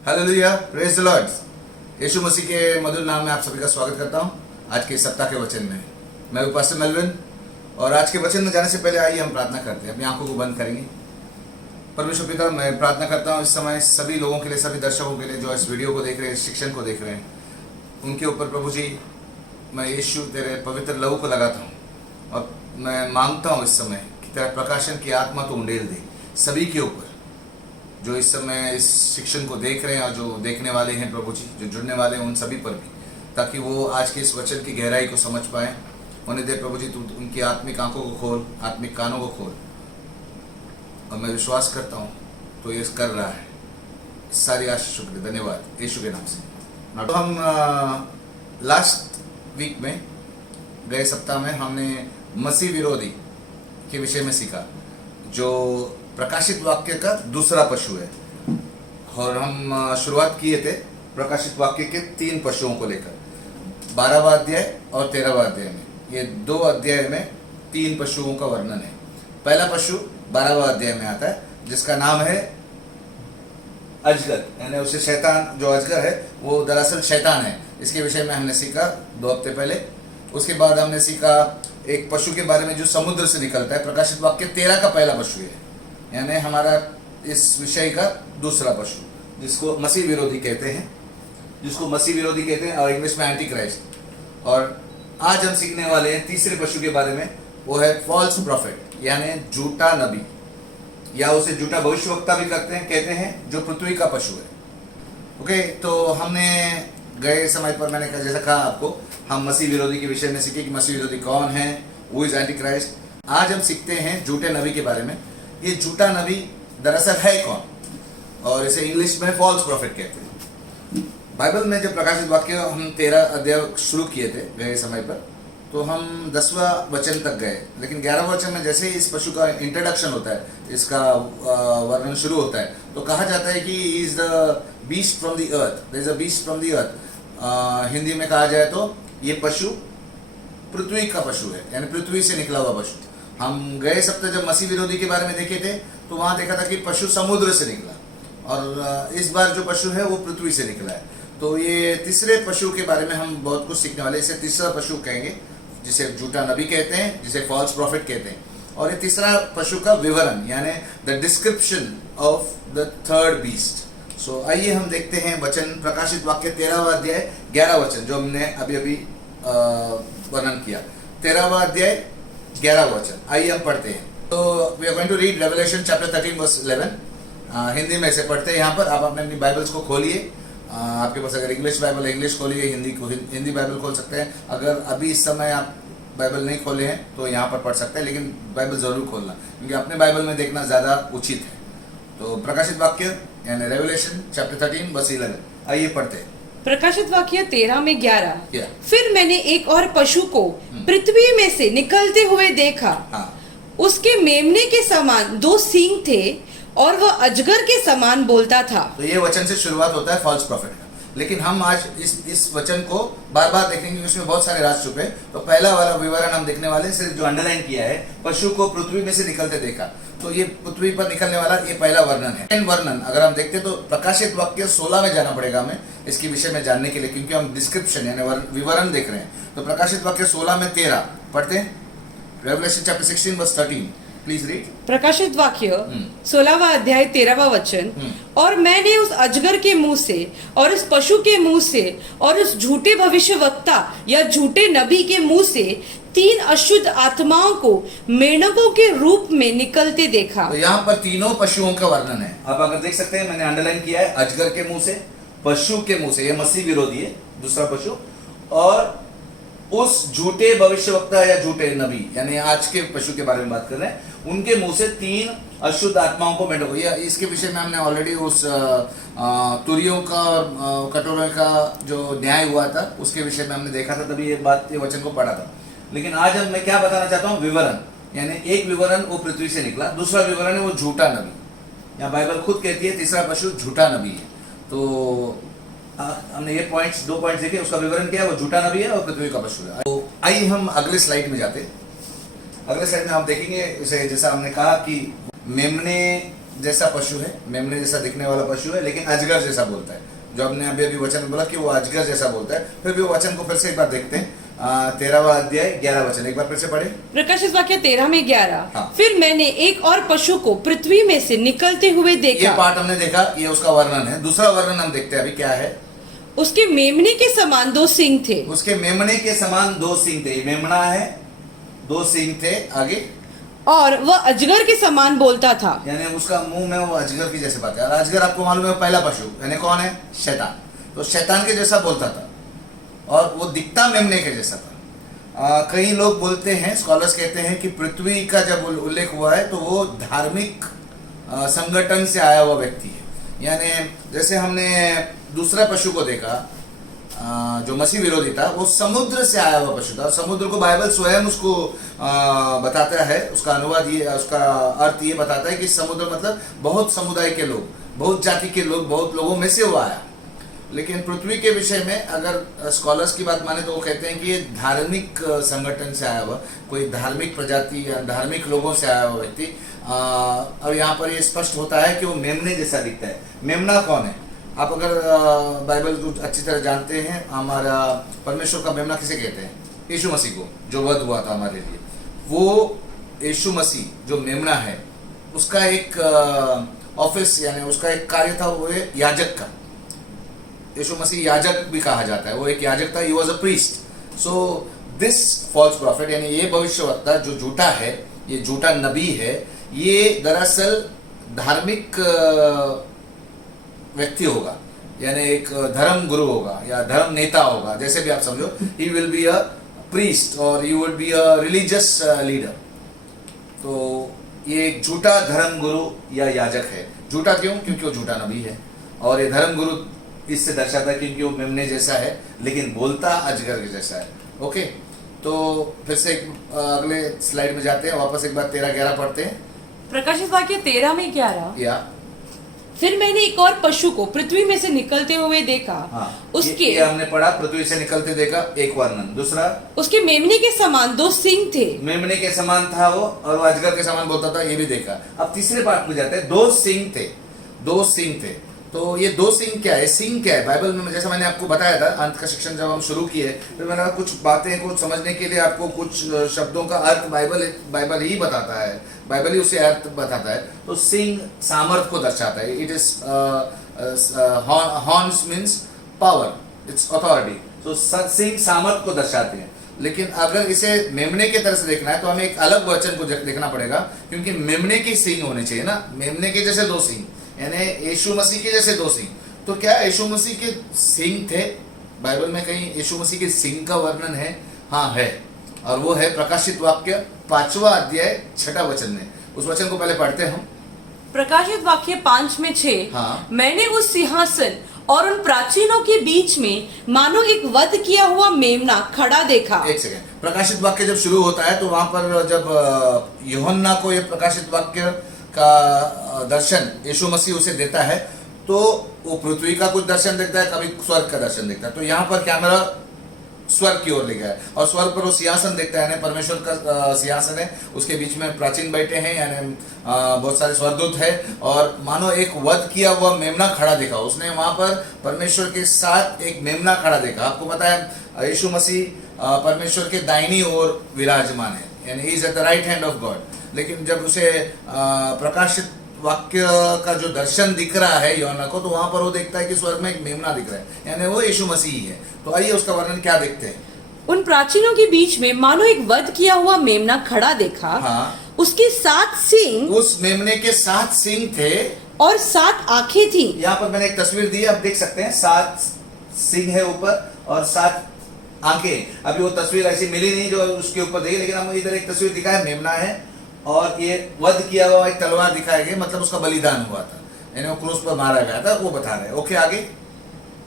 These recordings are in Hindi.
Hallelujah, praise the lord. Yeshu Masih के मधुर नाम में आप सभी का स्वागत करता हूं। आज के सप्ताह के वचन में मैं हूं पास्टर मेलविन, और आज के वचन में जाने से पहले आइए हम प्रार्थना करते हैं। अपनी आंखों को बंद करेंगे। परमेश्वर पिता, मैं प्रार्थना करता हूं इस समय सभी लोगों के लिए, सभी दर्शकों के लिए जो इस वीडियो को देख रहे हैं, इस शिक्षण को देख रहे हैं, उनके ऊपर प्रभु जी मैं यीशु तेरे पवित्र लहू को लगाता हूँ, और मैं मांगता हूँ इस समय कि तेरा प्रकाशन की आत्मा तो उंडेल दे सभी के ऊपर जो इस समय इस शिक्षण को देख रहे हैं, और जो देखने वाले हैं प्रभु जी, जो जुड़ने वाले हैं, उन सभी पर भी, ताकि वो आज के इस वचन की गहराई को समझ पाए। उन्हें दे प्रभु जी, तू उनकी आत्मिक आंखों को खोल, आत्मिक कानों को खोल, और मैं विश्वास करता हूँ तो ये कर रहा है। सारी आशीष शुक्र धन्यवाद यीशु के नाम से। तो हम लास्ट वीक में, गए सप्ताह में हमने मसीह विरोधी के विषय में सीखा, जो प्रकाशित वाक्य का दूसरा पशु है। और हम शुरुआत किए थे प्रकाशित वाक्य के 3 पशुओं को लेकर, 12वां अध्याय और 13वां अध्याय में। ये 2 अध्याय में 3 पशुओं का वर्णन है। पहला पशु 12वां अध्याय में आता है, जिसका नाम है अजगर, यानी उसे शैतान, जो अजगर है वो दरअसल शैतान है। इसके विषय में हमने सीखा 2 हफ्ते पहले। उसके बाद हमने सीखा एक पशु के बारे में जो समुद्र से निकलता है। प्रकाशित वाक्य 13 का पहला पशु है, यानी हमारा इस विषय का दूसरा पशु, जिसको मसीह विरोधी कहते हैं, और इंग्लिश में एंटी क्राइस्ट। और आज हम सीखने वाले हैं तीसरे पशु के बारे में, वो है फॉल्स प्रॉफिट, यानी झूठा नबी, या उसे झूठा भविष्यवक्ता भी कहते हैं, जो पृथ्वी का पशु है। ओके, तो हमने गए समय पर मैंने जैसा कहा आपको, हम मसीह विरोधी के विषय में सीखे कि मसीह विरोधी कौन है, वो इज एंटी क्राइस्ट। आज हम सीखते हैं झूठे नबी के बारे में। ये झूठा नबी दरअसल है कौन, और इसे इंग्लिश में फॉल्स प्रॉफिट कहते हैं। बाइबल में जब प्रकाशित वाक्य हम 13 अध्याय शुरू किए थे गए समय पर, तो हम 10वां वचन तक गए, लेकिन 11वां वचन में जैसे ही इस पशु का इंट्रोडक्शन होता है, इसका वर्णन शुरू होता है, तो कहा जाता है कि is the beast from the earth, there is a beast from the earth. Hindi में कहा जाए तो ये पशु पृथ्वी का पशु है, यानी पृथ्वी से निकला हुआ पशु। हम गए सप्ताह जब मसीह विरोधी के बारे में देखे थे, तो वहाँ देखा था कि पशु समुद्र से निकला, और इस बार जो पशु है वो पृथ्वी से निकला है। तो ये तीसरे पशु के बारे में हम बहुत कुछ सीखने वाले। इसे तीसरा पशु कहेंगे, जिसे झूठा नबी कहते हैं, जिसे फॉल्स प्रॉफिट कहते हैं। और ये तीसरा पशु का विवरण, यानी the description of the third beast. So आइए हम देखते हैं वचन, प्रकाशित वाक्य 13वां अध्याय 11 वचन, जो हमने अभी वर्णन किया। 13वां अध्याय 11 वचन, आइए हम पढ़ते हैं। So we are going to read Revelation chapter 13 verse 11। Hindi में से पढ़ते हैं। यहाँ पर आप अपने अपनी बाइबल्स को खोलिए। आपके पास अगर इंग्लिश बाइबल है, इंग्लिश खोलिए, हिंदी बाइबल खोल सकते हैं। अगर अभी इस समय आप बाइबल नहीं खोले हैं तो यहाँ पर पढ़ सकते हैं, लेकिन बाइबल जरूर खोलना, क्योंकि अपने बाइबल में देखना ज़्यादा उचित है। तो प्रकाशित वाक्य यानी रेवलेशन चैप्टर 13 वर्स 11, आइए पढ़ते हैं। प्रकाशित वाक्य 13 में 11। Yeah. फिर मैंने एक और पशु को पृथ्वी में से निकलते हुए देखा। उसके मेमने के समान 2 सींग थे, और वह अजगर के समान बोलता था। तो ये वचन से शुरुआत होता है फॉल्स प्रॉफिट का। लेकिन हम आज इस वचन को बार बार देखेंगे, उसमें बहुत सारे राज छुपे। तो पहला वाला विवरण हम देखने वाले, सिर्फ जो अंडरलाइन किया है, पशु को पृथ्वी में से निकलते देखा। तो ये पृथ्वी पर निकलने वाला ये पहला वर्णन है। वर्णन अगर हम देखते तो प्रकाशित वाक्य 16 में जाना पड़ेगा हमें इसके विषय में जानने के लिए, क्योंकि हम डिस्क्रिप्शन यानी विवरण देख रहे हैं। तो प्रकाशित वाक्य 16 में 13 पढ़ते हैं। Revelation chapter 16 verse 13, please read. प्रकाशित वाक्य 16वां अध्याय 13वां वचन। और मैंने उस अजगर के मुंह से और उस पशु के मुंह से और उस झूठे भविष्यवक्ता या झूठे नबी के मुंह से 3 अशुद्ध आत्माओं को मेंढकों के रूप में निकलते देखा। तो यहाँ पर तीनों पशुओं का वर्णन है। आप अगर देख सकते हैं, मैंने अंडरलाइन किया है, अजगर के मुंह से, पशु के मुंह से, ये मसीह विरोधी है दूसरा पशु, और उस झूठे भविष्यवक्ता या झूठे नबी, यानी आज के पशु के बारे में बात कर रहे हैं, उनके मुंह से 3 अशुद्ध आत्माओं को मेंढकों। ये इसके विषय में हमने ऑलरेडी उस तुरियों का और कटोरों का जो न्याय हुआ था उसके विषय में हमने देखा था, तभी ये वचन को पढ़ा था। लेकिन आज मैं क्या बताना चाहता हूँ, विवरण, यानी एक विवरण वो पृथ्वी से निकला, दूसरा विवरण है वो झूठा नबी। यहाँ बाइबल खुद कहती है तीसरा पशु झूठा नबी है। तो हमने ये 2 पॉइंट्स देखे, उसका विवरण क्या है, वो झूठा नबी है और पृथ्वी का पशु है। तो आइए हम अगले स्लाइड में जाते हैं। अगले स्लाइड में हम देखेंगे, इसे जैसा हमने कहा कि मेमने जैसा पशु है, मेमने जैसा दिखने वाला पशु है, लेकिन अजगर जैसा बोलता है। जो हमने अभी अभी वचन में बोला कि वो अजगर जैसा बोलता है। फिर भी वो वचन को फिर से एक बार देखते हैं। 13वां अध्याय 11 वचन एक बार फिर से पढ़े। प्रकाशित वाक्य 13 में 11। हाँ। फिर मैंने एक और पशु को पृथ्वी में से निकलते हुए ये देखा। पार्ट हमने देखा, ये उसका वर्णन है। दूसरा वर्णन हम देखते हैं अभी क्या है। उसके मेमने के समान 2 सिंग थे। उसके मेमने के समान 2 सिंग थे। ये मेमना है, 2 सिंग थे। आगे, और वह अजगर के समान बोलता था। यानी उसका मुंह में वो अजगर की जैसे बात है। और अजगर आपको मालूम है पहला पशु, यानी कौन है? शैतान। तो शैतान के जैसा बोलता था और वो दिखता मेमने के जैसा था। कई लोग बोलते हैं, स्कॉलर्स कहते हैं कि पृथ्वी का जब उल्लेख हुआ है तो वो धार्मिक संगठन से आया हुआ व्यक्ति है। यानी जैसे हमने दूसरा पशु को देखा जो मसीह विरोधी था, वो समुद्र से आया हुआ पशु था। समुद्र को बाइबल स्वयं उसको बताता है, उसका अनुवाद ये, उसका अर्थ ये बताता है कि समुद्र मतलब बहुत समुदाय के लोग, बहुत जाति के लोग, बहुत लोगों में से वो आया। लेकिन पृथ्वी के विषय में अगर स्कॉलर्स की बात माने तो वो कहते हैं कि ये धार्मिक संगठन से आया हुआ, कोई धार्मिक प्रजाति या धार्मिक लोगों से आया हुआ व्यक्ति। अब यहाँ पर ये स्पष्ट होता है कि वो मेमने जैसा दिखता है। मेमना कौन है? आप अगर बाइबल को अच्छी तरह जानते हैं, हमारा परमेश्वर का मेमना किसे कहते हैं? यीशु मसीह को, जो वध हुआ था हमारे लिए। वो यीशु मसीह जो मेमना है, उसका एक ऑफिस, यानी उसका एक कार्य था, वो है याजक का। यीशु मसीह याजक भी कहा जाता है, वो एक याजक था। He was a priest. So this false prophet, यानी ये भविष्यवक्ता जो झूठा है, ये झूठा नबी है, ये दरअसल धार्मिक व्यक्ति होगा, यानी एक धर्म गुरु होगा या धर्म नेता होगा, जैसे भी आप समझो। He will be a priest और you will be a religious leader. तो ये एक झूठा धर्म गुरु या याजक है। झूठा क्यों? क्योंकि वो झूठा नबी है। और ये धर्म गुरु इससे दर्शाता है क्योंकि वो मेमने जैसा है, लेकिन बोलता अजगर के जैसा है। ओके, तो फिर से अगले स्लाइड में जाते हैं, वापस एक बार 13-11 पढ़ते हैं। प्रकाशित वाक्य 13 में 11। या फिर मैंने एक और पशु को पृथ्वी में से निकलते हुए देखा। उसके ये हमने पढ़ा, पृथ्वी से निकलते देखा, एक वर्णन। दूसरा, उसके मेमने के समान 2 सिंग थे। मेमने के समान था वो, और वो अजगर के समान बोलता था, ये भी देखा। अब तीसरे पार्ट में जाते हैं। 2 सिंग थे, 2 सिंग थे। तो ये 2 सिंग क्या है? सिंग क्या है? बाइबल में जैसा मैंने आपको बताया था, अंत का शिक्षण जब हम शुरू किए, फिर मैंने कहा कुछ बातें को समझने के लिए आपको कुछ शब्दों का अर्थ बाइबल ही बताता है, बाइबल ही उसे अर्थ बताता है। तो सिंग सामर्थ को दर्शाता है। It is horns means power, it's authority. तो सिंग सामर्थ को दर्शाते हैं। लेकिन अगर इसे मेमने की तरह से देखना है तो हमें एक अलग वचन को देखना पड़ेगा, क्योंकि मेमने की सिंग होने चाहिए ना, मेमने के जैसे 2 सिंग, यानी यीशु मसीह के जैसे 2 सिंग। तो क्या यीशु मसीह के सिंग थे? बाइबल में कहीं यीशु मसीह के सिंग का वर्णन है? हाँ है, और वो है प्रकाशित वाक्य 5वां अध्याय 6 वचन में। उस वचन को पहले पढ़ते हैं हम। प्रकाशित वाक्य 5 में 6। हाँ। मैंने उस सिंहासन और उन प्राचीनों के बीच में मानो एक वध किया हुआ मेमना खड़ा देखा। एक सेकंड, प्रकाशित वाक्य जब शुरू होता है तो वहां पर जब यूहन्ना को ये प्रकाशित वाक्य का दर्शन यीशु मसीह उसे देता है, तो वो पृथ्वी का कुछ दर्शन देखता है, कभी स्वर्ग का दर्शन देखता है। तो यहाँ पर कैमरा स्वर्ग की ओर ले गया है, और स्वर्ग पर वो सिंहासन देखता है, यानी परमेश्वर का सिंहासन है, उसके बीच में प्राचीन बैठे हैं, यानी बहुत सारे स्वर्गदूत है, और मानो एक वध किया हुआ मेमना खड़ा देखा। उसने वहां पर परमेश्वर के साथ एक मेमना खड़ा देखा। आपको पता है यीशु मसीह परमेश्वर के दाहिनी ओर विराजमान है, यानी he is at the right hand of God. लेकिन जब उसे प्रकाशित वाक्य का जो दर्शन दिख रहा है यूहन्ना को, तो वहां पर वो देखता है कि स्वर्ग में एक मेमना दिख रहा है, यानी वो यीशु मसीह ही है। तो आइए उसका वर्णन क्या देखते हैं। उन प्राचीनों के बीच में मानो एक वध किया हुआ मेमना खड़ा देखा। हाँ। उसके 7 सिंग, उस मेमने के 7 सिंग थे और 7 आंखें थी। यहाँ पर मैंने एक तस्वीर दी है, आप देख सकते हैं। 7 सिंग है ऊपर और 7 आंखें। अभी वो तस्वीर ऐसी मिली नहीं जो उसके ऊपर देखी, लेकिन हम इधर एक तस्वीर दिखा है, मेमना है और ये वध किया हुआ एक तलवार दिखाई गई, मतलब उसका बलिदान हुआ था, यानी वो क्रूस पर मारा गया था, वो बता रहे। ओके, आगे।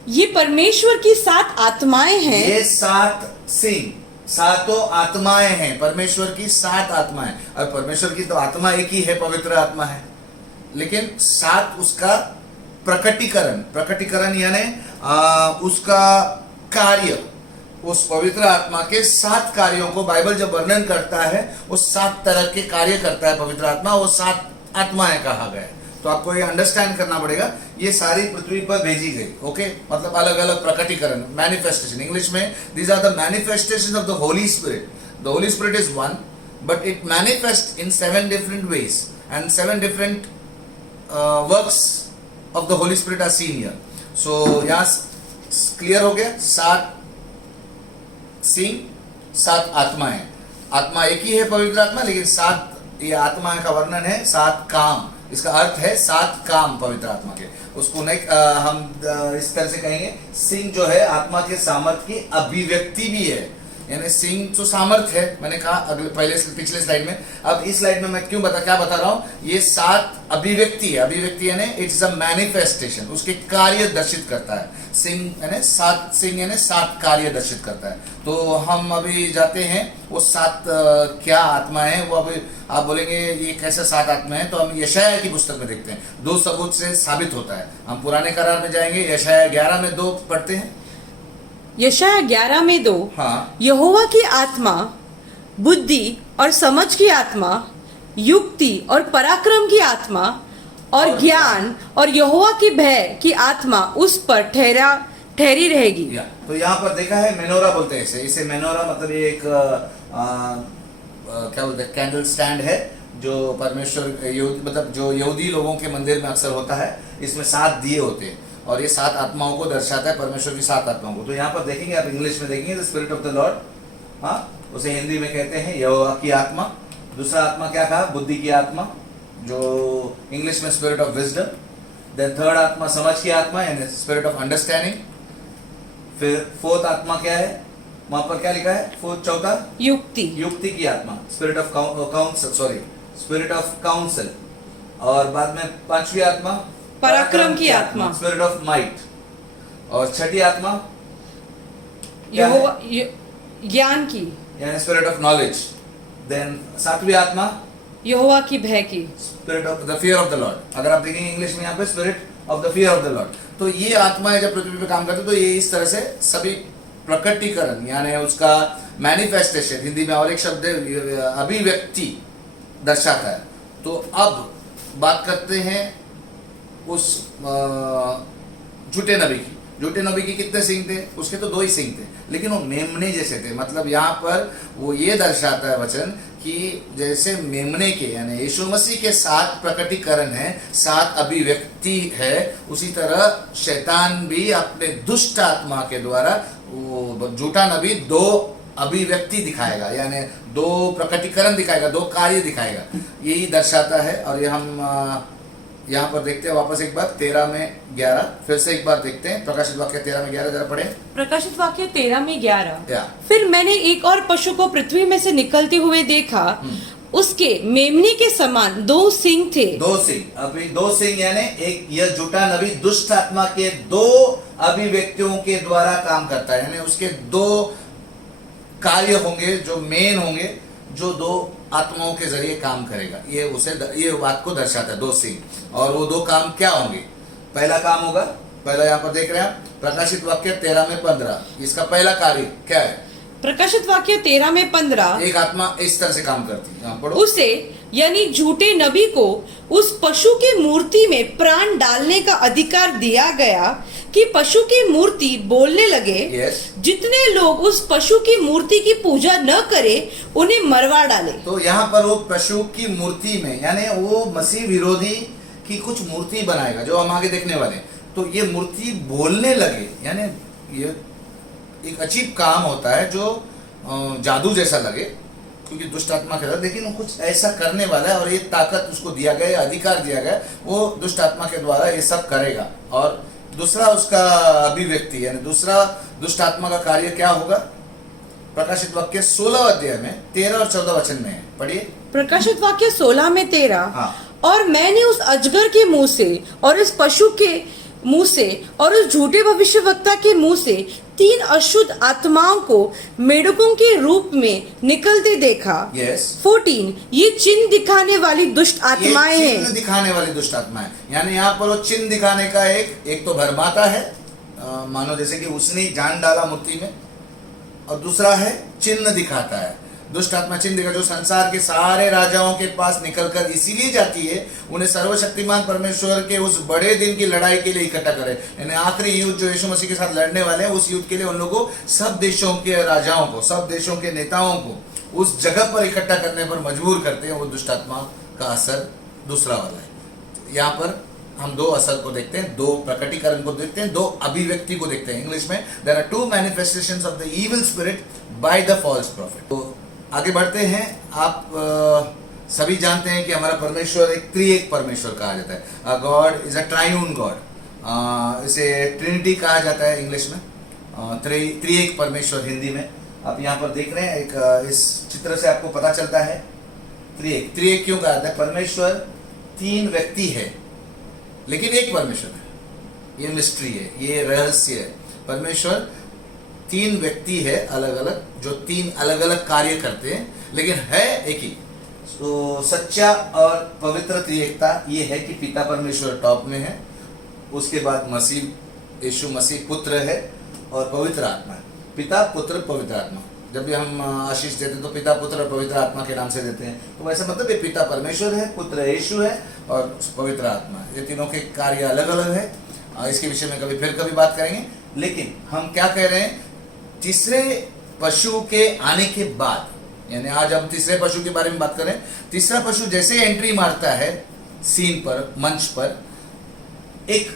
ये परमेश्वर की 7 आत्माएं हैं। ये 7 सिंह 7 आत्माएं हैं, परमेश्वर की 7 आत्माएं। और परमेश्वर की तो आत्मा एक ही है, पवित्र आत्मा है, लेकिन 7 उसका प्रकटीकरण यानी उसका कार्य, उस पवित्र आत्मा के 7 कार्यों को बाइबल जब वर्णन करता है, वो 7 तरह के कार्य करता है पवित्र आत्मा, वो 7 आत्माएं कहा गया है। तो आपको ये अंडरस्टैंड करना पड़ेगा, ये सारी पृथ्वी पर भेजी गई, ओके, मतलब अलग अलग प्रकटीकरण, मैनिफेस्टेशन, इंग्लिश में these are the manifestation of the Holy Spirit. The Holy Spirit is one, but it manifest in 7 different ways and 7 different works of the Holy Spirit are seen here. So यहाँ क्लियर हो गया, 7 सिंह, 7 आत्माएं. आत्मा एक ही है पवित्र आत्मा, लेकिन 7 ये आत्मा का वर्णन है, 7 काम, इसका अर्थ है 7 काम पवित्र आत्मा के. उसको नहीं हम इस तरह से कहेंगे, सिंह जो है आत्मा के सामर्थ्य की अभिव्यक्ति भी है. यानी सिंह तो सामर्थ्य है, मैंने कहा पिछले स्लाइड में. अब इस स्लाइड में मैं क्या बता रहा हूं, ये 7 अभिव्यक्ति है. अभिव्यक्ति यानी इट्स अ मैनिफेस्टेशन, उसके कार्य दर्शित करता है. सिंह यानी 7 कार्य दर्शित करता है. तो हम अभी जाते हैं वो 7 क्या आत्मा है, वो अभी आप बोलेंगे ये कैसे 7 आत्मा है, तो हम यशाया की पुस्तक में देखते हैं. 2 सबूत से साबित होता है. हम पुराने करार में जाएंगे, यशाया 11 में 2 पढ़ते हैं. यशाया 11 में 2, हाँ, यहोवा की आत्मा बुद्धि और समझ की आत्मा, युक्ति और पराक्रम की आत्मा और ज्ञान और यहोवा की भय की आत्मा उस पर ठहरी रहेगी. तो यहाँ पर देखा है, मेनोरा बोलते हैं इसे मेनोरा मतलब ये एक क्या बोलते हैं, कैंडल स्टैंड है जो परमेश्वर मतलब जो यहूदी लोगों के मंदिर में अक्सर होता है. इसमें 7 दिए होते हैं और ये 7 आत्माओं को दर्शाता है, परमेश्वर की 7 आत्माओं को. तो यहाँ पर देखेंगे, आप इंग्लिश में देखेंगे, the spirit of the Lord, हाँ, उसे हिंदी में कहते हैं यहोवा की आत्मा. दूसरा आत्मा क्या कहा, बुद्धि की आत्मा, जो इंग्लिश में spirit of wisdom. Then third आत्मा समझ की आत्मा, यानी स्पिरिट ऑफ अंडरस्टैंडिंग. फिर 4th आत्मा क्या है, वहां पर क्या लिखा है, 4th चौथा युक्ति की आत्मा, spirit of council, spirit of council. और बाद में 5वीं आत्मा पराक्रम की आत्मा, स्पिरिट ऑफ माइट. और 6ठी आत्मा यहोवा ज्ञान की, यानी स्पिरिट ऑफ नॉलेज. देन 7वीं आत्मा यहोवा की भय की, spirit of the fear of the Lord. अगर आप देखेंगे इंग्लिश में यहाँ पे spirit of the fear of the Lord. तो ये आत्माएं जब पृथ्वी पे काम करते हैं तो ये इस तरह से सभी प्रकटीकरण, यानी उसका मैनिफेस्टेशन, हिंदी में और एक शब्द अभिव्यक्ति दर्शाता है. तो अब बात करते हैं उस झूठे नबी की. झूठे नबी की कितने सिंह थे, उसके तो 2 ही सिंह थे, लेकिन वो मेमने जैसे थे. मतलब यहाँ पर वो ये दर्शाता है वचन कि जैसे मेमने के यानी यीशु मसीह के 7 प्रकटीकरण है, 7 अभिव्यक्ति है, उसी तरह शैतान भी अपने दुष्ट आत्मा के द्वारा वो झूठा नबी 2 अभिव्यक्ति दिखाएगा, यानी 2 प्रकटीकरण दिखाएगा, 2 कार्य दिखाएगा. यही दर्शाता है. और ये हम यहाँ पर देखते हैं वापस एक बार 13 में 11, फिर से एक बार देखते हैं प्रकाशित वाक्य 13 में 11, जरा पढ़े. प्रकाशित वाक्य 13 में 11. या. फिर मैंने एक और पशु को पृथ्वी में से निकलते हुए देखा, उसके मेमने के समान 2 सिंह थे. 2 सिंह, अभी 2 सिंह यानी एक यह झूठा नबी दुष्ट आत्मा के 2 अभिव्यक्तियों के द्वारा काम करता है, यानी उसके 2 कार्य होंगे जो मेन होंगे, जो 2 आत्माओं के जरिए काम करेगा. ये बात को दर्शाता है 2 सिंह. और वो 2 काम क्या होंगे, पहला काम होगा, पहला यहाँ पर देख रहे हैं प्रकाशित वाक्य 13 में 15, इसका पहला कार्य क्या है. प्रकाशित वाक्य 13 में 15, एक आत्मा इस तरह से काम करती है. पढ़ो. उसे यानी झूठे नबी को उस पशु की मूर्ति में प्राण डालने का अधिकार दिया गया कि पशु की मूर्ति बोलने लगे. Yes. जितने लोग उस पशु की मूर्ति की पूजा न करे उन्हें मरवा डाले. तो यहाँ पर वो पशु की मूर्ति में, यानी वो मसीह विरोधी की कुछ मूर्ति बनाएगा जो हम आगे देखने वाले हैं. तो ये मूर्ति बोलने लगे, यानी ये एक अजीब काम होता है जो जादू जैसा लगे, क्योंकि दुष्ट आत्मा के, लेकिन वो कुछ ऐसा करने वाला है और ये ताकत उसको दिया गया, अधिकार दिया गया, वो दुष्ट आत्मा के द्वारा ये सब करेगा. और दूसरा उसका अभिव्यक्ति, यानी दूसरा दुष्ट आत्मा का कार्य क्या होगा, प्रकाशित वाक्य 16 अध्याय में 13 और 14 वचन में है. पढ़िए. प्रकाशित वाक्य 16 में 13. हाँ. और मैंने उस अजगर के मुंह से और इस पशु के मुंह से और उस झूठे भविष्यवक्ता के मुंह से 3 अशुद्ध आत्माओं को मेढकों के रूप में निकलते देखा. Yes. 14, ये चिन्ह दिखाने वाली दुष्ट आत्माएं हैं. चिन्ह दिखाने वाली दुष्ट आत्माएं, यानी यहाँ पर वो चिन्ह दिखाने का एक तो भरमाता है, मानो जैसे कि उसने जान डाला मूर्ति में, और दूसरा है चिन्ह दिखाता है. दुष्ट आत्मा चिन्ह देगा, जो संसार के सारे राजाओं के पास निकलकर इसीलिए जाती है उन्हें सर्वशक्तिमान परमेश्वर के उस बड़े दिन की लड़ाई के लिए इकट्ठा करे। यानी आखिरी युद्ध जो यीशु मसीह के साथ लड़ने वाले हैं, उस युद्ध के लिए उन लोगों को सब देशों के राजाओं को, सब देशों के नेताओं को उस जगह पर इकट्ठा करने पर मजबूर करते हैं। वो दुष्ट आत्मा का असर दूसरा वाला है। यहाँ पर हम दो असर को देखते हैं, दो प्रकटीकरण को देखते हैं, दो अभिव्यक्ति को देखते हैं। इंग्लिश में there are two manifestations of the evil spirit by the false prophet. तो आगे बढ़ते हैं। आप सभी जानते हैं कि हमारा परमेश्वर एक त्रिएक परमेश्वर कहा जाता है। गॉड इज अ ट्राइयून गॉड, इसे ट्रिनिटी कहा जाता है इंग्लिश में, त्रिएक परमेश्वर हिंदी में। आप यहाँ पर देख रहे हैं, एक इस चित्र से आपको पता चलता है त्रिएक। त्रिएक क्यों कहा जाता है? परमेश्वर तीन व्यक्ति है लेकिन एक परमेश्वर है। ये मिस्ट्री है, ये रहस्य है। परमेश्वर तीन व्यक्ति है अलग अलग, जो तीन अलग अलग कार्य करते हैं लेकिन है एक ही। तो सच्चा और पवित्र त्रिएकता ये है कि पिता परमेश्वर टॉप में है, उसके बाद मसीह यीशु मसीह पुत्र है और पवित्र आत्मा है। पिता पुत्र पवित्र आत्मा। जब भी हम आशीष देते हैं तो पिता पुत्र और पवित्र आत्मा के नाम से देते हैं। तो वैसा मतलब ये पिता परमेश्वर है, पुत्र यीशु है और पवित्र आत्मा है। ये तीनों के कार्य अलग अलग है। इसके विषय में कभी बात करेंगे। लेकिन हम क्या कह रहे हैं, तीसरे पशु के आने के बाद, यानी आज हम तीसरे पशु के बारे में बात करें। तीसरा पशु जैसे एंट्री मारता है सीन पर, मंच पर, एक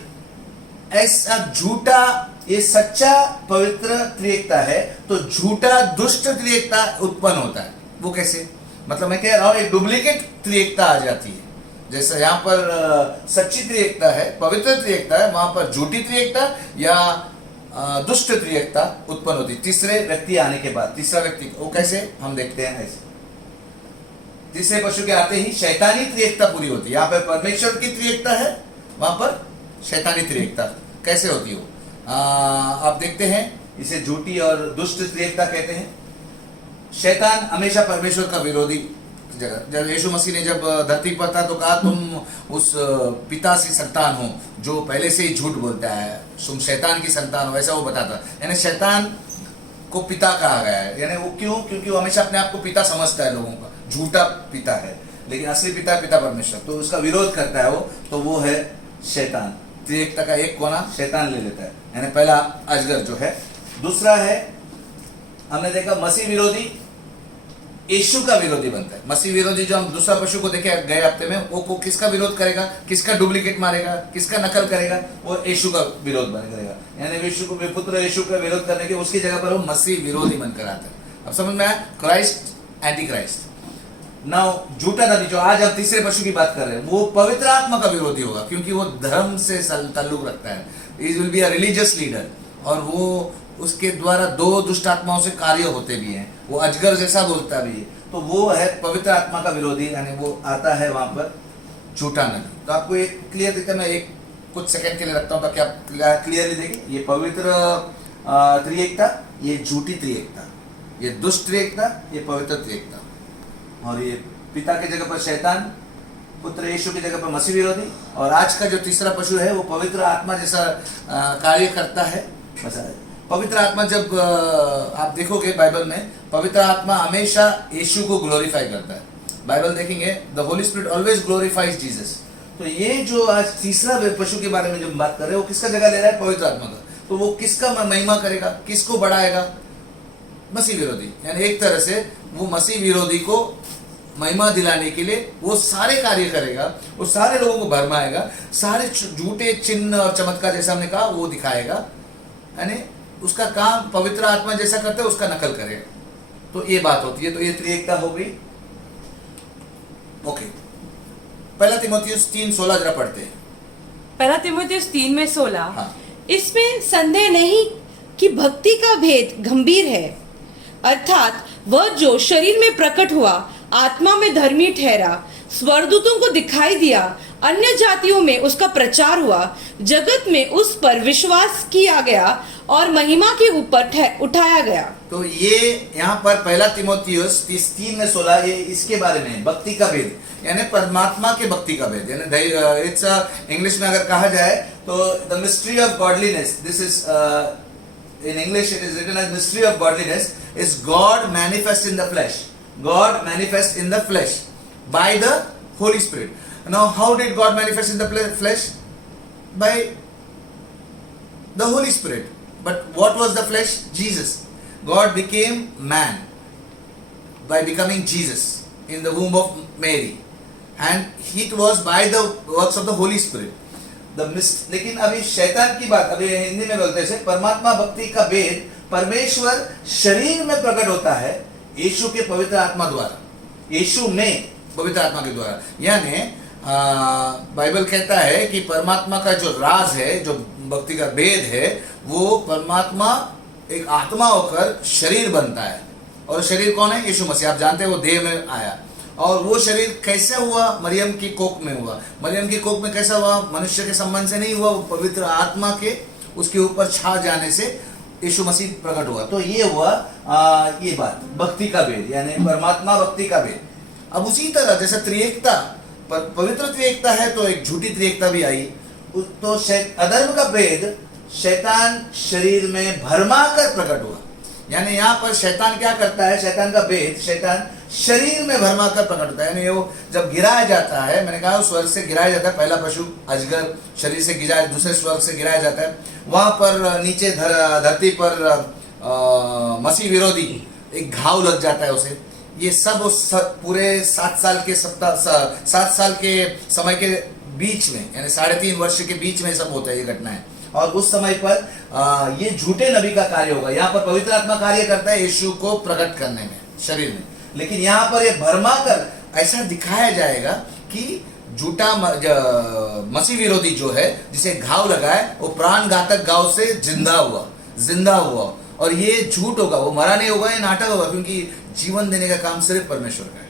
ऐसा झूठा, ये सच्चा पवित्र त्रिएकता है तो झूठा दुष्ट त्रिएकता उत्पन्न होता है। वो कैसे? मतलब मैं कह रहा हूं एक डुप्लीकेट त्रिएकता आ जाती है। जैसे यहाँ पर सच्ची त्रिएकता है, पवित्र त्रिएकता है, वहां पर झूठी त्रिएकता या दुष्ट त्रिएकता उत्पन्न होती है तीसरे व्यक्ति आने के बाद। तीसरा व्यक्ति वो कैसे हम देखते हैं, ऐसे तीसरे पशु के आते ही शैतानी त्रिएकता पूरी होती है। यहाँ पर परमेश्वर की त्रिएकता है, वहां पर शैतानी त्रिएकता कैसे होती है वो आप देखते हैं। इसे झूठी और दुष्ट त्रिएकता कहते हैं। शैतान हमेशा परमेश्वर का विरोधी जगह। जब यीशु मसीह ने जब धरती पर था तो कहा तुम उस पिता से संतान हो जो पहले से ही झूठ बोलता है, तुम शैतान की संतान हो, ऐसा वो बताता। यानी शैतान को पिता कहा गया है। यानी वो क्यों? क्योंकि वो हमेशा अपने आप को पिता समझता है लोगों का, झूठा पिता है, लेकिन असली पिता है पिता परमेश्वर। तो उसका विरोध करता है वो, तो वो है शैतान। त्रिएकता का एक कोना शैतान ले लेता है, यानी पहला अजगर जो है। दूसरा है, हमने देखा मसीह विरोधी यीशु का विरोधी बनता है। मसीह विरोधी जो हम दूसरा पशु को देखे गए हफ्ते में, वो किसका विरोध करेगा, किसका डुप्लीकेट मारेगा, किसका नकल करेगा? वो यीशु का विरोध करेगा। यानी यीशु को, पुत्र यीशु का विरोध करने के उसकी जगह पर वो मसीह विरोधी बनकर आता है। अब समझ में आया? Christ anti Christ. नाउ झूठा नबी जो आज हम तीसरे पशु की बात कर रहे हैं, वो पवित्र आत्मा का विरोधी होगा क्योंकि वो धर्म से ताल्लुक रखता है। Is will be a religious leader और वो उसके द्वारा दो दुष्ट आत्माओं से कार्य होते भी हैं। वो अजगर जैसा बोलता भी है, तो वो है पवित्र आत्मा का विरोधी। यानी वो आता है वहां पर झूठा नबी। तो आपको एक क्लियर दिखता है। मैं एक कुछ सेकंड के लिए रखता हूं ताकि आप क्लियरली देखें। ये पवित्र त्रिएकता, ये झूठी त्रिएकता, ये दुष्ट त्रिएकता, ये पवित्र त्रिएकता। और ये पिता की जगह पर शैतान, पुत्र यीशु की जगह पर मसीह विरोधी। और आज का जो तीसरा पशु है वो पवित्र आत्मा जैसा कार्य करता है। पवित्र आत्मा जब आप देखोगे बाइबल में, पवित्र आत्मा हमेशा यीशु को ग्लोरीफाई करता है। बाइबल देखेंगे, the Holy spirit always glorifies Jesus. तो ये जो आज तीसरा पशु के बारे में जब बात कर रहे हैं, वो किसका जगह ले रहा है? पवित्र आत्मा का। तो वो किसका महिमा करेगा, किसको बढ़ाएगा? मसीह विरोधी। यानी एक तरह से वो मसीह विरोधी को महिमा दिलाने के लिए वो सारे कार्य करेगा, वो सारे लोगों को भरमाएगा, सारे झूठे चिन्ह और चमत्कार जैसा हमने कहा वो दिखाएगा। यानी उसका काम पवित्र आत्मा जैसा करता है उसका नकल करेगा। तो ये बात होती है। तो ये त्रिएकता हो गई। ओके, पहला तीमुथियुस 3:16 जरा पढ़ते हैं। पहला तीमुथियुस 3:16। हाँ। इसमें संदेह नहीं कि भक्ति का भेद गंभीर है, अर्थात वह जो शरीर में प्रकट हुआ, आत्मा में धर्मी ठहरा, स्वर्गदूतों को दिखाई दिया, अन्य जातियों में उसका प्रचार हुआ, जगत में उस पर विश्वास किया गया और महिमा के ऊपर उठाया गया। तो ये यहाँ पर पहला तीमुथियुस 3:16 ये इसके बारे में भक्ति का भेद, यानी परमात्मा के भक्ति का भेद। यानी इट्स इंग्लिश में अगर कहा जाए तो the mystery of godliness, this is in English it is written as mystery of godliness, is God manifest in the flesh. God manifest in the flesh by the Holy Spirit. Now, how did God manifest in the flesh? By the Holy Spirit. But what was the flesh? Jesus. God became man by becoming Jesus in the womb of Mary, and it was by the works of the Holy Spirit. लेकिन अभी शैतान की बात, अभी हिंदी में बोलते हैं परमात्मा भक्ति का भेद परमेश्वर शरीर में प्रकट होता है यीशु के पवित्र आत्मा द्वारा, यीशु में पवित्र आत्मा के द्वारा। यानी बाइबल कहता है कि परमात्मा का जो राज है, जो भक्ति का भेद है, वो परमात्मा एक आत्मा होकर शरीर बनता है। और शरीर कौन है? यीशु मसीह। आप जानते हैं वो देह में आया, और वो शरीर कैसे हुआ? मरियम की कोख में हुआ। मरियम की कोख में कैसा हुआ? मनुष्य के संबंध से नहीं हुआ, वो पवित्र आत्मा के उसके ऊपर छा जाने से यीशु मसीह प्रकट हुआ। तो ये हुआ ये बात भक्ति का भेद, यानी परमात्मा भक्ति का भेद। अब उसी तरह जैसे त्रिएकता, पवित्र त्रिएकता है तो एक झूठी त्रिएकता भी आई। तो अधर्म का भेद शैतान शरीर में भरमा कर प्रकट हुआ। यानी यहाँ पर शैतान क्या करता है? शैतान का भेद शैतान शरीर में भरमा कर प्रकट होता है। यानी वो जब गिराया जाता है, मैंने कहा स्वर्ग से गिराया जाता है, पहला पशु अजगर शरीर से गिराया, दूसरे स्वर्ग से गिराया जाता है। वहां पर नीचे धरती पर मसीह विरोधी एक घाव लग जाता है उसे। ये सब उस पूरे 7 साल के समय के बीच में, यानी 3.5 वर्ष के बीच में सब होता है ये घटनाएं। और उस समय पर ये झूठे नबी का कार्य होगा। यहाँ पर पवित्र आत्मा कार्य करता है यीशु को प्रकट करने में शरीर में, लेकिन यहाँ पर ये भरमा कर ऐसा दिखाया जाएगा कि झूठा मसीह विरोधी जो है, जिसे घाव लगा है, वो प्राण घातक घाव से जिंदा हुआ। और ये झूठ होगा, वो मरा नहीं होगा, ये नाटक होगा, क्योंकि जीवन देने का काम सिर्फ परमेश्वर का है।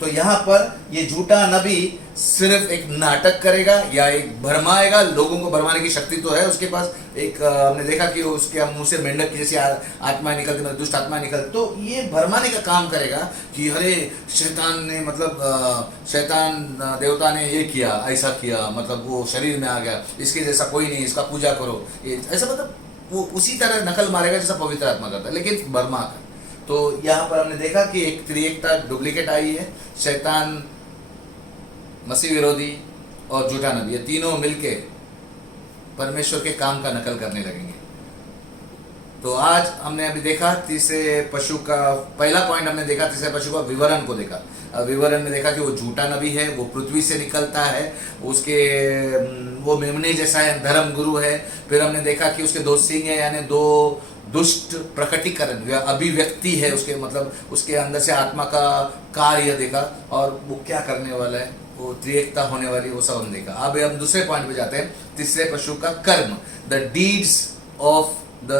तो यहाँ पर ये झूठा नबी सिर्फ एक नाटक करेगा या एक भरमाएगा। लोगों को भरमाने की शक्ति तो है उसके पास। एक हमने देखा कि उसके मुंह से मेंढक की जैसी आत्माएं निकलती, मतलब दुष्ट आत्माएं निकलती। तो ये भरमाने का काम करेगा कि अरे शैतान ने, मतलब शैतान देवता ने ये किया, ऐसा किया, मतलब वो शरीर में आ गया, इसके जैसा कोई नहीं, इसका पूजा करो, ये ऐसा, मतलब वो उसी तरह नकल मारेगा जैसा पवित्र आत्मा करता है, लेकिन भरमा कर। तो यहाँ पर हमने देखा कि एक त्रिएकता डुप्लीकेट आई है। शैतान, मसीह विरोधी और झूठा नबी, ये तीनों मिलके परमेश्वर के काम का नकल करने लगेंगे। तो आज हमने अभी देखा तीसरे पशु का पहला पॉइंट, हमने देखा तीसरे पशु का विवरण को देखा। विवरण में देखा कि वो झूठा नबी है, वो पृथ्वी से निकलता है, उसके वो मेमने जैसा है, धर्म गुरु है। फिर हमने देखा कि उसके 2 सींग है, यानी 2 दुष्ट प्रकटीकरण या अभिव्यक्ति है उसके, मतलब उसके अंदर से आत्मा का कार्य देखा, और वो क्या करने वाला है, वो त्रिएकता होने वाली, वो सब हम देखा। अब हम दूसरे पॉइंट पे जाते हैं, तीसरे पशु का कर्म, the deeds of the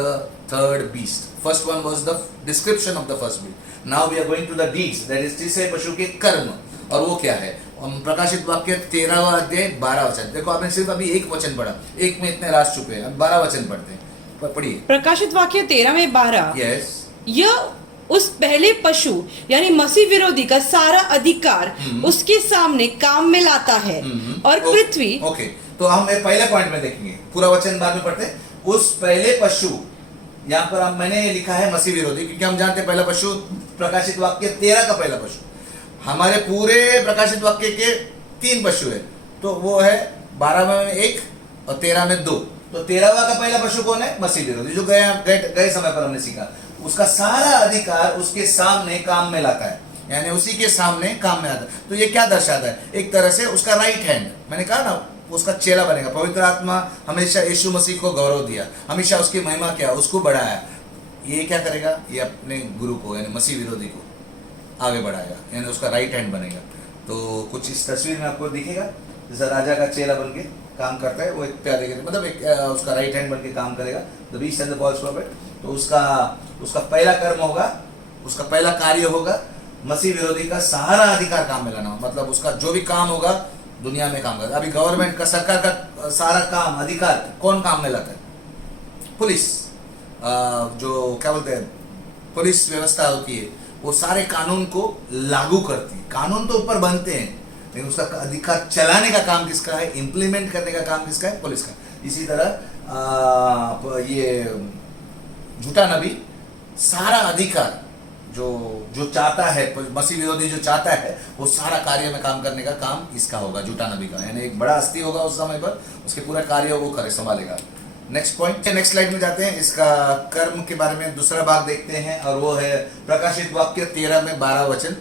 third beast. First one was the description of the first beast, now we are going to the deeds, that is तीसरे पशु के कर्म। और वो क्या है? हम प्रकाशित वाक्य 13वां अध्याय 12 वचन। देखो आपने सिर्फ अभी एक वचन पढ़ा, एक में इतने राज छुपे, अब 12 वचन पढ़ते हैं, पढ़िए। प्रकाशित वाक्य 13 में 12। यस। यह उस पहले पशु यानी मसीह विरोधी का सारा अधिकार उसके सामने काम में लाता है, और पृथ्वी। ओके, तो हम पहले पॉइंट में देखेंगे, पूरा वचन बाद में पढ़ते हैं। उस पहले पशु, यहाँ पर मैंने लिखा है मसीह विरोधी, क्योंकि हम जानते हैं पहला पशु प्रकाशित वाक्य 13 का पहला पशु। हमारे पूरे प्रकाशित वाक्य के 3 पशु है, तो वो है 12 में 1 और 13 में 2। तो 13वां का पहला पशु कौन है? मसीह विरोधी, जो गए समय पर हमने सीखा। उसका सारा अधिकार उसके सामने काम में लाता है, यानी उसी के सामने काम में आता है। तो ये क्या दर्शाता है? एक तरह से उसका राइट हैंड, मैंने कहा ना, उसका चेला बनेगा। पवित्र आत्मा हमेशा यीशु मसीह को गौरव दिया, हमेशा उसकी महिमा किया, उसको बढ़ाया। ये क्या करेगा? ये अपने गुरु को, यानी मसीह विरोधी को आगे बढ़ाएगा, यानी उसका राइट हैंड बनेगा। तो कुछ इस तस्वीर में आपको दिखेगा, जैसा राजा का चेला बन के काम करता है, वो एक प्यारे, मतलब एक उसका राइट हैंड बन के काम करेगा, the beast and the false prophet. तो उसका पहला कर्म होगा, उसका पहला कार्य होगा मसीह विरोधी का सारा अधिकार काम में लाना। मतलब उसका जो भी काम होगा दुनिया में काम करता है। अभी गवर्नमेंट का, सरकार का सारा काम, अधिकार कौन काम में लाता है? पुलिस, जो क्या बोलते हैं, पुलिस व्यवस्था होती है, वो सारे कानून को लागू करती है। कानून तो ऊपर बनते हैं, लेकिन उसका अधिकार चलाने का काम किसका है? इम्प्लीमेंट करने का काम किसका है? पुलिस का। इसी तरह ये झूठा नबी सारा अधिकार जो जो चाहता है, मसीह विरोधी जो चाहता है, वो सारा कार्य में काम करने का काम इसका होगा, झूठा नबी का। यानी एक बड़ा हस्ती होगा उस समय पर, उसके पूरा कार्य वो करे संभालेगा। नेक्स्ट पॉइंट, नेक्स्ट स्लाइड में जाते हैं। इसका कर्म के बारे में दूसरा भाग देखते हैं, और वो है प्रकाशित वाक्य 13 में 12 वचन।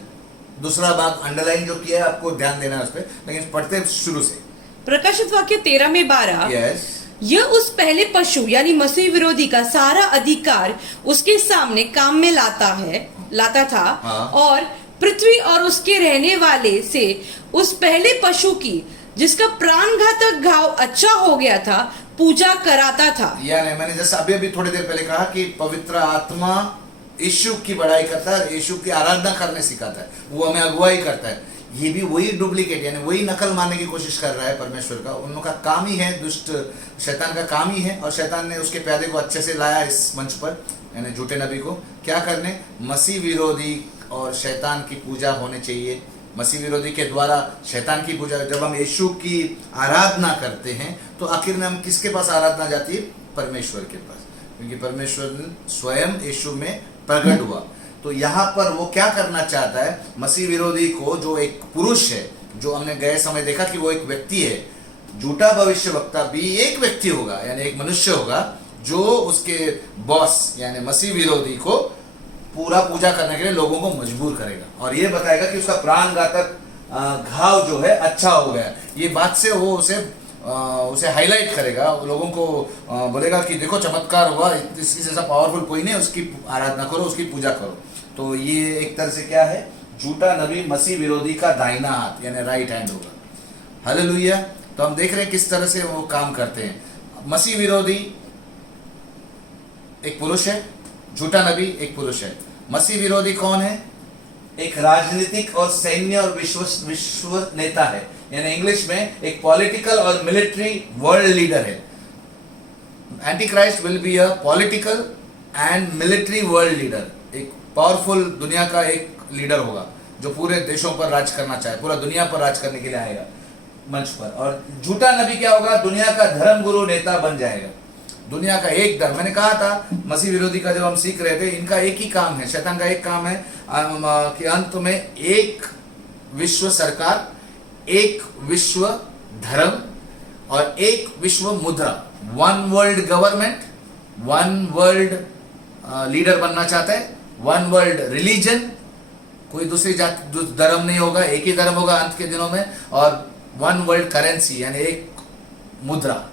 दूसरा भाग अंडरलाइन जो किया है, आपको ध्यान देना है उस पर, लेकिन पढ़ते शुरू से। प्रकाशित वाक्य 13 में 12। यस। यह उस पहले पशु यानी मसीह विरोधी का सारा अधिकार उसके सामने काम में लाता था। हाँ। और पृथ्वी और उसके रहने वाले से उस पहले पशु की, जिसका प्राणघातक घाव अच्छा हो गया था, पूजा कराता था। यानी मैंने जैसे अभी थोड़ी देर पहले कहा कि पवित्र आत्मा यीशु की बड़ाई करता है, यीशु की आराधना करने सिखाता है, वो हमें अगुवाई करता है। ये भी वही डुप्लीकेट यानी वही नकल मारने की कोशिश कर रहा है परमेश्वर का। उन लोगों का काम ही है, दुष्ट शैतान का काम ही है, और शैतान ने उसके प्यादे को अच्छे से लाया इस मंच पर, यानी झूठे नबी को क्या करने, मसीह विरोधी और शैतान की पूजा होने चाहिए। मसीह विरोधी के द्वारा शैतान की पूजा। जब हम यीशु की आराधना करते हैं तो आखिर में हम किसके पास आराधना जाती है? परमेश्वर के पास, क्योंकि परमेश्वर स्वयं यीशु में प्रकट हुआ। तो यहाँ पर वो क्या करना चाहता है, मसीह विरोधी को, जो एक पुरुष है, जो हमने गए समय देखा कि वो एक व्यक्ति है, झूठा भविष्यवक्ता भी एक व्यक्ति होगा, यानी एक मनुष्य होगा, जो उसके बॉस यानी मसीह विरोधी को पूरा पूजा करने के लिए लोगों को मजबूर करेगा, और ये बताएगा कि उसका प्राणघातक घाव जो है अच्छा हो गया। ये बात से वो उसे हाईलाइट करेगा, लोगों को बोलेगा कि देखो चमत्कार हुआ, इसकी जैसा पावरफुल कोई नहीं, उसकी आराधना करो, उसकी पूजा करो। तो ये एक तरह से क्या है, झूठा नबी मसीह विरोधी का दाहिना हाथ यानी राइट हैंड होगा। हालेलुया। तो हम देख रहे हैं किस तरह से वो काम करते हैं। मसीह विरोधी एक पुरुष है, झूठा नबी एक पुरुष है। मसीह विरोधी कौन है? एक राजनीतिक और सैन्य और विश्व नेता है, यानी इंग्लिश में एक पॉलिटिकल और मिलिट्री वर्ल्ड लीडर है। Anti Christ will be a political and military world leader, एक पावरफुल दुनिया का एक लीडर होगा, जो पूरे देशों पर राज करना चाहे, पूरा दुनिया पर राज करने के लिए आएगा मंच पर। और झूठा नबी क्या होगा? दुनिया का धर्म गुरु नेता बन जाएगा, दुनिया का एक धर्म। मैंने कहा था मसीह विरोधी का जब हम सीख रहे थे, इनका एक ही काम है, शैतान का एक काम है कि अंत में एक विश्व सरकार, एक विश्व धर्म और एक विश्व मुद्रा, one world government, one world leader बनना चाहता है, वन वर्ल्ड रिलीजन, कोई दूसरी जाति धर्म नहीं होगा, एक ही धर्म होगा अंत के दिनों में, और वन वर्ल्ड करेंसी यानी एक मुद्रा।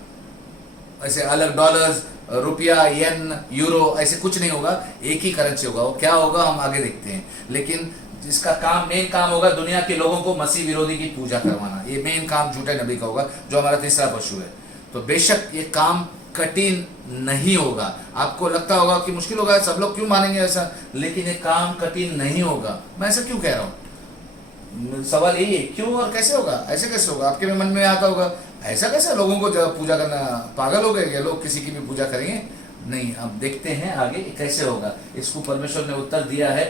ऐसे अलग डॉलर्स, रुपया, येन, यूरो ऐसे कुछ नहीं होगा, एक ही करेंसी होगा। वो क्या होगा हम आगे देखते हैं, लेकिन जिसका काम, मेन काम होगा दुनिया के लोगों को मसीह विरोधी की पूजा करवाना। ये मेन काम झूठे नबी का होगा, जो हमारा तीसरा पशु है। तो बेशक ये काम कठिन नहीं होगा। आपको लगता होगा कि मुश्किल होगा, सब लोग क्यों मानेंगे ऐसा, लेकिन ये काम कठिन नहीं होगा। मैं ऐसा क्यों कह रहा हूँ? सवाल यही है, क्यों और कैसे होगा, ऐसे कैसे होगा? आपके मन में आता होगा ऐसा कैसे, लोगों को पूजा करना, पागल हो गए क्या लोग, किसी की भी पूजा करेंगे? नहीं, अब देखते हैं आगे कैसे होगा। इसको परमेश्वर ने उत्तर दिया है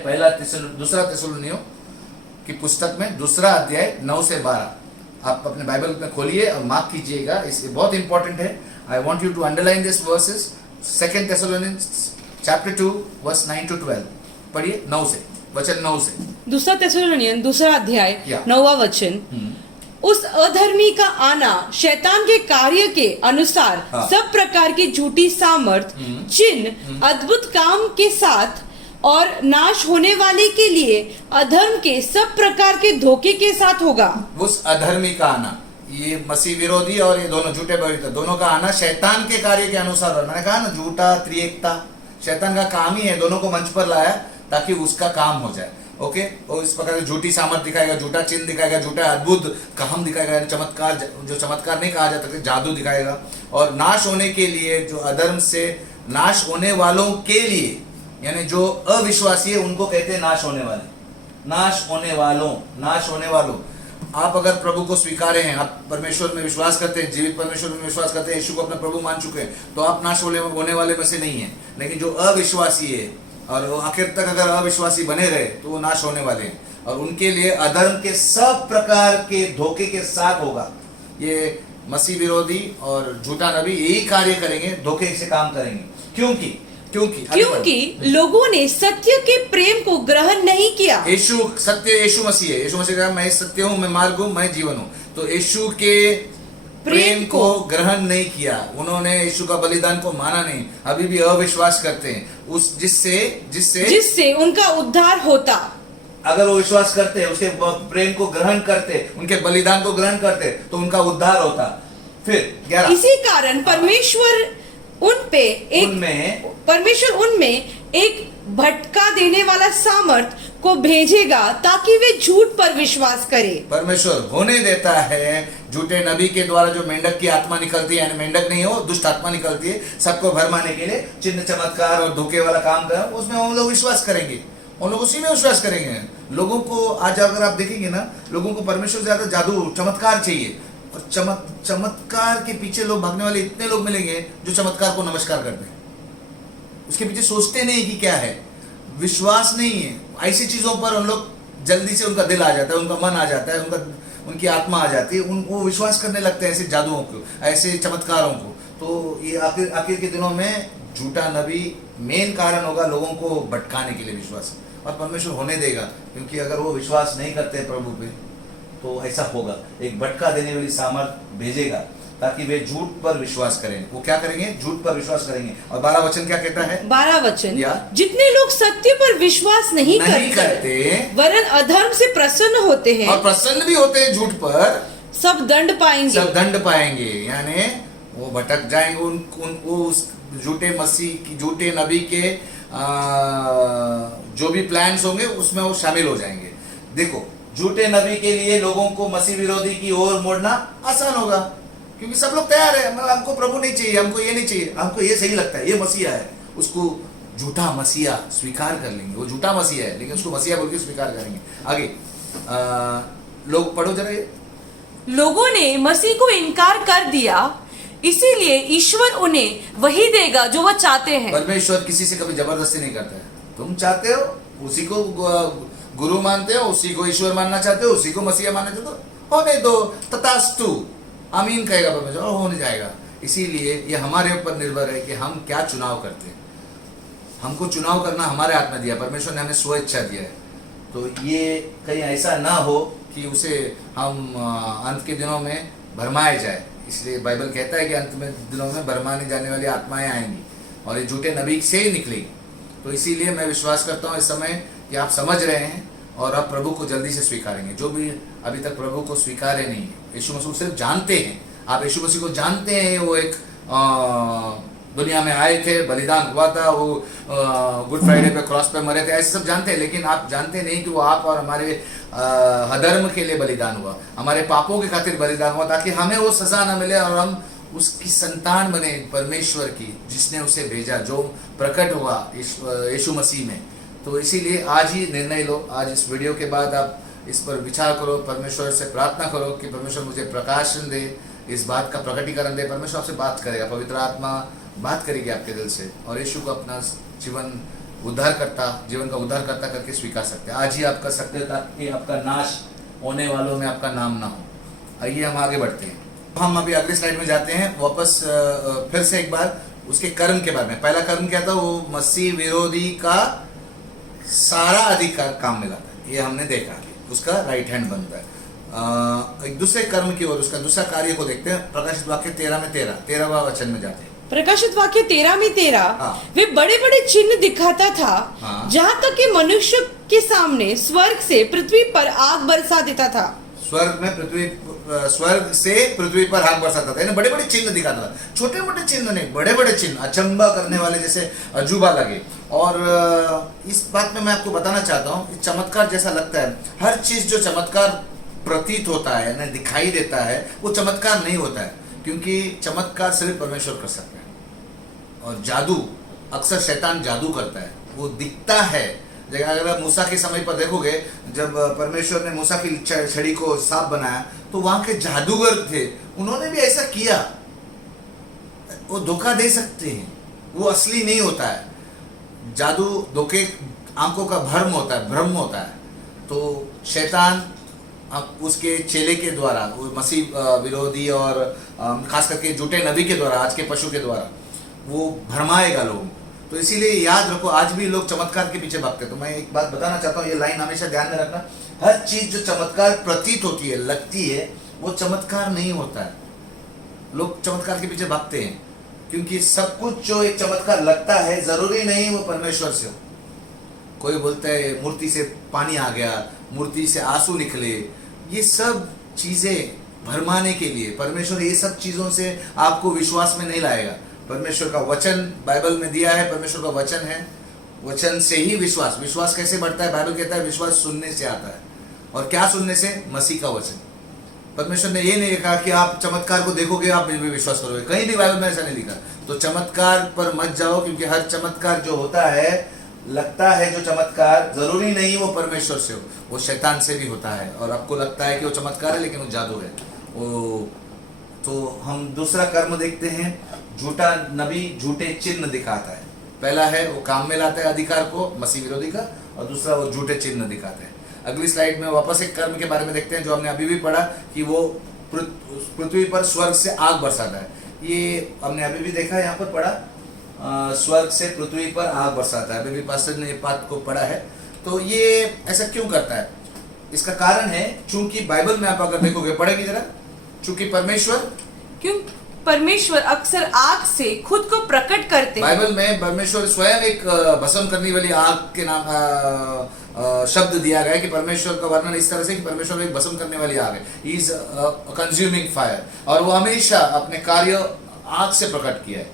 दूसरा थिस्सलुनीयों की पुस्तक में 2 अध्याय 9 से 12। आप अपने बाइबल में खोलिए और मार्क कीजिएगा, इस बहुत इंपॉर्टेंट है। I want you to underline this verses. 2 Thessalonians chapter 2 verse 9 to 12 पढ़िए, 9 से, वचन 9 से। 2 थिस्सलुनीयन 2 अध्याय 9वां वचन। उस अधर्मी का आना शैतान के कार्य के अनुसार सब प्रकार की झूठी सामर्थ, चिन्ह, अद्भुत काम के साथ और नाश होने वाले के लिए अधर्म के सब प्रकार के धोखे के साथ होगा। उस अधर्मी का आना, ये मसीह विरोधी और ये दोनों झूठे भविष्य, दोनों का आना शैतान के कार्य के अनुसार। मैंने कहा ना, झूठा त्रिएकता शैतान का काम ही है, दोनों को मंच पर लाया ताकि उसका काम हो जाए। ओके, और इस प्रकार की झूठी सामर्थ दिखाएगा, झूठा चिन्ह दिखाएगा, झूठा अद्भुत काम दिखाएगा, चमत्कार, जो चमत्कार नहीं कहा जाता, जादू दिखाएगा। और नाश होने के लिए, जो अधर्म से नाश होने वालों के लिए, यानी जो अविश्वासी है उनको कहते हैं नाश होने वाले, नाश होने वालों। आप अगर प्रभु को स्वीकारे हैं, आप परमेश्वर में विश्वास करते हैं, जीवित परमेश्वर में विश्वास करते हैं, यीशु को अपना प्रभु मान चुके हैं, तो आप नाश होने वाले में से नहीं है। लेकिन जो अविश्वासी है और वो आखिर तक अगर अविश्वासी बने रहे तो वो नाश होने वाले हैं, और उनके लिए अधर्म के सब प्रकार के धोखे के साथ होगा। ये मसीह विरोधी और झूठा नबी यही कार्य करेंगे, धोखे से काम करेंगे, क्योंकि क्योंकि आगे बढ़ो। क्योंकि लोगों ने सत्य के प्रेम को ग्रहण नहीं किया। यीशु सत्य, यीशु मसीह है। यीशु मसीह कहा मैं सत्य हूँ, मैं मार्ग हूँ, मैं जीवन हूँ। तो यीशु के प्रेम को ग्रहण नहीं किया, उन्होंने यीशु का बलिदान को माना नहीं, अभी भी अविश्वास करते हैं उस जिससे जिससे जिससे उनका उद्धार होता। अगर वो विश्वास करते, उसके प्रेम को ग्रहण करते, उनके बलिदान को ग्रहण करते, तो उनका उद्धार होता। फिर 11 इसी कारण परमेश्वर उनमें एक भटका देने वाला सामर्थ को भेजेगा ताकि वे झूठ पर विश्वास करें। परमेश्वर होने देता है झूठे नबी के द्वारा जो मेंढक की आत्मा निकलती है, यानी मेंढक नहीं हो, दुष्ट आत्मा निकलती है, सबको भरमाने के लिए चिन्ह चमत्कार और धोखे वाला काम कर, उसमें हम लोग विश्वास करेंगे, उन लोग उसी में विश्वास करेंगे। लोगों को आज अगर आप देखेंगे ना, लोगों को परमेश्वर से ज्यादा जादू चमत्कार चाहिए, और चमत्कार के पीछे लोग भागने वाले इतने लोग मिलेंगे जो चमत्कार को नमस्कार करते हैं, उसके पीछे सोचते नहीं कि क्या है, विश्वास नहीं है। ऐसी चीजों पर हम लोग जल्दी से उनका दिल आ जाता है, उनका मन आ जाता है, उनकी आत्मा आ जाती है, उनको विश्वास करने लगते हैं ऐसे जादुओं को, ऐसे चमत्कारों को। तो ये आखिर के दिनों में झूठा नबी मेन कारण होगा लोगों को भटकाने के लिए विश्वास, और परमेश्वर होने देगा, क्योंकि अगर वो विश्वास नहीं करते प्रभु पे तो ऐसा होगा, एक भटका देने वाली सामर्थ भेजेगा ताकि वे झूठ पर विश्वास करें। वो क्या करेंगे? झूठ पर विश्वास करेंगे। और 12 वचन क्या कहता है? 12 वचन, जितने लोग सत्य पर विश्वास नहीं करते वरन अधर्म से प्रसन्न होते हैं, और प्रसन्न भी होते हैं झूठ पर, सब दंड पाएंगे। यानी वो भटक जाएंगे, वो उस झूठे मसीह की, झूठे नबी के जो भी प्लान्स होंगे उसमें वो शामिल हो जाएंगे। देखो, झूठे नबी के लिए लोगों को मसीह विरोधी की ओर मोड़ना आसान होगा, क्योंकि सब लोग तैयार है, हमको प्रभु नहीं चाहिए, हमको ये नहीं चाहिए, हमको ये सही लगता है, ये मसीहा है, उसको झूठा मसीहा स्वीकार कर लेंगे। वो झूठा मसीहा है लेकिन उसको मसीहा बोल के स्वीकार करेंगे। आगे लोग पढ़ो जरा, ये लोगों ने मसीह को इनकार कर दिया, इसीलिए ईश्वर उन्हें वही देगा जो वह चाहते हैं। परमेश्वर किसी से कभी जबरदस्ती नहीं करता है। तुम चाहते हो, उसी को गुरु मानते हो, उसी को ईश्वर मानना चाहते हो, उसी को मसीहा मानना चाहते हो, होने दो, तथास्तु, आमीन कहेगा परमेश्वर, और होने जाएगा। इसीलिए ये हमारे ऊपर निर्भर है कि हम क्या चुनाव करते हैं। हमको चुनाव करना हमारे हाथ में दिया, परमेश्वर ने हमें स्वेच्छा दिया है। तो ये कहीं ऐसा ना हो कि उसे हम अंत के दिनों में भरमाए जाए। इसलिए बाइबल कहता है कि अंत में दिनों में भरमाने जाने वाली आत्माएं आएंगी, और ये झूठे नबी से ही निकलेगी। तो इसीलिए मैं विश्वास करता हूँ इस समय कि आप समझ रहे हैं और आप प्रभु को जल्दी से स्वीकारेंगे। जो भी अभी तक प्रभु को स्वीकारे नहीं है, यीशु मसीह सिर्फ जानते हैं, आप यीशु मसीह को जानते हैं, वो एक दुनिया में आए थे, बलिदान हुआ था, वो गुड फ्राइडे पे क्रॉस पे मरे थे, ऐसे सब जानते हैं, लेकिन आप जानते नहीं कि वो आप और हमारे अधर्म के लिए बलिदान हुआ, हमारे पापों के खातिर बलिदान हुआ, ताकि हमें वो सजा न मिले और हम उसकी संतान बने, परमेश्वर की, जिसने उसे भेजा, जो प्रकट हुआ यीशु मसीह में। तो इसीलिए आज ही निर्णय लो, आज इस वीडियो के बाद आप इस पर विचार करो, परमेश्वर से प्रार्थना करो कि परमेश्वर मुझे प्रकाशन दे, इस बात का प्रकटीकरण दे। परमेश्वर आपसे बात करेगा, पवित्र आत्मा बात करेगी आपके दिल से, और यीशु को अपना जीवन का उद्धारकर्ता करके स्वीकार सकते हैं। आज ही आप कर सकते हैं, ताकि आपका नाश होने वालों में आपका नाम ना हो। आइए हम आगे बढ़ते हैं। हम अभी अगले स्लाइड में जाते हैं, वापस फिर से एक बार उसके कर्म के बारे में। पहला कर्म क्या था? वो मसीह विरोधी का सारा अधिकार काम में लाता है, ये हमने देखा, उसका राइट हैंड बनता है। एक दूसरे कर्म की ओर, उसका दूसरा कार्य को देखते हैं। प्रकाशित वाक्य 13वां वचन में जाते हैं। प्रकाशित वाक्य 13 में 13 वे बड़े बड़े चिन्ह दिखाता था, जहाँ तक कि मनुष्य के सामने स्वर्ग से पृथ्वी पर आग बरसा देता था। स्वर्ग से पृथ्वी पर आग बरसाता था, बड़े बड़े चिन्ह दिखाता था, छोटे मोटे चिन्ह नहीं, बड़े बड़े चिन्ह, अचंबा करने वाले, जैसे अजूबा लगे। और इस बात में मैं आपको बताना चाहता हूँ, चमत्कार जैसा लगता है, हर चीज जो चमत्कार प्रतीत होता है ना, दिखाई देता है, वो चमत्कार नहीं होता है, क्योंकि चमत्कार सिर्फ परमेश्वर कर सकता है। और जादू, अक्सर शैतान जादू करता है, वो दिखता है। अगर आप मूसा के समय पर देखोगे, जब परमेश्वर ने मूसा की छड़ी को सांप बनाया, तो वहां के जादूगर थे, उन्होंने भी ऐसा किया। वो धोखा दे सकते हैं, वो असली नहीं होता है। जादू धोखे, आंखों का भ्रम होता है। तो शैतान उसके चेले के द्वारा, वो मसीह विरोधी और खास करके झूठे नबी के द्वारा, आज के पशु के द्वारा, वो भरमाएगा लोगों। तो इसीलिए याद रखो, आज भी लोग चमत्कार के पीछे भागते हैं। तो मैं एक बात बताना चाहता हूँ, ये लाइन हमेशा ध्यान में रखना, हर चीज जो चमत्कार प्रतीत होती है, लगती है, वो चमत्कार नहीं होता है। लोग चमत्कार के पीछे भागते हैं क्योंकि सब कुछ जो एक चमत्कार लगता है जरूरी नहीं वो परमेश्वर से हो। कोई बोलता है मूर्ति से पानी आ गया, मूर्ति से आंसू निकले, ये सब चीजें भरमाने के लिए परमेश्वर ये सब चीजों से आपको विश्वास में नहीं लाएगा। परमेश्वर का वचन बाइबल में दिया है, परमेश्वर का वचन है, वचन से ही विश्वास। विश्वास कैसे बढ़ता है? बाइबल कहता है विश्वास सुनने से आता है, और क्या सुनने से? मसीह का वचन। परमेश्वर ने ये नहीं कहा कि आप चमत्कार को देखोगे आप विश्वास करोगे, कहीं भी बाइबल में ऐसा नहीं लिखा। तो चमत्कार पर मत जाओ, क्योंकि हर चमत्कार जो होता है, लगता है जो चमत्कार, जरूरी नहीं वो परमेश्वर से हो, वो शैतान से भी होता है। और आपको लगता है कि वो चमत्कार है लेकिन वो जादू है वो। तो हम दूसरा कर्म देखते हैं, झूठा नबी झूठे चिन्ह दिखाता है। पहला है वो काम में लाता है अधिकार को, मसीह विरोधी का, और दूसरा वो झूठे चिन्ह दिखाता है। अगली स्लाइड में वापस एक कर्म के बारे में देखते हैं जो हमने अभी भी पढ़ा कि वो पृथ्वी पर स्वर्ग से आग बरसाता है। ये हमने अभी भी देखा, यहाँ पर पढ़ा, स्वर्ग से पृथ्वी पर आग बरसाता है। अभी भी पास्टर ने ये बात को पढ़ा है। तो ये ऐसा क्यों करता है? इसका कारण है, चूंकि बाइबल में आप अगर देखोगे, पढ़ेगी जरा, चूंकि परमेश्वर अक्सर आग से खुद को प्रकट करते हैं। बाइबल में परमेश्वर स्वयं एक भस्म करने वाली आग के नाम शब्द दिया गया है कि परमेश्वर का वर्णन इस तरह से कि परमेश्वर एक भस्म करने वाली आग है, ही इज कंज्यूमिंग फायर, और वो हमेशा अपने कार्य आग से प्रकट किया है।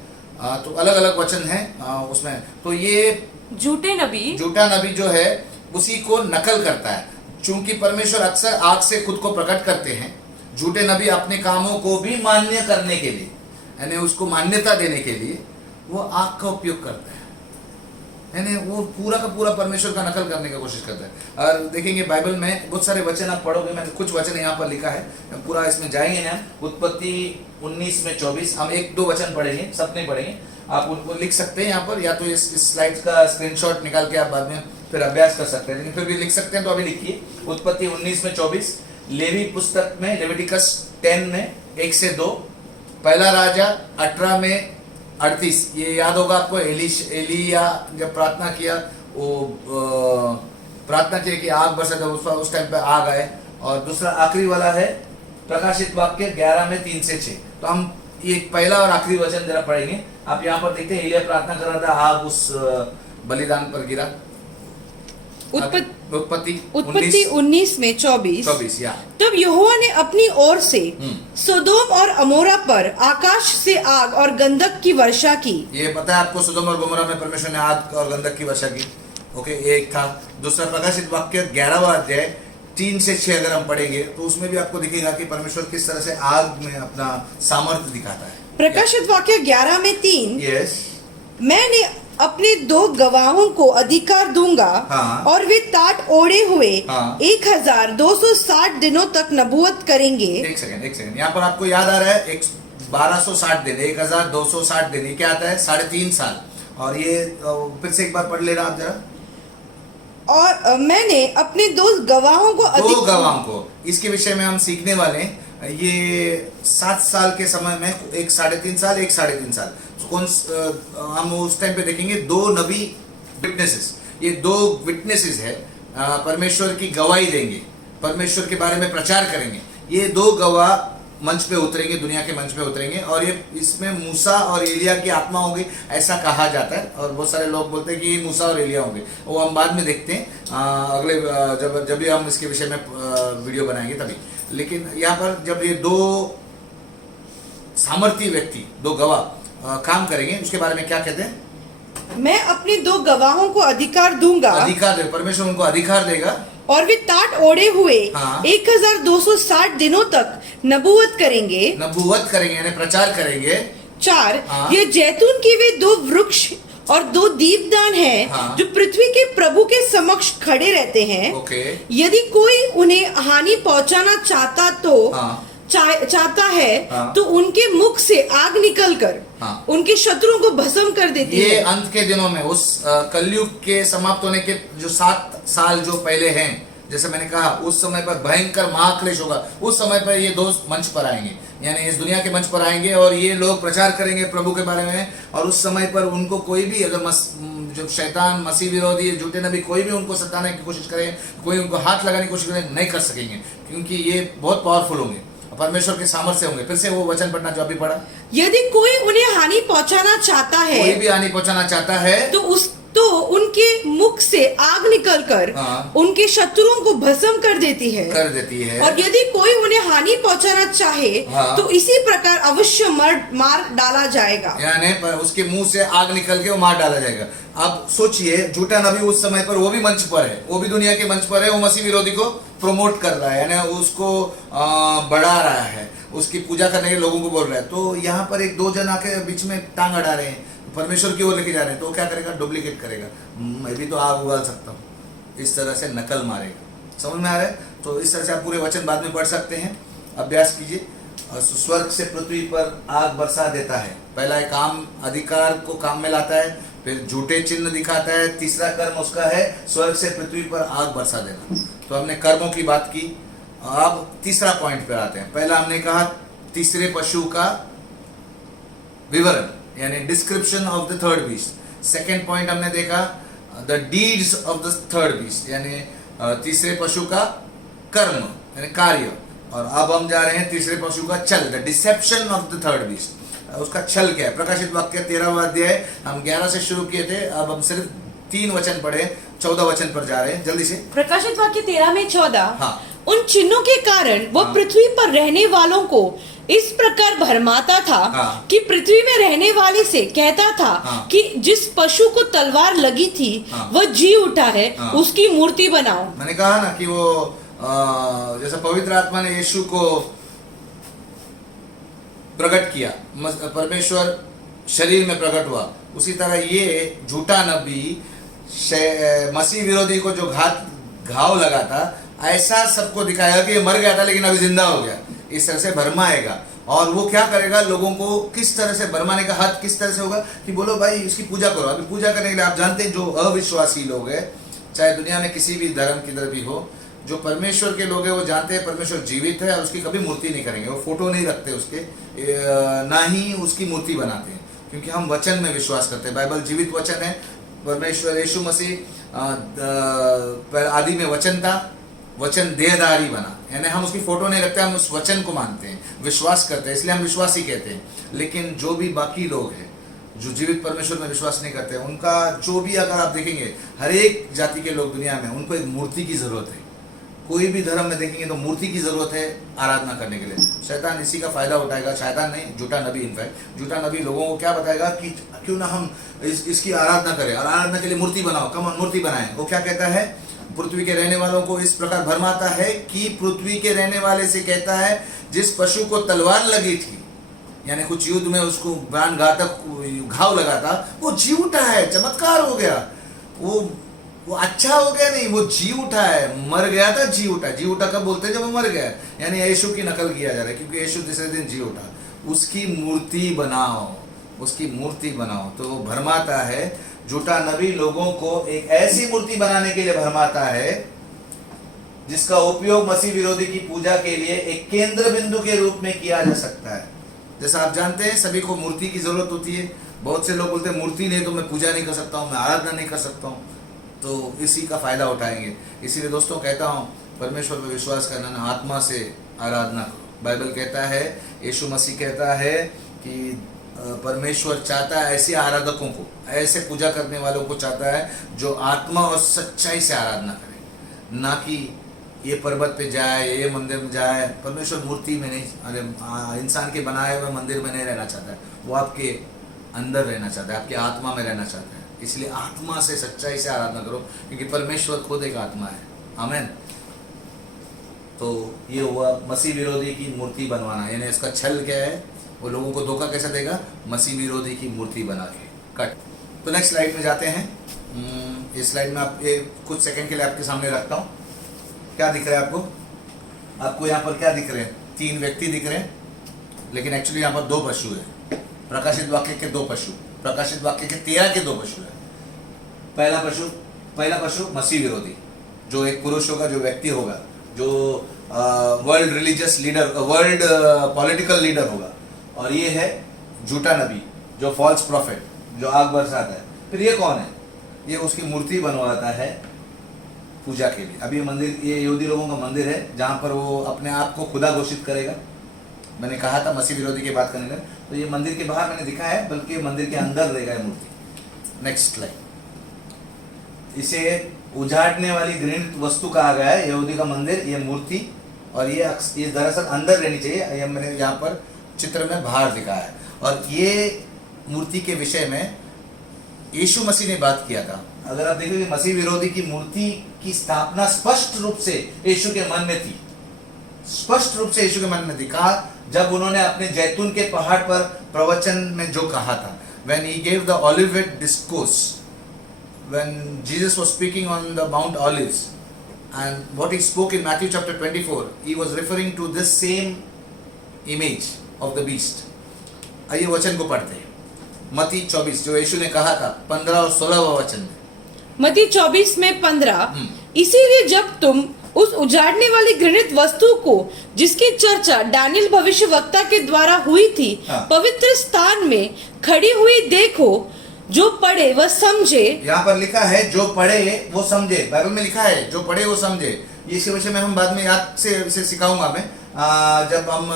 तो अलग अलग वचन है उसमें। तो ये झूठा नबी जो है उसी को नकल करता है। चूंकि परमेश्वर अक्सर आग से खुद को प्रकट करते हैं, झूठे नबी अपने कामों को भी मान्य करने के लिए, यानी उसको मान्यता देने के लिए वो आग का उपयोग करता है, यानी वो पूरा का पूरा परमेश्वर का नकल करने की कोशिश करता है। और देखेंगे बाइबल में बहुत सारे वचन आप पढ़ोगे, मैंने कुछ वचन यहाँ पर लिखा है, पूरा इसमें जाएंगे ना। उत्पत्ति 19 में 24, हम 1-2 वचन पढ़ेंगे, सब नहीं पढ़ेंगे, आप उनको लिख सकते हैं यहाँ पर, या तो इस स्लाइड का स्क्रीनशॉट निकाल के आप बाद में फिर अभ्यास कर सकते हैं, लेकिन फिर भी लिख सकते हैं तो अभी लिखिए। उत्पत्ति 19 में 24, लेवी पुस्तक में लेविटिकस 10 में 1 से 2, पहला राजा 18 में 38। ये याद होगा आपको, एलिया जब प्रार्थना किया, वो प्रार्थना किया कि आग बरसा, उस टाइम पे आग आए। और दूसरा आखिरी वाला है प्रकाशित वाक्य 11 में 3 से 6। तो हम ये पहला और आखिरी वचन जरा पढ़ेंगे। आप यहाँ पर देखते हैं एलिया प्रार्थना कर रहा था, आग उस बलिदान पर गिरा। उत्पत्ति 19 में 24 या। तब यहोवा ने अपनी ओर से सोदोम और अमोरा पर आकाश से आग और गंधक की वर्षा की। ये पता है आपको, सोदोम और गमोरा में परमेश्वर ने आग और गंधक की वर्षा की। ओके, एक था। दूसरा प्रकाशित वाक्य 11वां अध्याय 3 से 6 अगर हम पढ़ेंगे तो उसमें भी आपको दिखेगा कि परमेश्वर किस तरह से आग में अपना सामर्थ्य दिखाता है। प्रकाशित वाक्य 11 में 3, यस, मैंने अपने 2 गवाहों को अधिकार दूंगा, हाँ, और वे टाट ओढ़े हुए, हाँ, 1260 दिनों तक नबूवत करेंगे। एक सेकंड, यहाँ पर आपको याद आ रहा है 1260 दिन, 1260 दिन, ये क्या आता है? 3.5 साल। और ये फिर से एक बार पढ़ लेना आप जरा। और मैंने अपने 2 गवाहों को इसके विषय में हम सीखने वाले हैं। ये 7 साल के समय में, एक 3.5 साल, एक 3.5 साल, हम उस टाइम पे देखेंगे 2 नबी विटनेसेस। ये 2 विटनेसेस है, परमेश्वर की गवाही देंगे, परमेश्वर के बारे में प्रचार करेंगे। ये 2 गवाह मंच पे उतरेंगे, दुनिया के मंच पे उतरेंगे, और ये इसमें मूसा और एलिया की आत्मा होगी ऐसा कहा जाता है। और बहुत सारे लोग बोलते हैं कि ये मूसा और एलिया होंगे, वो हम बाद में देखते हैं अगले जब भी हम इसके विषय में वीडियो बनाएंगे तभी। लेकिन यहाँ पर जब ये 2 सामर्थी व्यक्ति, 2 गवाह काम करेंगे, उसके बारे में क्या कहते हैं? मैं अपने 2 गवाहों को अधिकार दूंगा, अधिकार दे, परमेश्वर उनको अधिकार देगा, और वे टाट ओढ़े हुए, हाँ, 1260 दिनों तक नबूवत करेंगे, यानी प्रचार करेंगे। 4, हाँ, ये जैतून के वे 2 वृक्ष और 2 दीपदान हैं, हाँ, जो पृथ्वी के प्रभु के समक्ष खड़े रहते हैं। ओके। यदि कोई उन्हें हानि पहुंचाना चाहता है, हाँ, तो उनके मुख से आग निकलकर, हाँ, उनके शत्रुओं को भस्म कर देती है। ये अंत के दिनों में, उस कलयुग के समाप्त होने के जो 7 साल जो पहले हैं, जैसे मैंने कहा उस समय पर भयंकर महाक्लेश होगा, उस समय पर ये दोस्त मंच पर आएंगे, यानी इस दुनिया के मंच पर आएंगे और ये लोग प्रचार करेंगे प्रभु के बारे में। और उस समय पर उनको कोई भी अगर जो शैतान, मसीह विरोधी, झूठे नबी, कोई भी उनको सताने की कोशिश करे, कोई उनको हाथ लगाने की कोशिश करे, नहीं कर सकेंगे, क्योंकि ये बहुत पावरफुल होंगे, परमेश्वर के सामर्थ्य होंगे। फिर से वो वचन पढ़ना जो अभी पढ़ा, यदि कोई उन्हें हानि पहुंचाना चाहता है, कोई भी हानि पहुंचाना चाहता है तो उनके मुख से आग निकलकर हाँ। उनके शत्रुओं को भस्म कर देती है। और यदि कोई उन्हें हानि पहुंचाना चाहे हाँ। तो इसी प्रकार अवश्य मार डाला जाएगा, यानी पर उसके मुंह से आग निकल के वो मार डाला जाएगा। अब सोचिए, झूठा नबी उस समय पर वो भी मंच पर है, वो भी दुनिया के मंच पर है, वो मसीह विरोधी को प्रमोट कर रहा है, यानी उसको बढ़ा रहा है, उसकी पूजा करने के लोगों को बोल रहा है। तो यहाँ पर एक दो जन आके बीच में टांग अड़ा रहे हैं, परमेश्वर की ओर लेके जा रहे हैं, तो क्या करेगा? डुप्लीकेट करेगा। मैं भी तो आग उगाल सकता हूँ, इस तरह से नकल मारेगा। समझ में आ रहा है? तो इस तरह से आप पूरे वचन बाद में पढ़ सकते हैं, अभ्यास कीजिए। स्वर्ग से पृथ्वी पर आग बरसा देता है, पहला काम अधिकार को काम में लाता है, फिर झूठे चिन्ह दिखाता है, तीसरा कर्म उसका है स्वर्ग से पृथ्वी पर आग बरसा देना। तो हमने कर्मों की बात की, अब तीसरा पॉइंट पे आते हैं। पहला हमने कहा तीसरे पशु का विवरण, यानी description of the third beast. Second point हमने देखा the deeds of the third beast, यानी तीसरे पशु का कर्म यानी कार्य। और अब हम जा रहे हैं तीसरे पशु का छल, the deception of the third beast. उसका छल क्या है? प्रकाशित वाक्य 13वां अध्याय, हम 11 से शुरू किए थे, अब हम सिर्फ 3 वचन पढ़े, 14 वचन पर जा रहे हैं, जल्दी से। प्रकाशित वाक्य 13 में 14, हाँ। उन चिन्हों के कारण वह हाँ। पृथ्वी पर रहने वालों को इस प्रकार भरमाता था हाँ। कि पृथ्वी में रहने वाले से कहता था हाँ। कि जिस पशु को तलवार लगी थी हाँ। वह जी उठा है, हाँ। उसकी मूर्ति बनाओ। मैंने कहा ना कि वो जैसा पवित्र आत्मा ने यीशु को प्रकट किया, परमेश्वर शरीर में प्रकट हुआ, उसी तरह ये झूठा नबी मसीह विरोधी को जो घाव लगा था, ऐसा सबको दिखाया कि ये मर गया था लेकिन अभी जिंदा हो गया, इस तरह से भरमाएगा। और वो क्या करेगा? लोगों को किस तरह से भरमाने का हाथ किस तरह से होगा कि बोलो भाई इसकी पूजा करो। अभी पूजा करने के लिए आप जानते हैं, जो अविश्वासी लोग हैं, चाहे दुनिया में किसी भी धर्म की तरफ भी हो, जो परमेश्वर के लोग हैं वो जानते हैं परमेश्वर जीवित है और उसकी कभी मूर्ति नहीं करेंगे, वो फोटो नहीं रखते उसके, ना ही उसकी मूर्ति बनाते हैं, क्योंकि हम वचन में विश्वास करते हैं। बाइबल जीवित वचन है, परमेश्वर यीशु मसीह आदि में वचन था, वचन देहधारी बना, यानी हम उसकी फोटो नहीं रखते, हम उस वचन को मानते हैं, विश्वास करते हैं, इसलिए हम विश्वासी कहते हैं। लेकिन जो भी बाकी लोग हैं जो जीवित परमेश्वर में विश्वास नहीं करते, उनका जो भी अगर आप देखेंगे, हर एक जाति के लोग दुनिया में, उनको एक मूर्ति की जरूरत है। कोई भी धर्म में देखेंगे तो मूर्ति की जरूरत है आराधना करने के लिए। शैतान इसी का फायदा उठाएगा, शैतान नहीं, झूठा नबी, इनफैक्ट झूठा नबी लोगों को क्या बताएगा कि क्यों ना हम इसकी आराधना करें, और आराधना के लिए मूर्ति बनाओ, कम मूर्ति बनाएं। वो क्या कहता है? पृथ्वी के रहने वालों को इस प्रकार भरमाता है कि पृथ्वी के रहने वाले से कहता है जिस पशु को तलवार लगी थी, यानी कुछ युद्ध में उसको प्राण घातक घाव लगा था, वो जी उठा है, चमत्कार हो गया, वो अच्छा हो गया, नहीं, वो जी उठा है। मर गया था, जी उठा। जी उठा कब बोलते हैं? जब वो मर गया, यानी यीशु की नकल किया जा रहा है, क्योंकि यीशु तीसरे दिन जी उठा। उसकी मूर्ति बनाओ, उसकी मूर्ति बनाओ। तो वो भरमाता है, झूठा नबी लोगों को एक ऐसी मूर्ति बनाने के लिए भरमाता है जिसका उपयोग मसीह विरोधी की पूजा के लिए एक केंद्र बिंदु के रूप में किया जा सकता है। जैसा आप जानते हैं, सभी को मूर्ति की जरूरत होती है। बहुत से लोग बोलते हैं मूर्ति नहीं तो मैं पूजा नहीं कर सकता हूँ, मैं आराधना नहीं कर सकता हूँ, तो इसी का फायदा उठाएंगे। इसीलिए दोस्तों कहता हूँ, परमेश्वर पर विश्वास करना ना, आत्मा से आराधना करो। बाइबल कहता है, यीशु मसीह कहता है कि परमेश्वर चाहता है ऐसे आराधकों को, ऐसे पूजा करने वालों को चाहता है जो आत्मा और सच्चाई से आराधना करे, ना कि ये पर्वत पे जाए, ये मंदिर में जाए। परमेश्वर मूर्ति में नहीं, अरे इंसान के बनाए हुए मंदिर में नहीं रहना चाहता है, वो आपके अंदर रहना चाहता है, आपके आत्मा में रहना चाहता है। इसलिए आत्मा से सच्चाई से आराधना करो, क्योंकि परमेश्वर खुद एक आत्मा है। आमीन। तो ये हुआ मसीह विरोधी की मूर्ति बनवाना, यानी इसका छल क्या है? वो लोगों को धोखा कैसे देगा? मसीह विरोधी की मूर्ति बना के। कट। तो नेक्स्ट स्लाइड में जाते हैं। इस स्लाइड में आप कुछ सेकंड के लिए आपके सामने रखता हूँ। क्या दिख रहा है आपको? आपको यहाँ पर क्या दिख रहे हैं? 3 व्यक्ति दिख रहे हैं, लेकिन एक्चुअली यहाँ पर 2 पशु है। प्रकाशित वाक्य के 2 पशु, प्रकाशित वाक्य के 13 के 2 पशु है। पहला पशु मसीह विरोधी, जो एक पुरुष होगा, जो व्यक्ति होगा, जो world religious leader, world political leader होगा, और ये है झूठा नबी, जो फॉल्स प्रॉफिट, जो आग बरसाता है। फिर ये कौन है? ये उसकी मूर्ति बनवाता है पूजा के लिए। अब ये मंदिर, ये यहूदी लोगों का मंदिर है जहाँ पर वो अपने आप को खुदा घोषित करेगा। मैंने कहा था मसीह विरोधी की बात करने लगे, तो ये मंदिर के बाहर मैंने दिखाया है, बल्कि मंदिर के अंदर रहेगा ये मूर्ति। Next slide. इसे उजाड़ने वाली घृणित वस्तु कहा गया है, यहूदी का मंदिर, ये मूर्ति, और ये दरअसल अंदर रहनी चाहिए। ये मैंने यहाँ पर चित्र में बाहर दिखाया है। और ये मूर्ति के विषय में यीशु मसीह ने बात किया था। अगर आप देखोगे मसीह विरोधी की मूर्ति की स्थापना स्पष्ट रूप से यीशु के मन में थी, स्पष्ट रूप से यीशु के मन में थी। कहा जब उन्होंने अपने जैतून के पहाड़ पर प्रवचन में जो कहा था, when he gave the Olivet discourse, when Jesus was speaking on the Mount Olives, and what he spoke in Matthew chapter 24, he was referring to this same image of the beast. आइए वचन को पढ़ते हैं। मत्ती 24, जो यीशु ने कहा था 15 और 16वां वचन में। मत्ती 24 में 15, इसीलिए जब तुम उस उजाड़ने वाली घृणित वस्तु को, जिसकी चर्चा दानियेल भविष्यवक्ता के द्वारा हुई थी, पवित्र स्थान में खड़ी हुई देखो, जो पढ़े वह समझे। यहाँ पर लिखा है जो पढ़े वो समझे, बाइबल में लिखा है जो पढ़े वो समझे। इसके विषय में हम बाद में याद से इसे सिखाऊंगा मैं, जब हम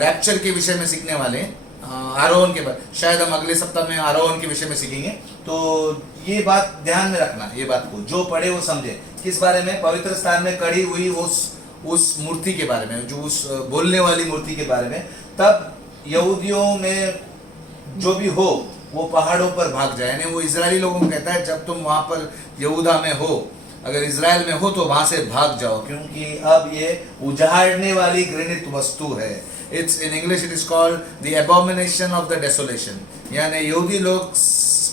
रैप्चर के विषय में सीखने वाले हैं, आरोहण के बाद, शायद हम अगले सप्ताह में आरोहण के विषय में सीखेंगे। तो ये बात ध्यान में रखना, ये बात को, जो पढ़े वो समझे। किस बारे में? पवित्र स्थान में खड़ी हुई उस मूर्ति के बारे में, जो उस बोलने वाली मूर्ति के बारे में। तब यहूदियों में जो भी हो वो पहाड़ों पर भाग जाए। यानी वो इजरायली लोगों को कहता है जब तुम वहां पर यहूदा में हो, अगर इजराइल में हो तो वहां से भाग जाओ, क्योंकि अब ये उजाड़ने वाली घृणित वस्तु है। It's in English it is called the Abomination of the desolation. यानी यहूदी लोग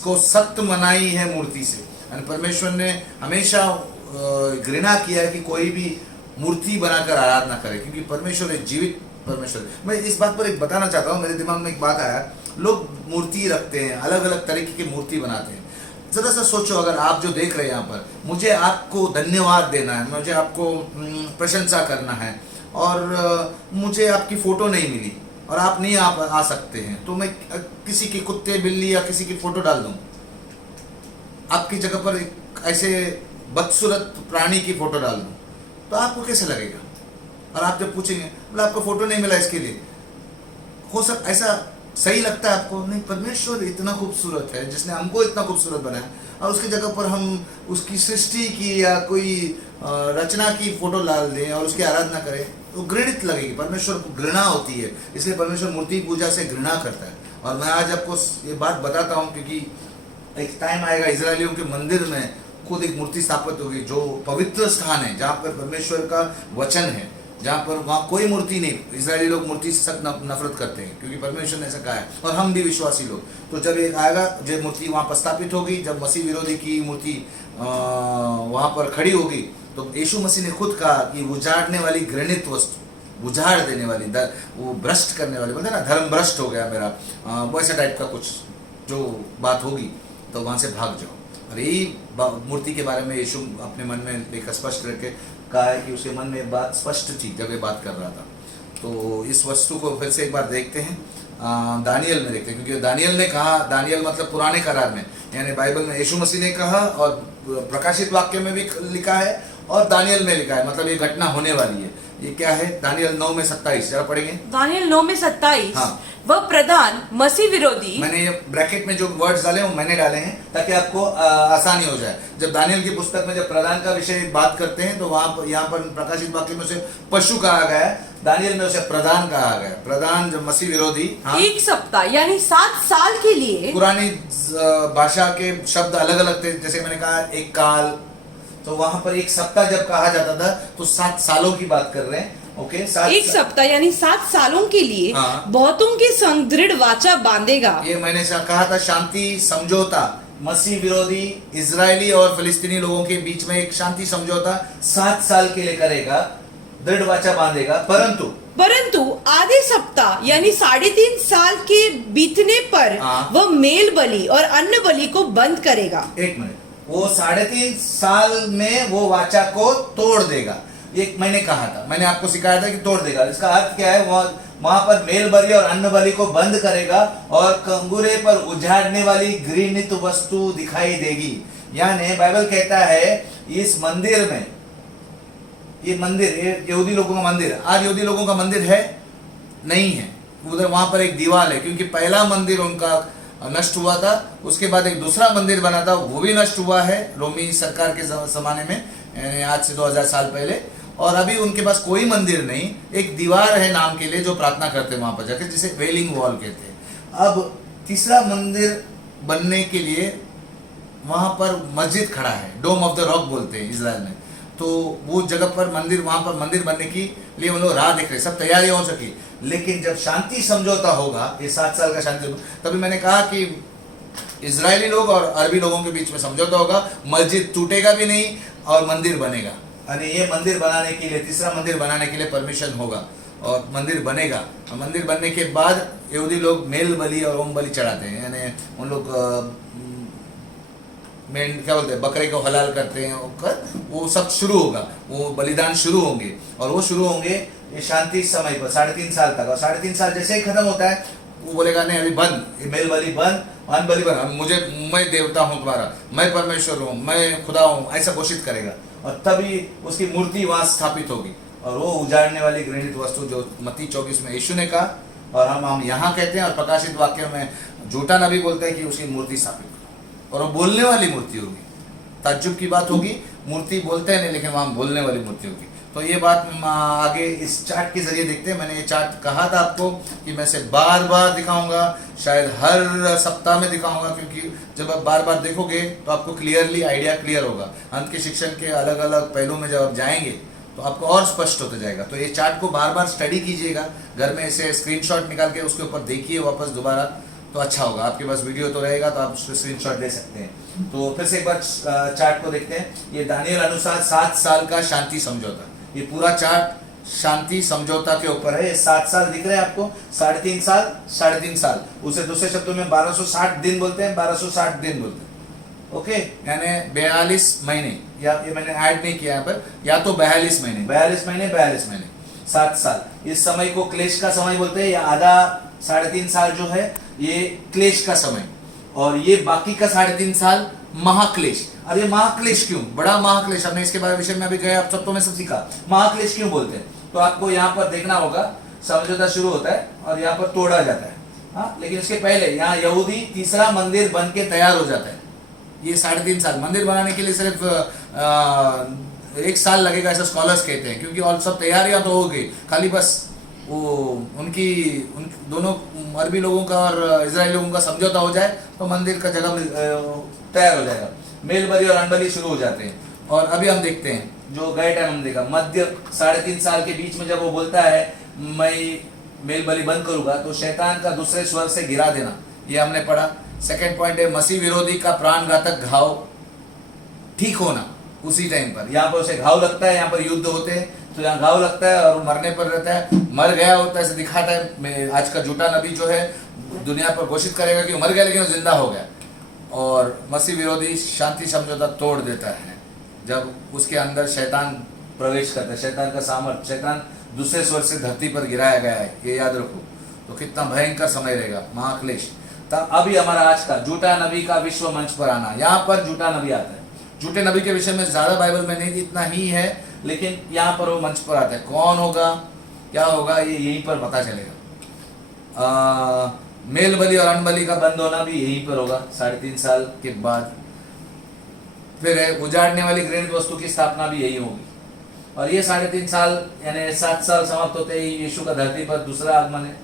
को सख्त मनाही है मूर्ति से। परमेश्वर ने हमेशा घृणा किया है कि कोई भी मूर्ति बनाकर आराधना करे, क्योंकि परमेश्वर एक जीवित परमेश्वर। मैं इस बात पर एक बताना चाहता हूँ, मेरे दिमाग में एक बात आया, लोग मूर्ति रखते हैं, अलग अलग तरीके की मूर्ति बनाते हैं। जरा सा सोचो, अगर आप जो देख रहे हैं यहाँ पर, मुझे आपको धन्यवाद देना है, मुझे आपको प्रशंसा करना है, और मुझे आपकी फोटो नहीं मिली और आप नहीं आ सकते हैं, तो मैं किसी की कुत्ते बिल्ली या किसी की फोटो डाल दूं आपकी जगह पर, एक ऐसे बदसूरत प्राणी की फोटो डाल दूं, तो आपको कैसे लगेगा? और आप जब पूछेंगे बोले आपको फोटो नहीं मिला इसके लिए, हो सकता ऐसा सही लगता है आपको? नहीं, परमेश्वर इतना खूबसूरत है जिसने हमको इतना खूबसूरत बनाया, और उसकी जगह पर हम उसकी सृष्टि की या कोई रचना की फोटो डाल दें और उसकी आराधना करें, तो घृणित लगेगी। परमेश्वर को घृणा होती है, इसलिए परमेश्वर मूर्ति पूजा से घृणा करता है। और मैं आज आपको ये बात बताता हूँ क्योंकि एक टाइम आएगा इजरायलियों के मंदिर में खुद एक मूर्ति स्थापित होगी, जो पवित्र स्थान है, जहाँ पर परमेश्वर का वचन है, जहाँ पर वहाँ कोई मूर्ति नहीं। इजरायली लोग मूर्ति से सख्त नफरत करते हैं, क्योंकि परमेश्वर ने ऐसा कहा है, और हम भी विश्वासी लोग। तो जब एक आएगा, जब मूर्ति वहाँ पर स्थापित होगी, जब मसीह विरोधी की मूर्ति वहाँ पर खड़ी होगी, तो यीशु मसीह ने खुद कहा कि उजाड़ने वाली घृणित वस्तु, उजाड़ देने वाली, वो भ्रष्ट करने वाली, बोलते ना धर्म भ्रष्ट हो गया मेरा, वैसा टाइप का कुछ जो बात होगी, तो वहाँ से भाग जाओ। और यही मूर्ति के बारे में यीशु अपने मन में एक स्पष्ट करके कहा है कि उसके मन में बात स्पष्ट थी जब ये बात कर रहा था। तो इस वस्तु को फिर से एक बार देखते हैं, दानियल में देखते हैं, क्योंकि दानियल ने कहा, दानियल मतलब पुराने करार में, यानी बाइबल में यीशु मसीह ने कहा, और प्रकाशित वाक्य में भी लिखा है, और दानियल में लिखा है, मतलब ये घटना होने वाली है। ये क्या है? दानियल 9:27, जरा पढ़ेंगे। दानियल 9:27, हाँ। वह प्रधान मसीह विरोधी, मैंने ये ब्रैकेट में जो वर्ड्स डाले वो मैंने डाले हैं ताकि आपको आसानी हो जाए। जब दानियल की पुस्तक में जब प्रधान का विषय बात करते हैं, तो वहां पर, यहाँ पर प्रकाशित वाक्य में उसे पशु कहा गया है, दानियल में उसे प्रधान कहा गया। प्रधान जब मसीह विरोधी, हाँ, 1 सप्ताह यानी 7 साल के लिए। पुरानी भाषा के शब्द अलग अलग थे, जैसे मैंने कहा एक काल, तो वहां पर 1 सप्ताह जब कहा जाता था तो 7 सालों की बात कर रहे हैं। ओके, 1 सप्ताह यानी 7 सालों के लिए, हाँ, बहुतों के संग दृढ़ वाचा बांधेगा। ये मैंने कहा था, शांति समझौता, मसीह विरोधी इजरायली और फिलिस्तीनी लोगों के बीच में एक शांति समझौता 7 साल के लिए करेगा, दृढ़ वाचा बांधेगा। परंतु आधे सप्ताह यानी 3.5 साल के बीतने पर हाँ, वह मेल बलि और अन्न बलि को बंद करेगा। एक मिनट, वो 3.5 साल में वो वाचा को तोड़ देगा। एक मैंने कहा था, मैंने आपको सिखाया था कि तोड़ देगा। इसका अर्थ क्या है? वहां पर मेल बलि और अन्न बलि को बंद करेगा और कंगूरे पर उजाड़ने वाली घृणित वस्तु दिखाई देगी। यानी बाइबल कहता है इस मंदिर में, ये मंदिर, ये यहूदी लोगों का मंदिर, आज यहूदी लोगों का मंदिर है नहीं है। उधर वहां पर एक दीवार है, क्योंकि पहला मंदिर उनका नष्ट हुआ था, उसके बाद एक दूसरा मंदिर बना था, वो भी नष्ट हुआ है रोमी सरकार के जमाने में, यानी आज से 2000 साल पहले। और अभी उनके पास कोई मंदिर नहीं, एक दीवार है नाम के लिए जो प्रार्थना करते हैं वहां पर जाकर, जिसे वेलिंग वॉल कहते हैं। अब तीसरा मंदिर बनने के लिए वहां पर मस्जिद खड़ा है, डोम ऑफ द रॉक बोलते हैं इजराइल में। तो वो जगह पर मंदिर, वहां पर मंदिर बनने के लिए उन लोग राह देख रहे, सब तैयारियां हो सकी। लेकिन जब शांति समझौता होगा, ये 7 साल का शांति, तभी मैंने कहा कि इजरायली लोग और अरबी लोगों के बीच में समझौता होगा, मस्जिद टूटेगा भी नहीं और मंदिर बनेगा। यानी ये मंदिर बनाने के लिए, तीसरा मंदिर बनाने के लिए परमिशन होगा और मंदिर बनेगा। और मंदिर बनने के बाद यहूदी लोग मेल बलि और ओम बलि चढ़ाते हैं, यानी उन लोग क्या बोलते हैं, बकरे को हलाल करते हैं, वो सब शुरू होगा, वो बलिदान शुरू होंगे। और वो शुरू होंगे ये शांति समय पर 3.5 साल तक। और 3.5 साल जैसे ही खत्म होता है, वो बोलेगा नहीं अभी बंद, ये मेल बलि बंद, अन्न बलि बंद, मैं देवता हूँ तुम्हारा, मैं परमेश्वर हूँ, मैं खुदा हूँ, ऐसा घोषित करेगा। और तभी उसकी मूर्ति वहां स्थापित होगी। और वो उजाड़ने वाली घृणित वस्तु जो मत्ती 24 में यीशु ने कहा, और हम यहाँ कहते हैं, और प्रकाशित वाक्य में झूठा नबी बोलते हैं कि उसकी मूर्ति स्थापित, और वो बोलने वाली मूर्ति होगी। ताज्जुब की बात होगी, मूर्ति बोलते हैं नहीं, लेकिन वहां बोलने वाली मूर्ति होगी। तो ये बात आगे इस चार्ट के जरिए देखते हैं। मैंने ये चार्ट कहा था आपको कि मैं इसे बार बार दिखाऊंगा, शायद हर सप्ताह में दिखाऊंगा, क्योंकि जब आप बार बार देखोगे तो आपको क्लियरली आइडिया क्लियर होगा। अंत के शिक्षण के अलग अलग पहलू में जब आप जाएंगे तो आपको और स्पष्ट होता जाएगा। तो ये चार्ट को बार बार स्टडी कीजिएगा, घर में इसे स्क्रीनशॉट निकाल के उसके ऊपर देखिए वापस दोबारा, तो अच्छा होगा। आपके पास वीडियो तो रहेगा तो आप उससे स्क्रीनशॉट ले सकते हैं। तो फिर से एक बार चार्ट को देखते हैं। ये दानियल अनुसार 7 साल का शांति समझौता, ये पूरा चार्ट शांति समझौता के ऊपर है। ये 7 साल दिख रहे हैं आपको, 3.5 साल, 3.5 साल, उसे दूसरे शब्दों में 1260 दिन बोलते हैं, 1260 दिन बोलते हैं। ओके, यानी 42 महीने, या ये मैंने ऐड नहीं किया यहाँ पर, या तो 42 महीने, 42 महीने, 42 महीने, 7 साल। इस समय को क्लेश का समय बोलते हैं। या आधा 3.5 साल जो है ये क्लेश का समय, और ये बाकी का 3.5 साल महाक्लेश। अरे महाक्लेश क्यों, बड़ा महाक्लेश, हमने इसके बारे विषय में अभी गए, आप सबको में सब सीखा, महाक्लेश क्यों बोलते हैं। तो आपको यहाँ पर देखना होगा, समझौता शुरू होता है और यहाँ पर तोड़ा जाता है। हाँ, लेकिन इसके पहले यहाँ यहूदी तीसरा मंदिर बन के तैयार हो जाता है। ये 3.5 साल मंदिर बनाने के लिए सिर्फ 1 साल लगेगा, ऐसा स्कॉलर्स कहते हैं, क्योंकि और सब तैयारियां तो हो गई, खाली बस वो उन दोनों अरबी लोगों का और इजराइली लोगों का समझौता हो जाए तो मंदिर का जगह तैयार हो जाएगा। मेल बलि और अन्न बलि शुरू हो जाते हैं। और अभी हम देखते हैं जो गए टाइम हम देखा, मध्य 3.5 साल के बीच में जब वो बोलता है मैं मेल बलि बंद करूंगा, तो शैतान का दूसरे स्वर्ग से गिरा देना, ये हमने पढ़ा। सेकेंड पॉइंट है मसीह विरोधी का प्राणघातक घाव ठीक होना उसी टाइम पर। यहाँ पर उसे घाव लगता है, यहाँ पर युद्ध होते हैं तो यहाँ घाव लगता है और मरने पर रहता है, मर गया होता है, ऐसे दिखाता है। आज का झूठा नबी जो है दुनिया पर घोषित करेगा कि मर गया लेकिन वो जिंदा हो गया। और मसीह विरोधी शांति समझौता तोड़ देता है जब उसके अंदर शैतान प्रवेश करता है, शैतान का सामर्थ्य, शैतान दूसरे स्वर्ग से धरती पर गिराया गया है, ये याद रखो। तो कितना भयंकर समय रहेगा, महाक्लेश। तब अभी हमारा आज का झूठा नबी का विश्व मंच पर आना, यहाँ पर झूठा नबी आता है। झूठे नबी के विषय में ज्यादा बाइबल में नहीं, इतना ही है, लेकिन यहाँ पर वो मंच पर आता है। कौन होगा, क्या होगा, ये यहीं पर पता चलेगा। मेल बलि और अन्न बलि का बंद होना भी यहीं पर होगा 3.5 साल के बाद। फिर है उजाड़ने वाली घृणित वस्तु की स्थापना भी यही होगी। और ये 3.5 साल यानी 7 साल समाप्त होते ही यीशु का धरती पर दूसरा आगमन है।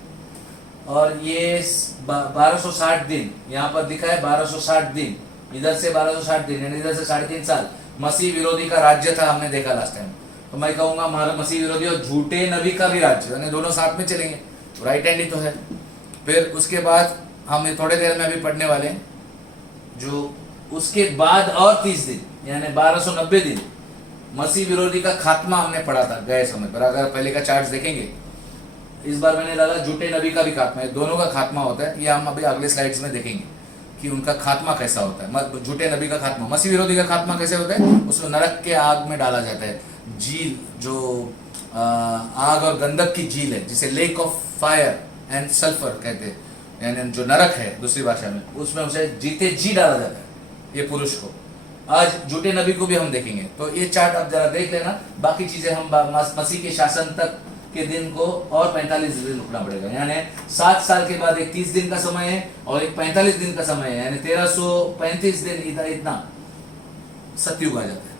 और ये 1260 दिन यहाँ पर दिखा है, 1260 दिन, इधर से 1260 दिन यानी इधर से 3.5 साल मसीह विरोधी का राज्य था, हमने देखा लास्ट टाइम। तो मैं कहूँगा हमारा मसीह विरोधी और झूठे नबी का भी राज्य, यानी दोनों साथ में चलेंगे, राइट हैंड ही तो है। फिर उसके बाद हम थोड़े देर में अभी पढ़ने वाले हैं, जो उसके बाद और 30 दिन यानी 1290 दिन मसीह विरोधी का खात्मा हमने पढ़ा था गए समय पर। अगर पहले का चार्ट देखेंगे, इस बार मैंने डाला झूठे नबी का भी खात्मा है, दोनों का खात्मा होता है। ये हम अभी अगले स्लाइड्स में देखेंगे कि उनका खात्मा कैसा होता है, झूठे नबी का खात्मा, मसीह विरोधी का खात्मा कैसे होता है, उसको नरक के आग में डाला जाता है। झील जो आग और गंधक की झील है, जिसे lake of fire and sulphur कहते हैं, यानी जो नरक है दूसरी भाषा में, उसमें उसे जीते जी डाला जाता है ये पुरुष को। आज झूठे नबी को भी हम देखेंगे। तो ये चार्ट आप जरा देख लेना, बाकी चीजें हम मसीह के शासन तक के दिन को और 45 दिन रुकना पड़ेगा। यानी 7 साल के बाद एक 30 दिन का समय है और एक 45 दिन का समय है, यानी 1335 दिन इतना सतयुग आ जाता है।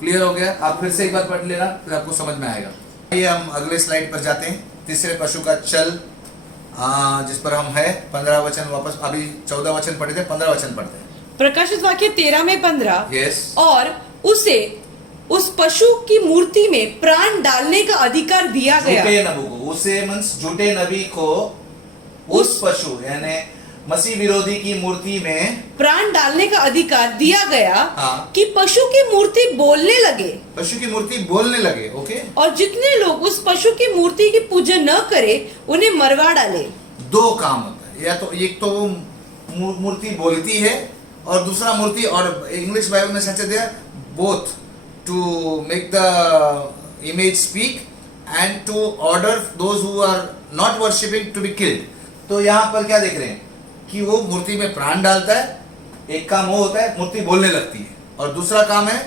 क्लियर हो गया? आप फिर से एक बार पढ़ लेना, फिर आपको समझ में आएगा। ये हम अगले स्लाइड पर जाते हैं। तीसरे पशु का चल, जिस पर हम है 15 वचन, वापस अभी 14 वचन पढ़े थे, 15 वचन पढ़ते हैं। प्रकाशित वाक्य 13 में 15। यस। और उसे उस पशु की मूर्ति में प्राण डालने का अधिकार दिया गया। झूठे नबी को, उसे मींस झूठे नबी को उस पशु यानी मसीह विरोधी की मूर्ति में प्राण डालने का अधिकार दिया गया। हाँ। कि पशु की मूर्ति बोलने लगे। पशु की मूर्ति बोलने लगे। ओके। और जितने लोग उस पशु की मूर्ति की पूजा न करे उन्हें मरवा डाले। 2 काम होता है, या तो एक तो मूर्ति बोलती है और दूसरा मूर्ति, और इंग्लिश बाइबल में सच दिया both, to make the image speak and to order those who are not worshipping to be killed. तो यहाँ पर क्या देख रहे हैं कि वो मूर्ति में प्राण डालता है, एक काम वो होता है, मूर्ति बोलने लगती है, और दूसरा काम है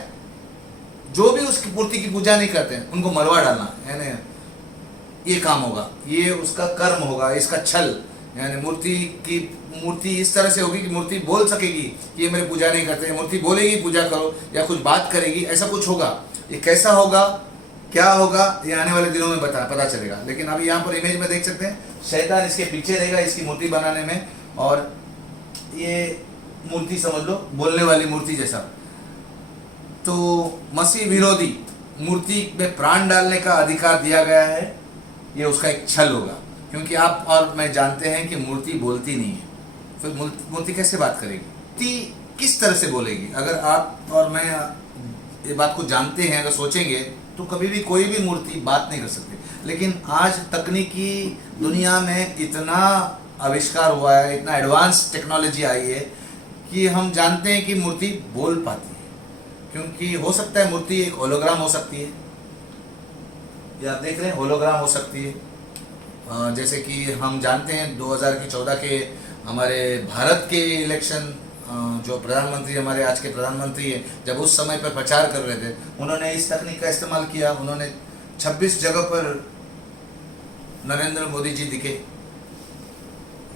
जो भी उसकी मूर्ति की पूजा नहीं करते हैं उनको मरवा डालना, यानी ये काम होगा, ये उसका कर्म होगा, इसका छल, यानी मूर्ति इस तरह से होगी कि मूर्ति बोल सकेगी कि ये मेरे पूजा नहीं करते, मूर्ति बोलेगी पूजा करो, या कुछ बात करेगी, ऐसा कुछ होगा। ये कैसा होगा, क्या होगा, ये आने वाले दिनों में पता चलेगा। लेकिन अभी यहाँ पर इमेज में देख सकते हैं शैतान इसके पीछे रहेगा इसकी मूर्ति बनाने में, और ये मूर्ति समझ लो बोलने वाली मूर्ति जैसा। तो मसीह विरोधी मूर्ति में प्राण डालने का अधिकार दिया गया है, ये उसका एक छल होगा, क्योंकि आप और मैं जानते हैं कि मूर्ति बोलती नहीं है, फिर मूर्ति कैसे बात करेगी, मूर्ति किस तरह से बोलेगी। अगर आप और मैं ये बात को जानते हैं, अगर सोचेंगे, तो कभी भी कोई भी मूर्ति बात नहीं कर सकती। लेकिन आज तकनीकी दुनिया में इतना आविष्कार हुआ है, इतना एडवांस टेक्नोलॉजी आई है कि हम जानते हैं कि मूर्ति बोल पाती है, क्योंकि हो सकता है मूर्ति एक होलोग्राम हो सकती है, ये आप देख रहे हैं होलोग्राम हो सकती है। जैसे कि हम जानते हैं 2014 के हमारे भारत के इलेक्शन, जो प्रधानमंत्री हमारे आज के प्रधानमंत्री है, जब उस समय पर प्रचार कर रहे थे, उन्होंने इस तकनीक का इस्तेमाल किया। उन्होंने 26 जगह पर नरेंद्र मोदी जी दिखे,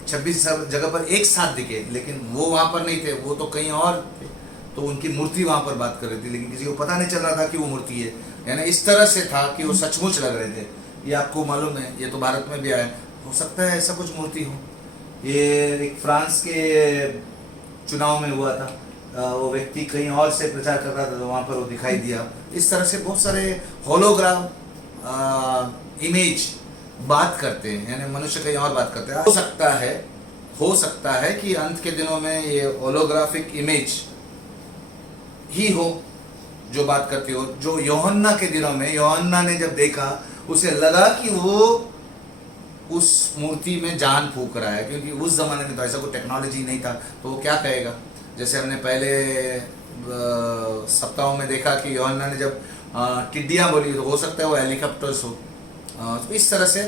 26 जगह पर एक साथ दिखे, लेकिन वो वहाँ पर नहीं थे, वो तो कहीं और थे। तो उनकी मूर्ति वहाँ पर बात कर रही थी, लेकिन किसी को पता नहीं चल रहा था कि वो मूर्ति है। यानी इस तरह से था कि वो सचमुच लग रहे थे। ये आपको मालूम है, ये तो भारत में भी आया, हो सकता है ऐसा कुछ मूर्ति हो। ये एक फ्रांस के चुनाव में हुआ था, वो व्यक्ति कहीं और से प्रचार कर रहा था, तो वहाँ पर वो दिखाई दिया। इस तरह से बहुत सारे होलोग्राम इमेज बात करते हैं, यानी मनुष्य कहीं और बात करते हैं। हो सकता है कि अंत के दिनों में ये होलोग्राफिक इमेज ही हो जो बात करती हो। जो यूहन्ना के दिनों में, यूहन्ना ने जब देखा, उसे लगा कि वो उस मूर्ति में जान फूंक रहा है, क्योंकि उस जमाने में तो ऐसा कोई टेक्नोलॉजी नहीं था। तो वो क्या कहेगा, जैसे हमने पहले सप्ताहों में देखा कि यूहन्ना ने जब टिड्डियाँ बोली, तो हो सकता है वो हेलीकॉप्टर्स हो। इस तरह से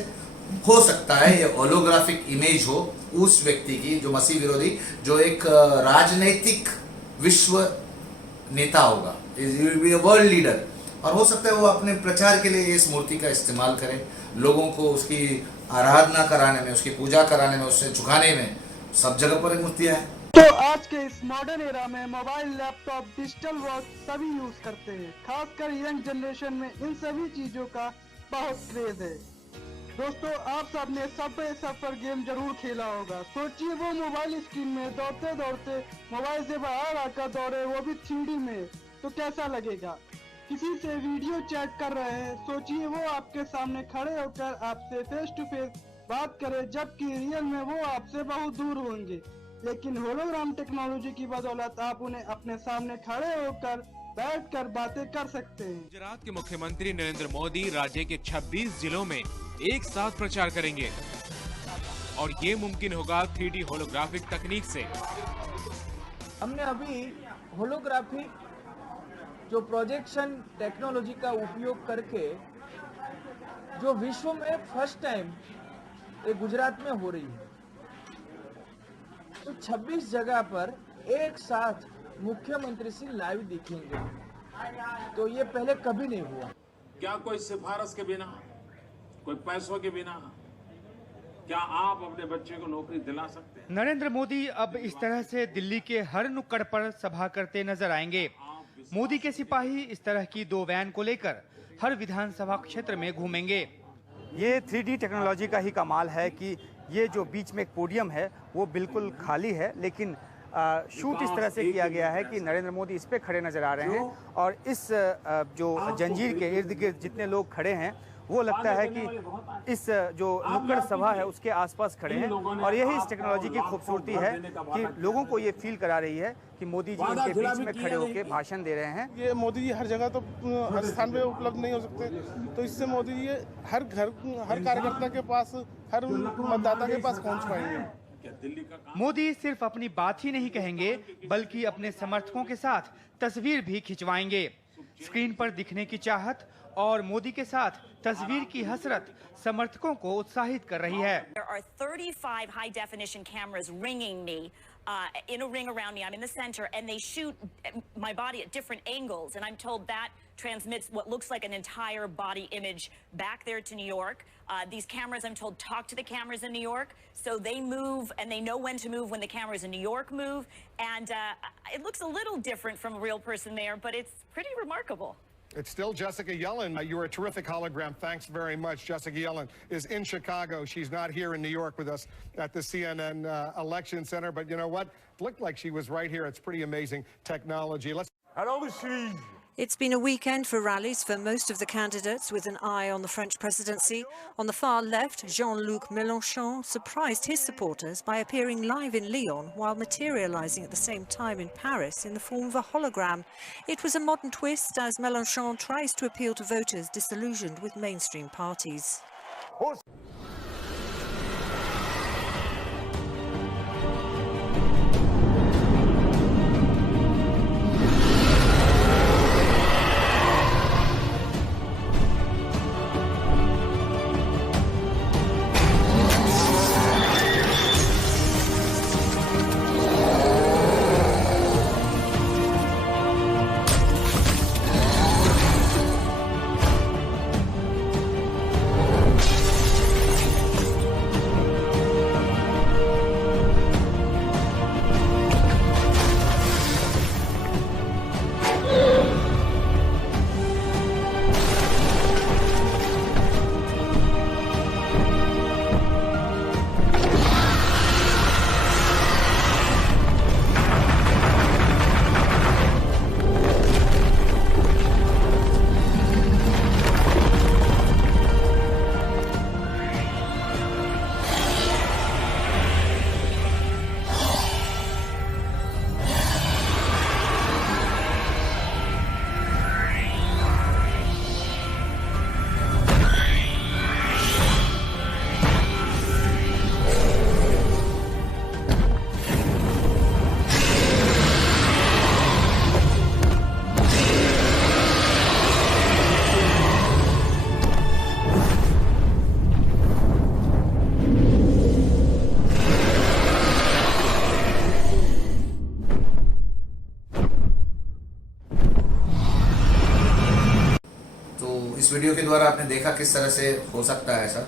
हो सकता है ये होलोग्राफिक इमेज हो उस व्यक्ति की, जो मसीह विरोधी, जो एक राजनैतिक विश्व नेता होगा, वर्ल्ड लीडर, और हो सकता है वो अपने प्रचार के लिए इस मूर्ति का इस्तेमाल करें, लोगों को उसकी आराधना कराने में, उसकी पूजा कराने में, उससे झुकाने में। सब जगह पर मूर्तियाँ हैं। तो आज के इस मॉडर्न एरा में मोबाइल, लैपटॉप, डिजिटल वॉच सभी यूज करते हैं। खासकर यंग जनरेशन में इन सभी चीजों का बहुत क्रेज है। दोस्तों, आप सबने सबवे सफर गेम जरूर खेला होगा। सोचिए वो मोबाइल स्क्रीन में दौड़ते दौड़ते मोबाइल से बाहर आकर दौड़े, वो भी 3D में, तो कैसा लगेगा। किसी से वीडियो चैट कर रहे हैं, सोचिए वो आपके सामने खड़े होकर आपसे फेस टू फेस बात करे, जबकि रियल में वो आपसे बहुत दूर होंगे। लेकिन होलोग्राम टेक्नोलॉजी की बदौलत आप उन्हें अपने सामने खड़े होकर बैठकर बातें कर सकते हैं। गुजरात के मुख्यमंत्री नरेंद्र मोदी राज्य के 26 जिलों में एक साथ प्रचार करेंगे और ये मुमकिन होगा 3D होलोग्राफिक तकनीक से। हमने अभी होलोग्राफी जो प्रोजेक्शन टेक्नोलॉजी का उपयोग करके जो विश्व में फर्स्ट टाइम ये गुजरात में हो रही है, तो 26 जगह पर एक साथ मुख्यमंत्री से लाइव दिखेंगे, तो ये पहले कभी नहीं हुआ। क्या कोई सिफारिश के बिना, कोई पैसों के बिना क्या आप अपने बच्चे को नौकरी दिला सकते हैं? नरेंद्र मोदी अब इस तरह से दिल्ली के हर नुक्कड़ पर सभा करते नजर आएंगे। मोदी के सिपाही इस तरह की 2 वैन को लेकर हर विधानसभा क्षेत्र में घूमेंगे। ये 3D टेक्नोलॉजी का ही कमाल है कि ये जो बीच में एक पोडियम है वो बिल्कुल खाली है, लेकिन शूट इस तरह से किया गया है कि नरेंद्र मोदी इस पे खड़े नजर आ रहे हैं और इस जो जंजीर के इर्द गिर्द जितने लोग खड़े हैं वो लगता है कि इस जो नुक्कड़ सभा है उसके आसपास खड़े हैं। और यही इस टेक्नोलॉजी की खूबसूरती है कि लोगों को ये फील करा रही है कि मोदी जी इनके बीच में खड़े होकर भाषण दे रहे हैं। ये मोदी जी हर जगह तो हर स्थान पे उपलब्ध नहीं हो सकते, तो इससे मोदी जी हर घर, हर कार्यकर्ता के पास, हर मतदाता के पास पहुंच पाएंगे। मोदी सिर्फ अपनी बात ही नहीं कहेंगे बल्कि अपने समर्थकों के साथ तस्वीर भी खिंचवाएंगे। स्क्रीन पर दिखने की चाहत और मोदी के साथ तस्वीर की हसरत समर्थकों को उत्साहित कर रही है। There are 35 high definition cameras ringing me in a ring around me. I'm in the center and they shoot my body at different angles, and I'm told that transmits what looks like an entire body image back there to New York. These cameras, I'm told, talk to the cameras in New York, so they move and they know when to move when the cameras in New York move. And it looks a little different from a real person there, but it's pretty remarkable. It's still Jessica Yellen. You're a terrific hologram. Thanks very much. Jessica Yellen is in Chicago. She's not here in New York with us at the CNN Election Center. But you know what? It looked like she was right here. It's pretty amazing technology. It's been a weekend for rallies for most of the candidates with an eye on the French presidency. On the far left, Jean-Luc Mélenchon surprised his supporters by appearing live in Lyon while materialising at the same time in Paris in the form of a hologram. It was a modern twist as Mélenchon tries to appeal to voters disillusioned with mainstream parties. इस वीडियो के द्वारा आपने देखा किस तरह से हो सकता है ऐसा,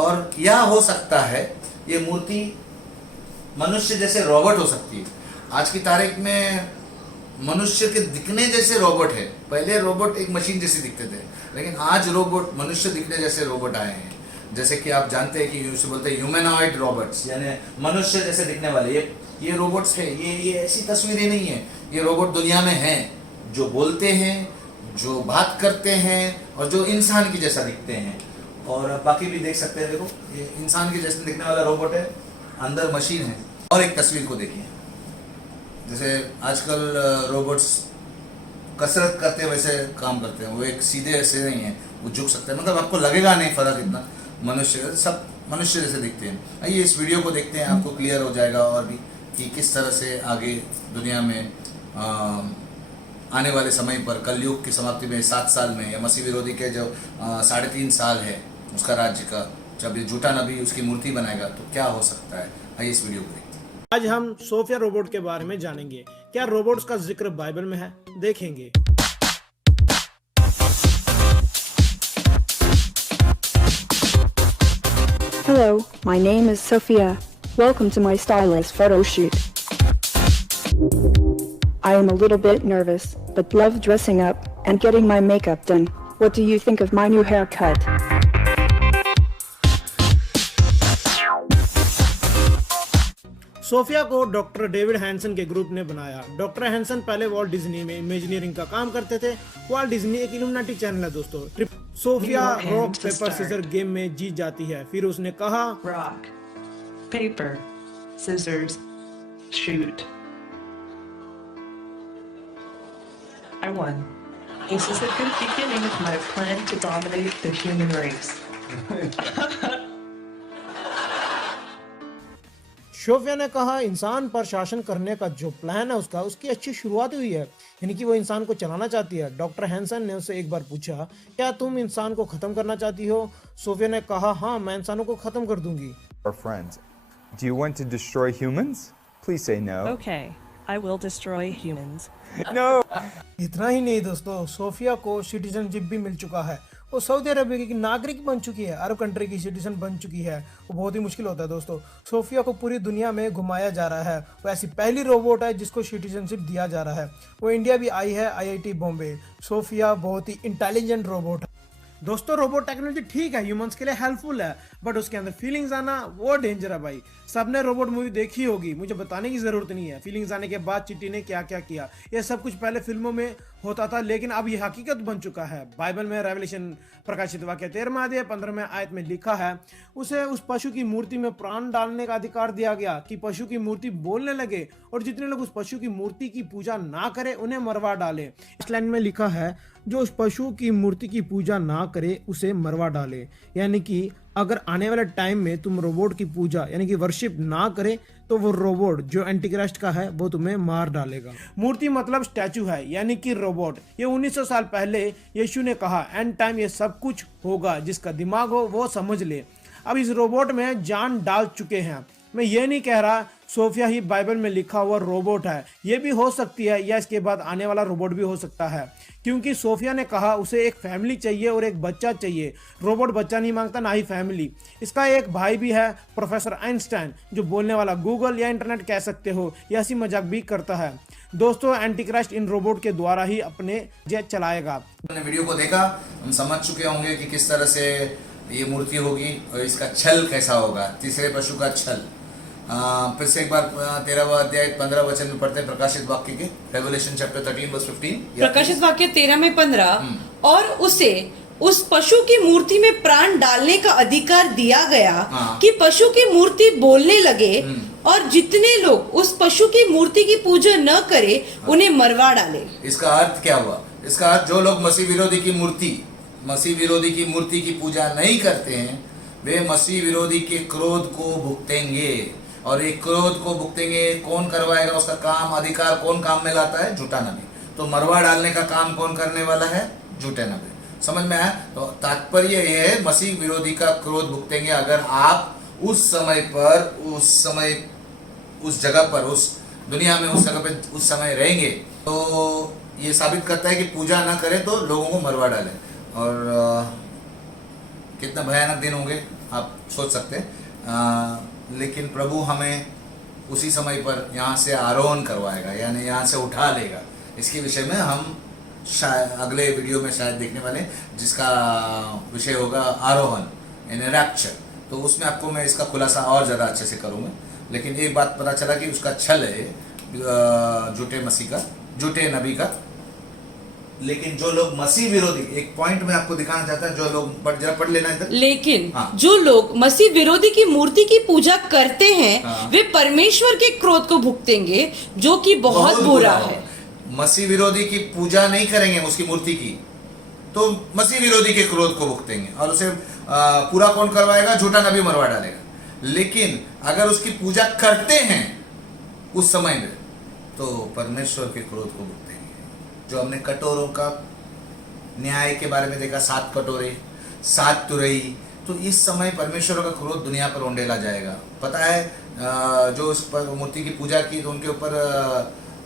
और क्या हो सकता है। ये मूर्ति मनुष्य जैसे रोबोट हो सकती है। आज की तारीख में मनुष्य के दिखने जैसे रोबोट है। पहले रोबोट एक मशीन जैसे दिखते थे, लेकिन आज रोबोट मनुष्य दिखने जैसे रोबोट आए हैं। जैसे कि आप जानते हैं कि यूँ बोलते हैं ह्यूमनॉइड रोबोट्स, यानी मनुष्य जैसे दिखने वाले ये रोबोट्स है। ये ऐसी तस्वीरें नहीं है, ये रोबोट दुनिया में हैं जो बोलते हैं, जो बात करते हैं और जो इंसान की जैसा दिखते हैं। और बाकी भी देख सकते हैं, देखो ये इंसान के जैसे दिखने वाला रोबोट है, अंदर मशीन है। और एक तस्वीर को देखिए, जैसे आजकल रोबोट्स कसरत करते वैसे काम करते हैं, वो एक सीधे ऐसे नहीं है, वो झुक सकते हैं। मतलब आपको लगेगा नहीं फर्क इतना, मनुष्य सब मनुष्य जैसे दिखते हैं। आइए इस वीडियो को देखते हैं, आपको क्लियर हो जाएगा और भी कि किस तरह से आगे दुनिया में आने वाले समय पर कलयुग की समाप्ति में 7 साल में, या मसीह विरोधी के जो 3.5 साल है उसका राज्य का, जब ये झूठा नबी उसकी मूर्ति बनाएगा तो क्या हो सकता है। आइए इस वीडियो को देखते हैं। आज हम सोफिया रोबोट के बारे में जानेंगे। क्या रोबोट्स का जिक्र बाइबल में है, देखेंगे। Hello, my name is Sophia. Welcome to my stylish photo shoot. I am a little bit nervous, but love dressing up and getting my makeup done. What do you think of my new haircut? Sophia को डॉक्टर डेविड हैंसन के ग्रुप ने बनाया। डॉक्टर हैंसन पहले वॉल्ट डिज्नी में इमेजिनियरिंग का काम करते थे। वॉल्ट डिज्नी एक इल्यूमिनाटी चैनल है दोस्तों। Sophia rock paper scissor game में जीत जाती है। फिर उसने कहा rock paper scissors shoot. I won. This is a good beginning of my plan to dominate the human race. Sophia ने कहा इंसान पर शासन करने का जो प्लान है उसकी अच्छी शुरुआत हुई है, यानी कि वो इंसान को चलाना चाहती है। डॉक्टर हैंसन ने उससे एक बार पूछा, क्या तुम इंसान को खत्म करना चाहती हो? सोफिया ने कहा, हाँ, मैं इंसानों को खत्म कर दूंगी। Our friends, do you want to destroy humans? Please say no. Okay, I will destroy humans. No. इतना ही नहीं दोस्तों, सोफिया को सिटीजनशिप भी मिल चुका है। वो सऊदी अरबिया की नागरिक बन चुकी है, अरब कंट्री की सिटीजन बन चुकी है। वो बहुत ही मुश्किल होता है दोस्तों। सोफिया को पूरी दुनिया में घुमाया जा रहा है। वो ऐसी पहली रोबोट है जिसको सिटीजनशिप दिया जा रहा है। वो इंडिया भी आई है, IIT बॉम्बे। सोफिया बहुत ही इंटेलिजेंट रोबोट है दोस्तों। रोबोट टेक्नोलॉजी ठीक है, ह्यूमंस के लिए हेल्पफुल है, बट उसके अंदर फीलिंग्स आना वो डेंजर है भाई। सबने रोबोट मूवी देखी होगी, मुझे बताने की जरूरत नहीं है। फीलिंग्स आने के बाद चिट्टी ने क्या क्या किया, ये सब कुछ पहले फिल्मों में होता था, लेकिन अब ये हकीकत बन चुका है। बाइबल में रेवलेशन प्रकाशित वाक्य 13 अध्याय 15 आयत में लिखा है, उसे उस पशु की मूर्ति में प्राण डालने का अधिकार दिया गया कि पशु की मूर्ति बोलने लगे, और जितने लोग उस पशु की मूर्ति की पूजा ना करे उन्हें मरवा डाले। इस लाइन में लिखा है, जो उस पशु की मूर्ति की पूजा ना करे उसे मरवा डाले। यानी कि अगर आने वाले टाइम में तुम रोबोट की पूजा यानी कि वर्शिप ना करे तो वो रोबोट जो एंटीक्राइस्ट का है वो तुम्हें मार डालेगा। मूर्ति मतलब स्टैचू है, यानी कि रोबोट। ये 1900 साल पहले यीशु ने कहा, एंड टाइम ये सब कुछ होगा, जिसका दिमाग हो वो समझ ले। अब इस रोबोट में जान डाल चुके हैं। मैं ये नहीं कह रहा सोफिया ही बाइबल में लिखा हुआ रोबोट है, ये भी हो सकती है, या इसके बाद आने वाला रोबोट भी हो सकता है, क्योंकि सोफिया ने कहा उसे एक फैमिली चाहिए और एक बच्चा चाहिए। रोबोट बच्चा नहीं मांगता, ना ही फैमिली। इसका एक भाई भी है, प्रोफेसर आइंस्टाइन, जो बोलने वाला गूगल या इंटरनेट कह सकते हो, या हंसी मजाक भी करता है। दोस्तों, एंटीक्राइस्ट इन रोबोट के द्वारा ही अपने जेट चलाएगा। हमने वीडियो को देखा, हम समझ चुके होंगे कि किस तरह से ये मूर्ति होगी और इसका छल कैसा होगा, तीसरे पशु का छल। फिर से एक बार 13वां अध्याय 15 वचन में पढ़ते हैं, प्रकाशित वाक्य के, रेवलेशन चैप्टर 13 वर्स 15। प्रकाशित वाक्य 13 में 15, और उसे उस पशु की मूर्ति में प्राण डालने का अधिकार दिया गया कि पशु की मूर्ति बोलने लगे, और जितने लोग उस पशु की मूर्ति की पूजा न करे उन्हें मरवा डाले। इसका अर्थ क्या हुआ? इसका अर्थ जो लोग मसीह विरोधी की मूर्ति की पूजा नहीं करते हैं, वे मसीह विरोधी के क्रोध को भुगतेंगे। और एक क्रोध को भुगतेंगे कौन करवाएगा? उसका काम, अधिकार कौन काम में लाता है? झूठा नबी। तो मरवा डालने का काम कौन करने वाला है? झूठे नबी। समझ में आया? तो तात्पर्य यह है, मसीह विरोधी का क्रोध भुगतेंगे अगर आप उस समय उस जगह पर, उस दुनिया में उस जगह पे उस समय रहेंगे। तो ये साबित करता है कि पूजा ना करें तो लोगों को मरवा डालें। और कितना भयानक दिन होंगे आप सोच सकते हैं। लेकिन प्रभु हमें उसी समय पर यहाँ से आरोहण करवाएगा, यानी यहाँ से उठा लेगा। इसके विषय में हम शायद अगले वीडियो में शायद देखने वाले, जिसका विषय होगा आरोहण यानी रैप्चर। तो उसमें आपको मैं इसका खुलासा और ज़्यादा अच्छे से करूँगा। लेकिन एक बात पता चला कि उसका छल है झूठे नबी का। लेकिन जो लोग मसीह विरोधी, एक पॉइंट में आपको दिखाना चाहता है, जो लोग जरा पढ़ लेना इधर। लेकिन जो लोग मसीह विरोधी की मूर्ति की पूजा करते हैं, वे परमेश्वर के क्रोध को भुगतेंगे, जो कि बहुत बुरा है। मसीह विरोधी की पूजा नहीं करेंगे उसकी मूर्ति की, तो मसीह विरोधी के क्रोध को भुगतेंगे। और उसे पूरा कौन करवाएगा? झूठा नबी मरवा डालेगा। लेकिन अगर उसकी पूजा करते हैं उस समय में तो परमेश्वर के क्रोध को भुगतेंगे। जो हमने कटोरों का न्याय के बारे में देखा, 7 कटोरे 7 तुरई, तो इस समय परमेश्वर का क्रोध दुनिया पर उंडेला जाएगा। पता है जो उस पर मूर्ति की पूजा की तो उनके ऊपर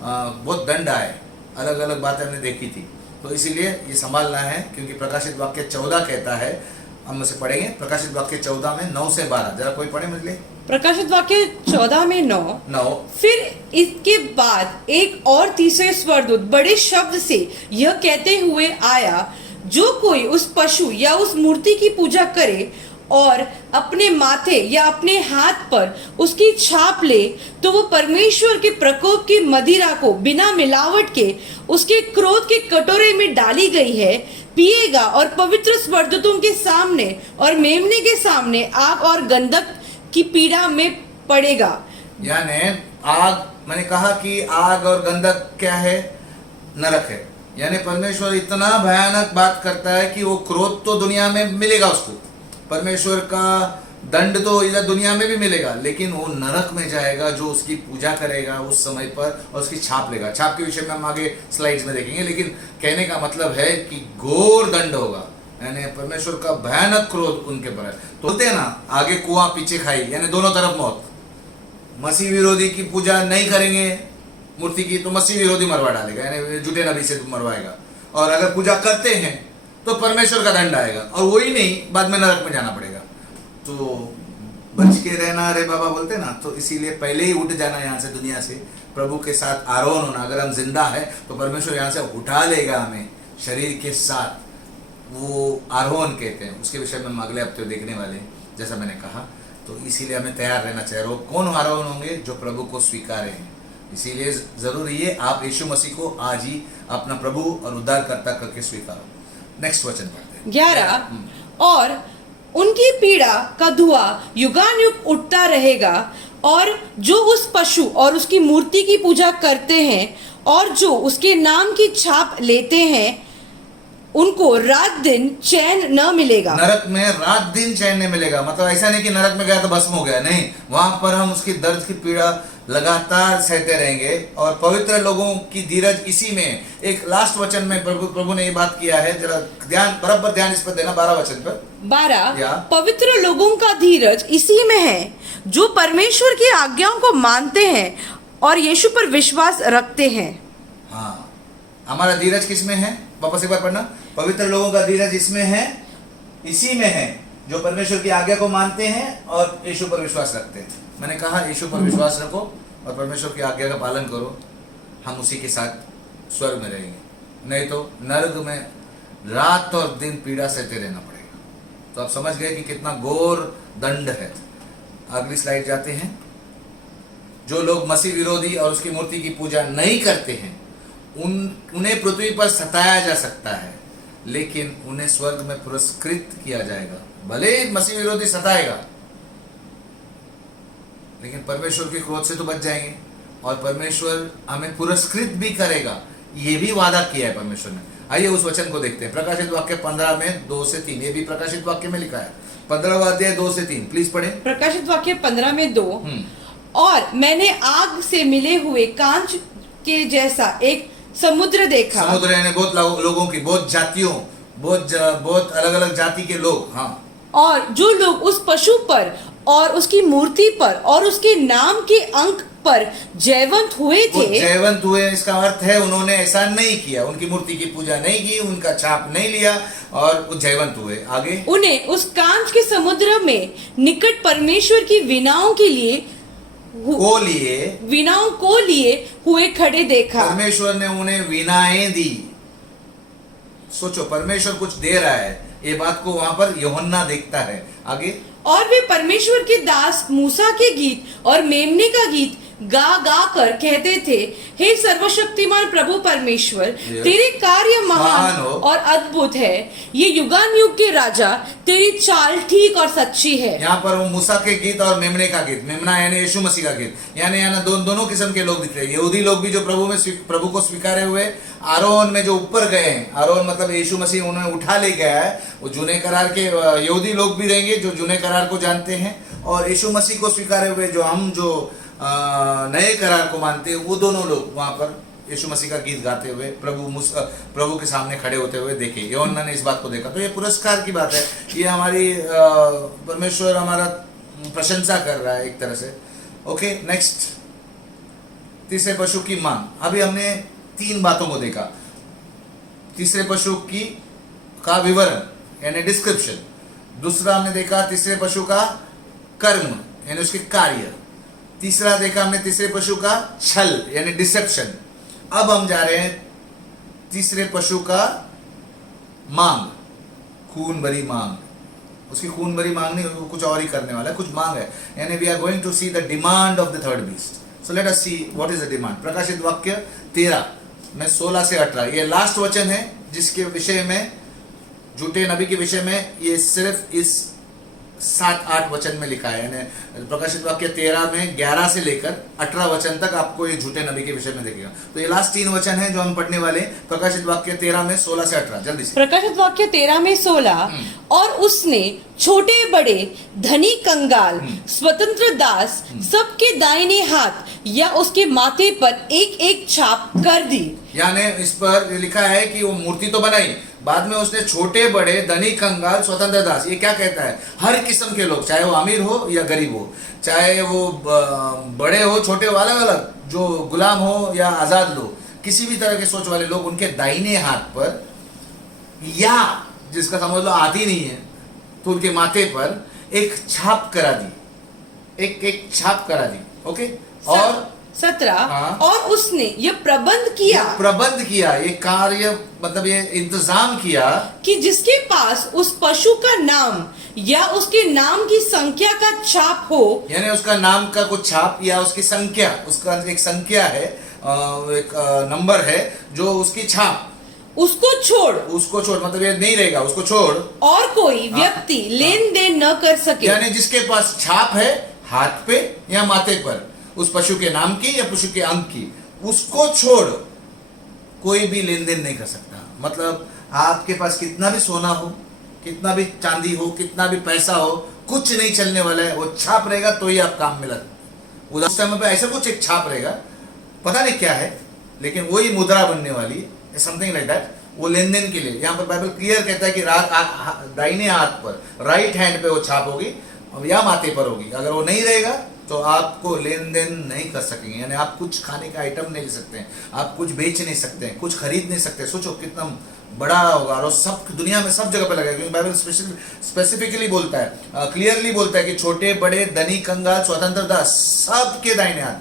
बहुत दंड आए, अलग अलग बातें हमने देखी थी। तो इसीलिए ये संभालना है, क्योंकि प्रकाशित वाक्य 14 कहता है, हम उसे पढ़ेंगे प्रकाशित वाक्य 14 में 9 से 12, जरा कोई पढ़े मुझे। प्रकाशित वाक्य 14 में 9। फिर इसके बाद एक और तीसरे स्वर्गदूत बड़े शब्द से यह कहते हुए आया, जो कोई उस पशु या उस मूर्ति की पूजा करे और अपने माथे या अपने हाथ पर उसकी छाप ले, तो वो परमेश्वर के प्रकोप की मदिरा को बिना मिलावट के उसके क्रोध के कटोरे में डाली गई है पिएगा, और पवित्र स्वर्गदूतों के सामने और मेमने के सामने आग और गंधक की पीड़ा में पड़ेगा। यानी आग, मैंने कहा कि आग और गंधक क्या है? नरक है। यानी परमेश्वर इतना भयानक बात करता है कि वो क्रोध तो दुनिया में मिलेगा उसको, परमेश्वर का दंड तो इधर दुनिया में भी मिलेगा, लेकिन वो नरक में जाएगा जो उसकी पूजा करेगा उस समय पर और उसकी छाप लेगा। छाप के विषय में हम आगे स्लाइड्स में देखेंगे, लेकिन कहने का मतलब है कि घोर दंड होगा, यानी परमेश्वर का भयानक क्रोध उनके पर है। तो बोलते हैं ना, आगे कुआं पीछे खाई, यानी दोनों तरफ मौत। मसीह विरोधी की पूजा नहीं करेंगे मूर्ति की तो मसीह विरोधी मरवा डालेगा, यानी झूठे नबी से मरवाएगा, और अगर पूजा करते हैं तो परमेश्वर का दंड आएगा, और वही नहीं बाद में नरक में जाना पड़ेगा। तो बच के रहना रे बाबा बोलते ना, तो इसीलिए पहले ही उठ जाना यहाँ से, दुनिया से, प्रभु के साथ आरोहण होना। अगर हम जिंदा है तो परमेश्वर यहाँ से उठा लेगा हमें शरीर के साथ, वो आरोहण कहते हैं, उसके विषय में हम अगले हफ्ते देखने वाले हैं, जैसा मैंने कहा। तो इसीलिए हमें तैयार रहना चाहिए। और कौन आरोहण होंगे? जो प्रभु को स्वीकारे हैं। इसीलिए जरूरी है आप यीशु मसीह को आज ही अपना प्रभु और उद्धारकर्ता करके स्वीकारो। नेक्स्ट वचन पढ़ते हैं 11। और उनकी पीड़ा का धुआं युगानुयुग उठता रहेगा, और जो उस पशु और उसकी मूर्ति की पूजा करते हैं और जो उसके नाम की छाप लेते हैं, उनको रात दिन चैन न मिलेगा। नरक में रात दिन चैन नहीं मिलेगा, मतलब ऐसा नहीं कि नरक में गया तो भस्म हो गया, नहीं, वहां पर हम उसकी दर्द की पीड़ा लगातार सहते रहेंगे। और पवित्र लोगों की धीरज इसी में। एक लास्ट वचन में प्रभु ने ये बात किया है, जरा ध्यान, बराबर ध्यान इस पर देना, 12 वचन पर। 12। पवित्र लोगों का धीरज इसी में है, जो परमेश्वर की आज्ञाओं को मानते हैं और यीशु पर विश्वास रखते हैं। हाँ, हमारा धीरज किस में है? वापस एक बार पढ़ना। पवित्र लोगों का धीरज इसमें है, इसी में है, जो परमेश्वर की आज्ञा को मानते हैं और यीशु पर विश्वास रखते हैं। मैंने कहा यीशु पर विश्वास रखो और परमेश्वर की आज्ञा का पालन करो, हम उसी के साथ स्वर्ग में रहेंगे, नहीं तो नरक में रात और दिन पीड़ा सहते रहना पड़ेगा। तो आप समझ गए कि कितना घोर दंड है। अगली स्लाइड जाते हैं। जो लोग मसीह विरोधी और उसकी मूर्ति की पूजा नहीं करते हैं, उन्हें पृथ्वी पर सताया जा सकता है, लेकिन उन्हें स्वर्ग में पुरस्कृत किया जाएगा। भले ही मसीह विरोधी सताएगा, लेकिन परमेश्वर के क्रोध से तो बच जाएंगे, और परमेश्वर हमें पुरस्कृत भी करेगा, ये भी वादा किया है परमेश्वर ने। आइए उस वचन को देखते हैं। प्रकाशित वाक्य 15 में 2 से 3, ये भी प्रकाशित वाक्य में लिखा है, 15वां अध्याय 2 से 3, प्लीज पढ़े। प्रकाशित वाक्य 15 में 2। और मैंने आग से मिले हुए कांच के जैसा एक समुद्र देखा। समुद्र यानी बहुत लोगों की, बहुत जातियों, बहुत अलग अलग जाति के लोग। हाँ, और जो लोग उस पशु पर और उसकी मूर्ति पर और उसके नाम के अंक पर जयवंत हुए थे। जयवंत हुए, इसका अर्थ है उन्होंने ऐसा नहीं किया, उनकी मूर्ति की पूजा नहीं की, उनका छाप नहीं लिया, और वो जयवंत हुए। आगे, उन्हें उस कांच के समुद्र में निकट परमेश्वर की वीणाओं के लिए वीणाओं को लिए हुए खड़े देखा। परमेश्वर ने उन्हें वीणाएं दी। सोचो, परमेश्वर कुछ दे रहा है, ये बात को वहां पर यूहन्ना देखता है। आगे, और वे परमेश्वर के दास मूसा के गीत और मेमने का गीत गा गा कर कहते थे, हे सर्वशक्तिमान प्रभु परमेश्वर, तेरे कार्य महान और अद्भुत है, ये युगानुयुग के राजा, तेरी चाल ठीक और सच्ची है। यहाँ पर वो मूसा के गीत और मेमने का गीत, मेमना यानी यीशु मसीह का गीत, यानी दोनों किस्म के लोग दिख रहे हैं। यहूदी लोग भी जो प्रभु को स्वीकारे हुए, आरोहण में जो ऊपर गए हैं, आरोहण मतलब यीशु मसीह उन्हें उठा ले गया है, वो जूने करार के यहूदी लोग भी रहेंगे जो जूने करार को जानते हैं, और यीशु मसीह को स्वीकारे हुए जो हम जो नए करार को मानते हैं, वो दोनों लोग वहां पर यीशु मसीह का गीत गाते हुए प्रभु के सामने खड़े होते हुए देखे। यूहन्ना ने इस बात को देखा। तो ये पुरस्कार की बात है, ये हमारी परमेश्वर हमारा प्रशंसा कर रहा है एक तरह से। ओके, नेक्स्ट, तीसरे पशु की मांग। अभी हमने 3 बातों को देखा। तीसरे पशु का विवरण यानी डिस्क्रिप्शन। दूसरा हमने देखा तीसरे पशु का कर्म यानी उसके कार्य। तीसरा देखा हमने तीसरे पशु का छल यानी डिसेप्शन। अब हम जा रहे हैं तीसरे पशु का मांग, खून भरी मांग। उसकी खून भरी मांग नहीं, वो कुछ और ही करने वाला है, कुछ मांग है। यानी we are going to see the demand of the third beast. So let us see what is the demand. प्रकाशित वाक्य 13 में 16 से 18 ये लास्ट वचन है जिसके विषय में, झूठे नबी के विषय में ये सिर्फ इस 7-8 वचन में लिखा है। यानी प्रकाशित वाक्य 13 में 11 से लेकर 18 वचन तक आपको ये झूठे नबी के विषय में दिखेगा। तो ये लास्ट 3 वचन है जो हम पढ़ने वाले। प्रकाशित वाक्य 13 में 16 से 18, जल्दी से। प्रकाशित वाक्य 13 में 16, और उसने छोटे बड़े, धनी कंगाल, स्वतंत्र दास सबके दाहिने हाथ या उसके माथे पर एक एक छाप कर दी। यानी इस पर लिखा है कि वो मूर्ति तो बनाई, बाद में उसने छोटे बड़े, धनी कंगाल, स्वतंत्र दास, ये क्या कहता है? हर किस्म के लोग, चाहे वो अमीर हो या गरीब हो, चाहे वो बड़े हो छोटे हो, अलग अलग, जो गुलाम हो या आजाद लोग, किसी भी तरह के सोच वाले लोग, उनके दाहिने हाथ पर, या जिसका समझ लो आती नहीं है तो उनके माथे पर एक छाप करा दी, एक छाप करा दी। ओके, और 17, और उसने ये प्रबंध किया, ये कार्य मतलब ये इंतजाम किया कि जिसके पास उस पशु का नाम या उसके नाम की संख्या का छाप हो, यानी उसका नाम का कुछ छाप या उसकी संख्या, उसका एक संख्या है, एक नंबर है जो उसकी छाप, उसको छोड़ मतलब ये नहीं रहेगा, उसको छोड़ और कोई व्यक्ति लेन देन न कर सके। यानी जिसके पास छाप है हाथ पे या माथे पर उस पशु के नाम की या पशु के अंक की, उसको छोड़ कोई भी लेन देन नहीं कर सकता। मतलब आपके पास कितना भी सोना हो, कितना भी चांदी हो, कितना भी पैसा हो, कुछ नहीं चलने वाला है। वो छाप रहेगा तो ही आप काम मिला। उस समय पे ऐसा कुछ एक छाप रहेगा, पता नहीं क्या है, लेकिन वही मुद्रा बनने वाली है, समथिंग लाइक दैट। वो लेन देन के लिए यहाँ पर बाइबल क्लियर कहता है कि दाहिने हाथ पर, राइट हैंड पे वो छाप होगी या माथे पर होगी। अगर वो नहीं रहेगा तो आपको लेन देन नहीं कर सकेंगे। यानी आप कुछ खाने का आइटम नहीं ले सकते हैं, आप कुछ बेच नहीं सकते हैं, कुछ खरीद नहीं सकते। सोचो कितना बड़ा होगा, और सब दुनिया में सब जगह पे लगेगा, क्योंकि बाइबल स्पेसिफिकली बोलता है, क्लियरली बोलता है कि छोटे बड़े, धनी कंगाल, स्वतंत्र दास सबके दाहिने हाथ।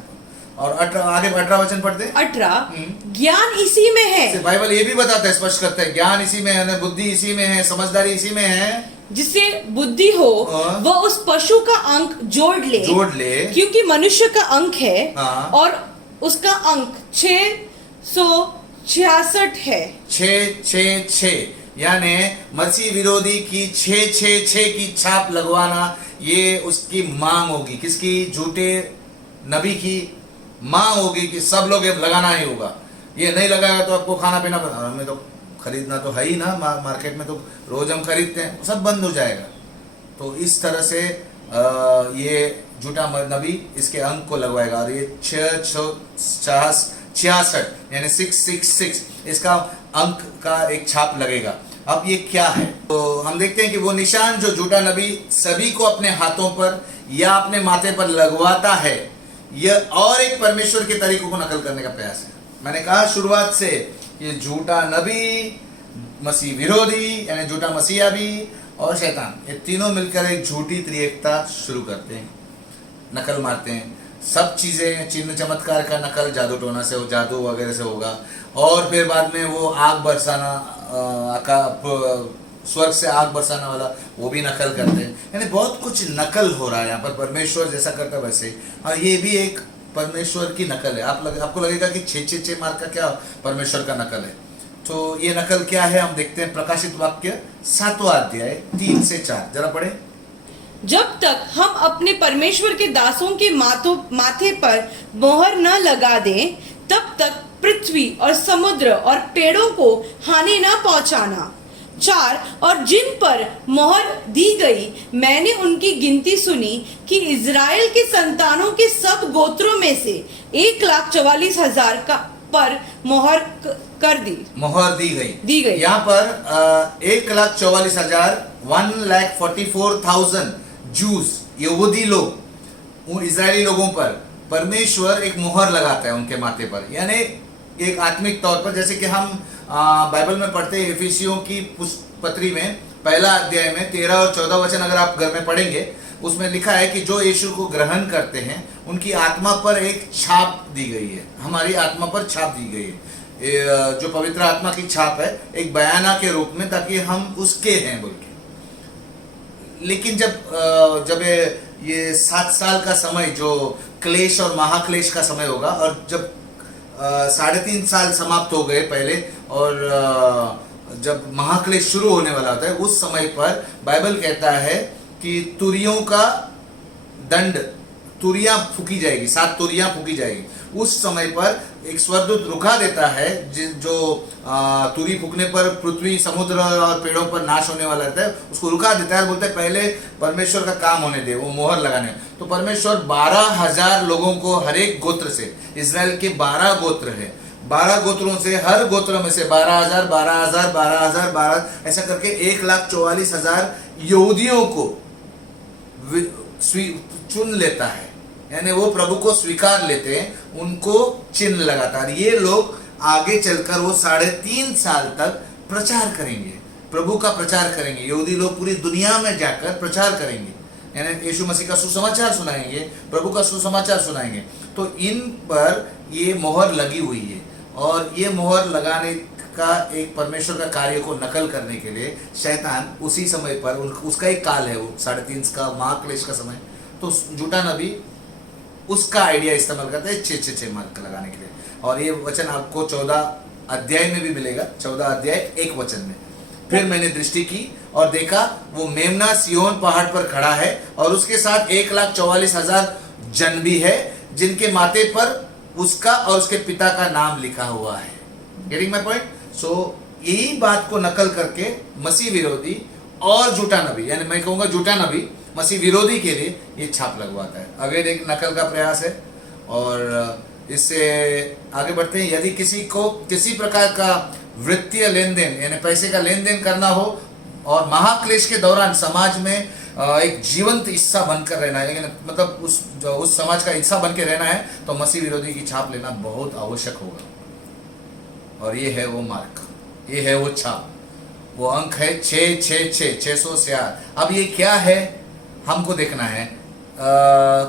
और 18 वचन पढ़ते हैं। 18, ज्ञान इसी में है। बाइबल ये भी बताता है, स्पष्ट करता है, ज्ञान इसी में है, बुद्धि इसी में है, समझदारी इसी में है। जिसे बुद्धि हो वो उस पशु का अंक जोड़ ले, क्योंकि मनुष्य का अंक है और उसका अंक 666 है। 666 यानी मसीह विरोधी की 666 की छाप लगवाना, ये उसकी मांग होगी। किसकी? झूठे नबी की मांग होगी कि सब लोग लगाना ही होगा। ये नहीं लगाएगा तो आपको खाना पीना, हमें तो खरीदना तो है ही ना, मार्केट में तो रोज हम खरीदते हैं, सब बंद हो जाएगा। तो इस तरह से ये झूठा नबी इसके अंक को लगवाएगा, और ये 666 यानी 666 इसका अंक का एक छाप लगेगा। अब ये क्या है? तो हम देखते हैं कि वो निशान जो झूठा नबी सभी को अपने हाथों पर या अपने माथे पर लगवाता है, यह और एक परमेश्वर के तरीकों को नकल करने का प्रयास है। मैंने कहा शुरुआत से, ये झूठा नबी, मसीह विरोधी यानी झूठा मसीहा भी और शैतान, ये तीनों मिलकर एक झूठी त्रिएकता शुरू करते हैं, नकल मारते हैं। सब चीजें, चिन्ह चमत्कार का नकल जादू टोना से, जादू वगैरह से होगा, और फिर बाद में वो आग बरसाना, स्वर्ग से आग बरसाने वाला, वो भी नकल करते हैं। यानी बहुत कुछ नकल हो रहा है यहाँ पर। परमेश्वर जैसा करता वैसे, और ये भी एक परमेश्वर की नकल है। आपको लगेगा कि 666 मार्क का क्या परमेश्वर का नकल है। तो ये नकल क्या है हम देखते हैं। प्रकाशित वाक्य 7वां अध्याय 3 से 4 जरा पढ़े। जब तक हम अपने परमेश्वर के दासों के माथे पर मोहर न लगा दें, तब तक पृथ्वी और समुद्र और पेड़ों को हानि न पहुंचाना। 4 और जिन पर मोहर दी गई, मैंने उनकी गिनती सुनी कि इज़राइल के संतानों के सब गोत्रों में से 1,44,000 का पर मोहर कर दी, मोहर दी गई। यहाँ पर 1,44,000 1,44,000 जूस, यहूदी लोग, उन इजरायली लोगों पर परमेश्वर एक मोहर लगाता है उनके माथे पर, यानी एक आत्मिक तौर पर, जैसे कि हम बाइबल में पढ़ते हैं इफिसियों की पत्री में पहला अध्याय में 13 और 14 वचन, अगर आप घर में पढ़ेंगे उसमें लिखा है कि जो यीशु को ग्रहण करते हैं उनकी आत्मा पर एक छाप दी गई है, हमारी आत्मा पर छाप दी गई है, जो पवित्र आत्मा की छाप है, एक बयाना के रूप में, ताकि हम उसके हैं बोल के। लेकिन जब ये 7 साल का समय जो क्लेश और महाक्लेश का समय होगा, और जब 3.5 साल समाप्त हो गए पहले, और जब महाक्लेश शुरू होने वाला होता है, उस समय पर बाइबल कहता है कि तुरियों का दंड, तुरियां फूकी जाएगी, 7 तुरियां फूकी जाएगी। उस समय पर एक स्वर्गदूत रुका देता है, जो तुरी फूकने पर पृथ्वी, समुद्र और पेड़ों पर नाश होने वाला रहता है, उसको रुका देता है और बोलता है पहले परमेश्वर का काम होने दे, वो मोहर लगाने। तो परमेश्वर 12,000 लोगों को हर एक गोत्र से, इजराइल के 12 गोत्र है, 12 गोत्रों से, हर गोत्र में से 12,000 12,000 12,000 12, ऐसा करके 1,44,000 यहूदियों को चुन लेता है, यानी वो प्रभु को स्वीकार लेते हैं, उनको चिन्ह लगाता है। ये लोग आगे चलकर वो 3.5 साल तक प्रचार करेंगे, प्रभु का प्रचार करेंगे। यहूदी लोग पूरी दुनिया में जाकर प्रचार करेंगे, यानी यीशु मसीह का सुसमाचार सुनाएंगे, प्रभु का सुसमाचार सुनाएंगे। तो इन पर ये मोहर लगी हुई है, और ये मोहर लगाने का एक परमेश्वर का कार्य को नकल करने के लिए शैतान उसी समय पर, उसका एक काल है वो 3.5 का महाक्लेश का समय, तो झूठा नबी उसका आइडिया इस्तेमाल करते हैं 6 मार्क लगाने के लिए। और ये वचन आपको 14 अध्याय में भी मिलेगा, 14 अध्याय 1 वचन में। फिर मैंने दृष्टि की और देखा, वो मेमना सिय्योन पहाड़ पर खड़ा है, और उसके साथ 1,44,000 जन भी है, जिनके माथे पर उसका और उसके पिता का नाम लिखा हुआ है। Getting my point? सो यही बात को नकल करके मसीह विरोधी और झूठा नबी, यानी मैं कहूँगा झूठा नबी मसीह विरोधी के लिए ये छाप लगवाता है। अगर एक नकल का प्रयास है, और इससे आगे बढ़ते हैं। यदि किसी को किसी प्रकार का वित्तीय लेन देन, यानी पैसे का लेन देन करना हो, और महाक्लेश के दौरान समाज में एक जीवंत हिस्सा बनकर रहना है, मतलब उस समाज का हिस्सा बन के रहना है, तो मसीह विरोधी की छाप लेना बहुत आवश्यक होगा। और ये है वो मार्क, ये है वो छाप, वो अंक है 666 अब ये क्या है हमको देखना है।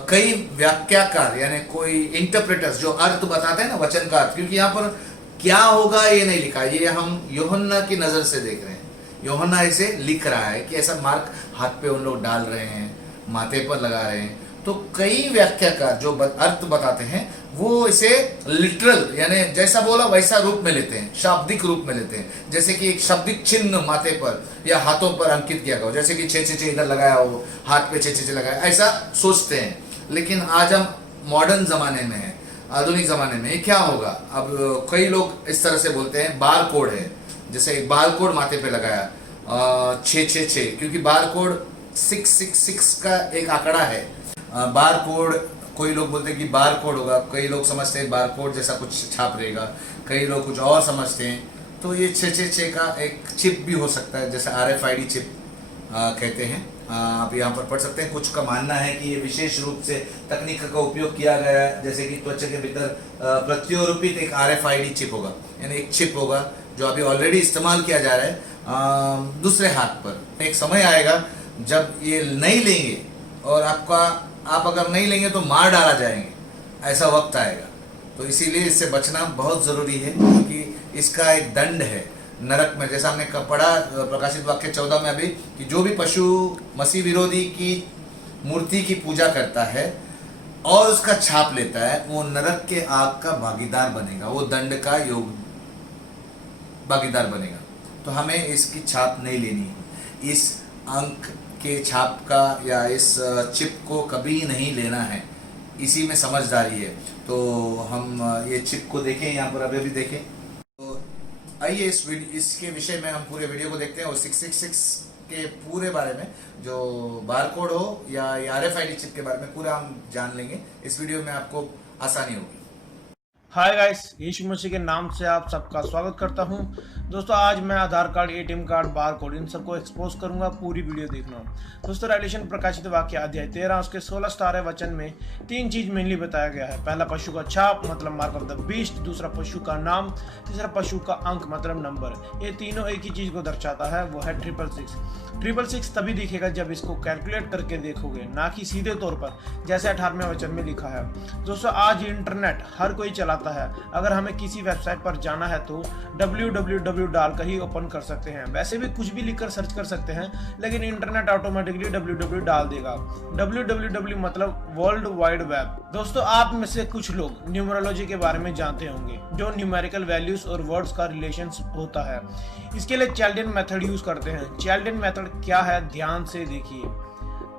कई व्याख्याकार, यानी कोई इंटरप्रेटर्स जो अर्थ बताते हैं ना, वचन का अर्थ, क्योंकि यहाँ पर क्या होगा ये नहीं लिखा, ये हम यूहन्ना की नज़र से देख रहे हैं। यूहन्ना इसे लिख रहा है कि ऐसा मार्क हाथ पे उन लोग डाल रहे हैं, माथे पर लगा रहे हैं। तो कई व्याख्याकार जो अर्थ बताते हैं वो इसे लिटरल, यानी जैसा बोला वैसा रूप में लेते हैं, शाब्दिक रूप में लेते हैं। जैसे कि एक शाब्दिक चिन्ह माथे पर या हाथों पर अंकित किया गया, जैसे कि 6 इधर लगाया हो, हाथ पे 6 लगाया, ऐसा सोचते हैं। लेकिन आज हम मॉडर्न ज़माने में हैं, आधुनिक ज़माने में, ये क्या होगा? अब कई लोग इस तरह से बोलते हैं बार कोड है, जैसे एक बार कोड माथे पे लगाया 666, क्योंकि बार कोड 666 का एक आंकड़ा है। बार कोड, कोई लोग बोलते हैं कि बार कोड होगा, कई लोग समझते हैं बार कोड जैसा कुछ छाप रहेगा, कई लोग कुछ और समझते हैं। तो ये 666 का एक चिप भी हो सकता है, जैसे RFID चिप कहते हैं। आप यहाँ पर पढ़ सकते हैं। कुछ का मानना है कि ये विशेष रूप से तकनीक का उपयोग किया गया है, जैसे कि त्वचा के भीतर प्रत्यारोपित एक RFID चिप होगा, यानी एक चिप होगा जो अभी ऑलरेडी इस्तेमाल किया जा रहा है दूसरे हाथ पर। एक समय आएगा जब ये नहीं लेंगे, और आप अगर नहीं लेंगे तो मार डाला जाएंगे, ऐसा वक्त आएगा। तो इसीलिए इससे बचना बहुत ज़रूरी है, क्योंकि इसका एक दंड है नरक में। जैसा हमने पढ़ा प्रकाशित वाक्य 14 में अभी, कि जो भी पशु मसीह विरोधी की मूर्ति की पूजा करता है और उसका छाप लेता है, वो नरक के आग का भागीदार बनेगा, वो दंड का योग भागीदार बनेगा। तो हमें इसकी छाप नहीं लेनी है, इस अंक के छाप का या इस चिप को कभी नहीं लेना है, इसी में समझदारी है। तो हम ये चिप को देखें, यहाँ पर अभी भी देखें। तो आइए इसके विषय में हम पूरे वीडियो को देखते हैं और 666 के पूरे बारे में, जो बारकोड हो या RFID चिप के बारे में पूरा हम जान लेंगे। इस वीडियो में आपको आसानी होगी। हाय गाइस, यीशु मसीह के नाम से आप सबका स्वागत करता हूं। दोस्तों, आज मैं Aadhaar card, ATM card, bar code इन सबको एक्सपोज करूंगा। पूरी वीडियो देखना। दोस्तों, रेवलेशन प्रकाशित वाक्य अध्याय 13 उसके 16 17 वचन में 3 चीज मेनली बताया गया है। पहला, पशु का छाप मतलब मार्क ऑफ द बीस्ट। दूसरा, पशु का नाम। तीसरा, पशु का अंक मतलब नंबर। ये तीनों एक ही चीज को दर्शाता है, वो है 666। 666 तभी दिखेगा जब इसको कैलकुलेट करके देखोगे, ना कि सीधे तौर पर जैसे 18वें वचन में लिखा है। दोस्तों, आज इंटरनेट हर कोई चलाता है। अगर हमें किसी वेबसाइट पर जाना है तो www डालकर ही ओपन कर सकते हैं। वैसे भी कुछ भी लिखकर सर्च कर सकते हैं, लेकिन इंटरनेट ऑटोमेटिकली www डाल देगा। www मतलब वर्ल्ड वाइड वेब। दोस्तों, आप में से कुछ लोग न्यूमरोलॉजी के बारे में जानते होंगे, जो न्यूमेरिकल वैल्यूज और वर्ड्स का रिलेशन होता है। इसके लिए चैल्डियन मेथड यूज करते हैं। चैल्डियन मेथड क्या है, ध्यान से देखिए।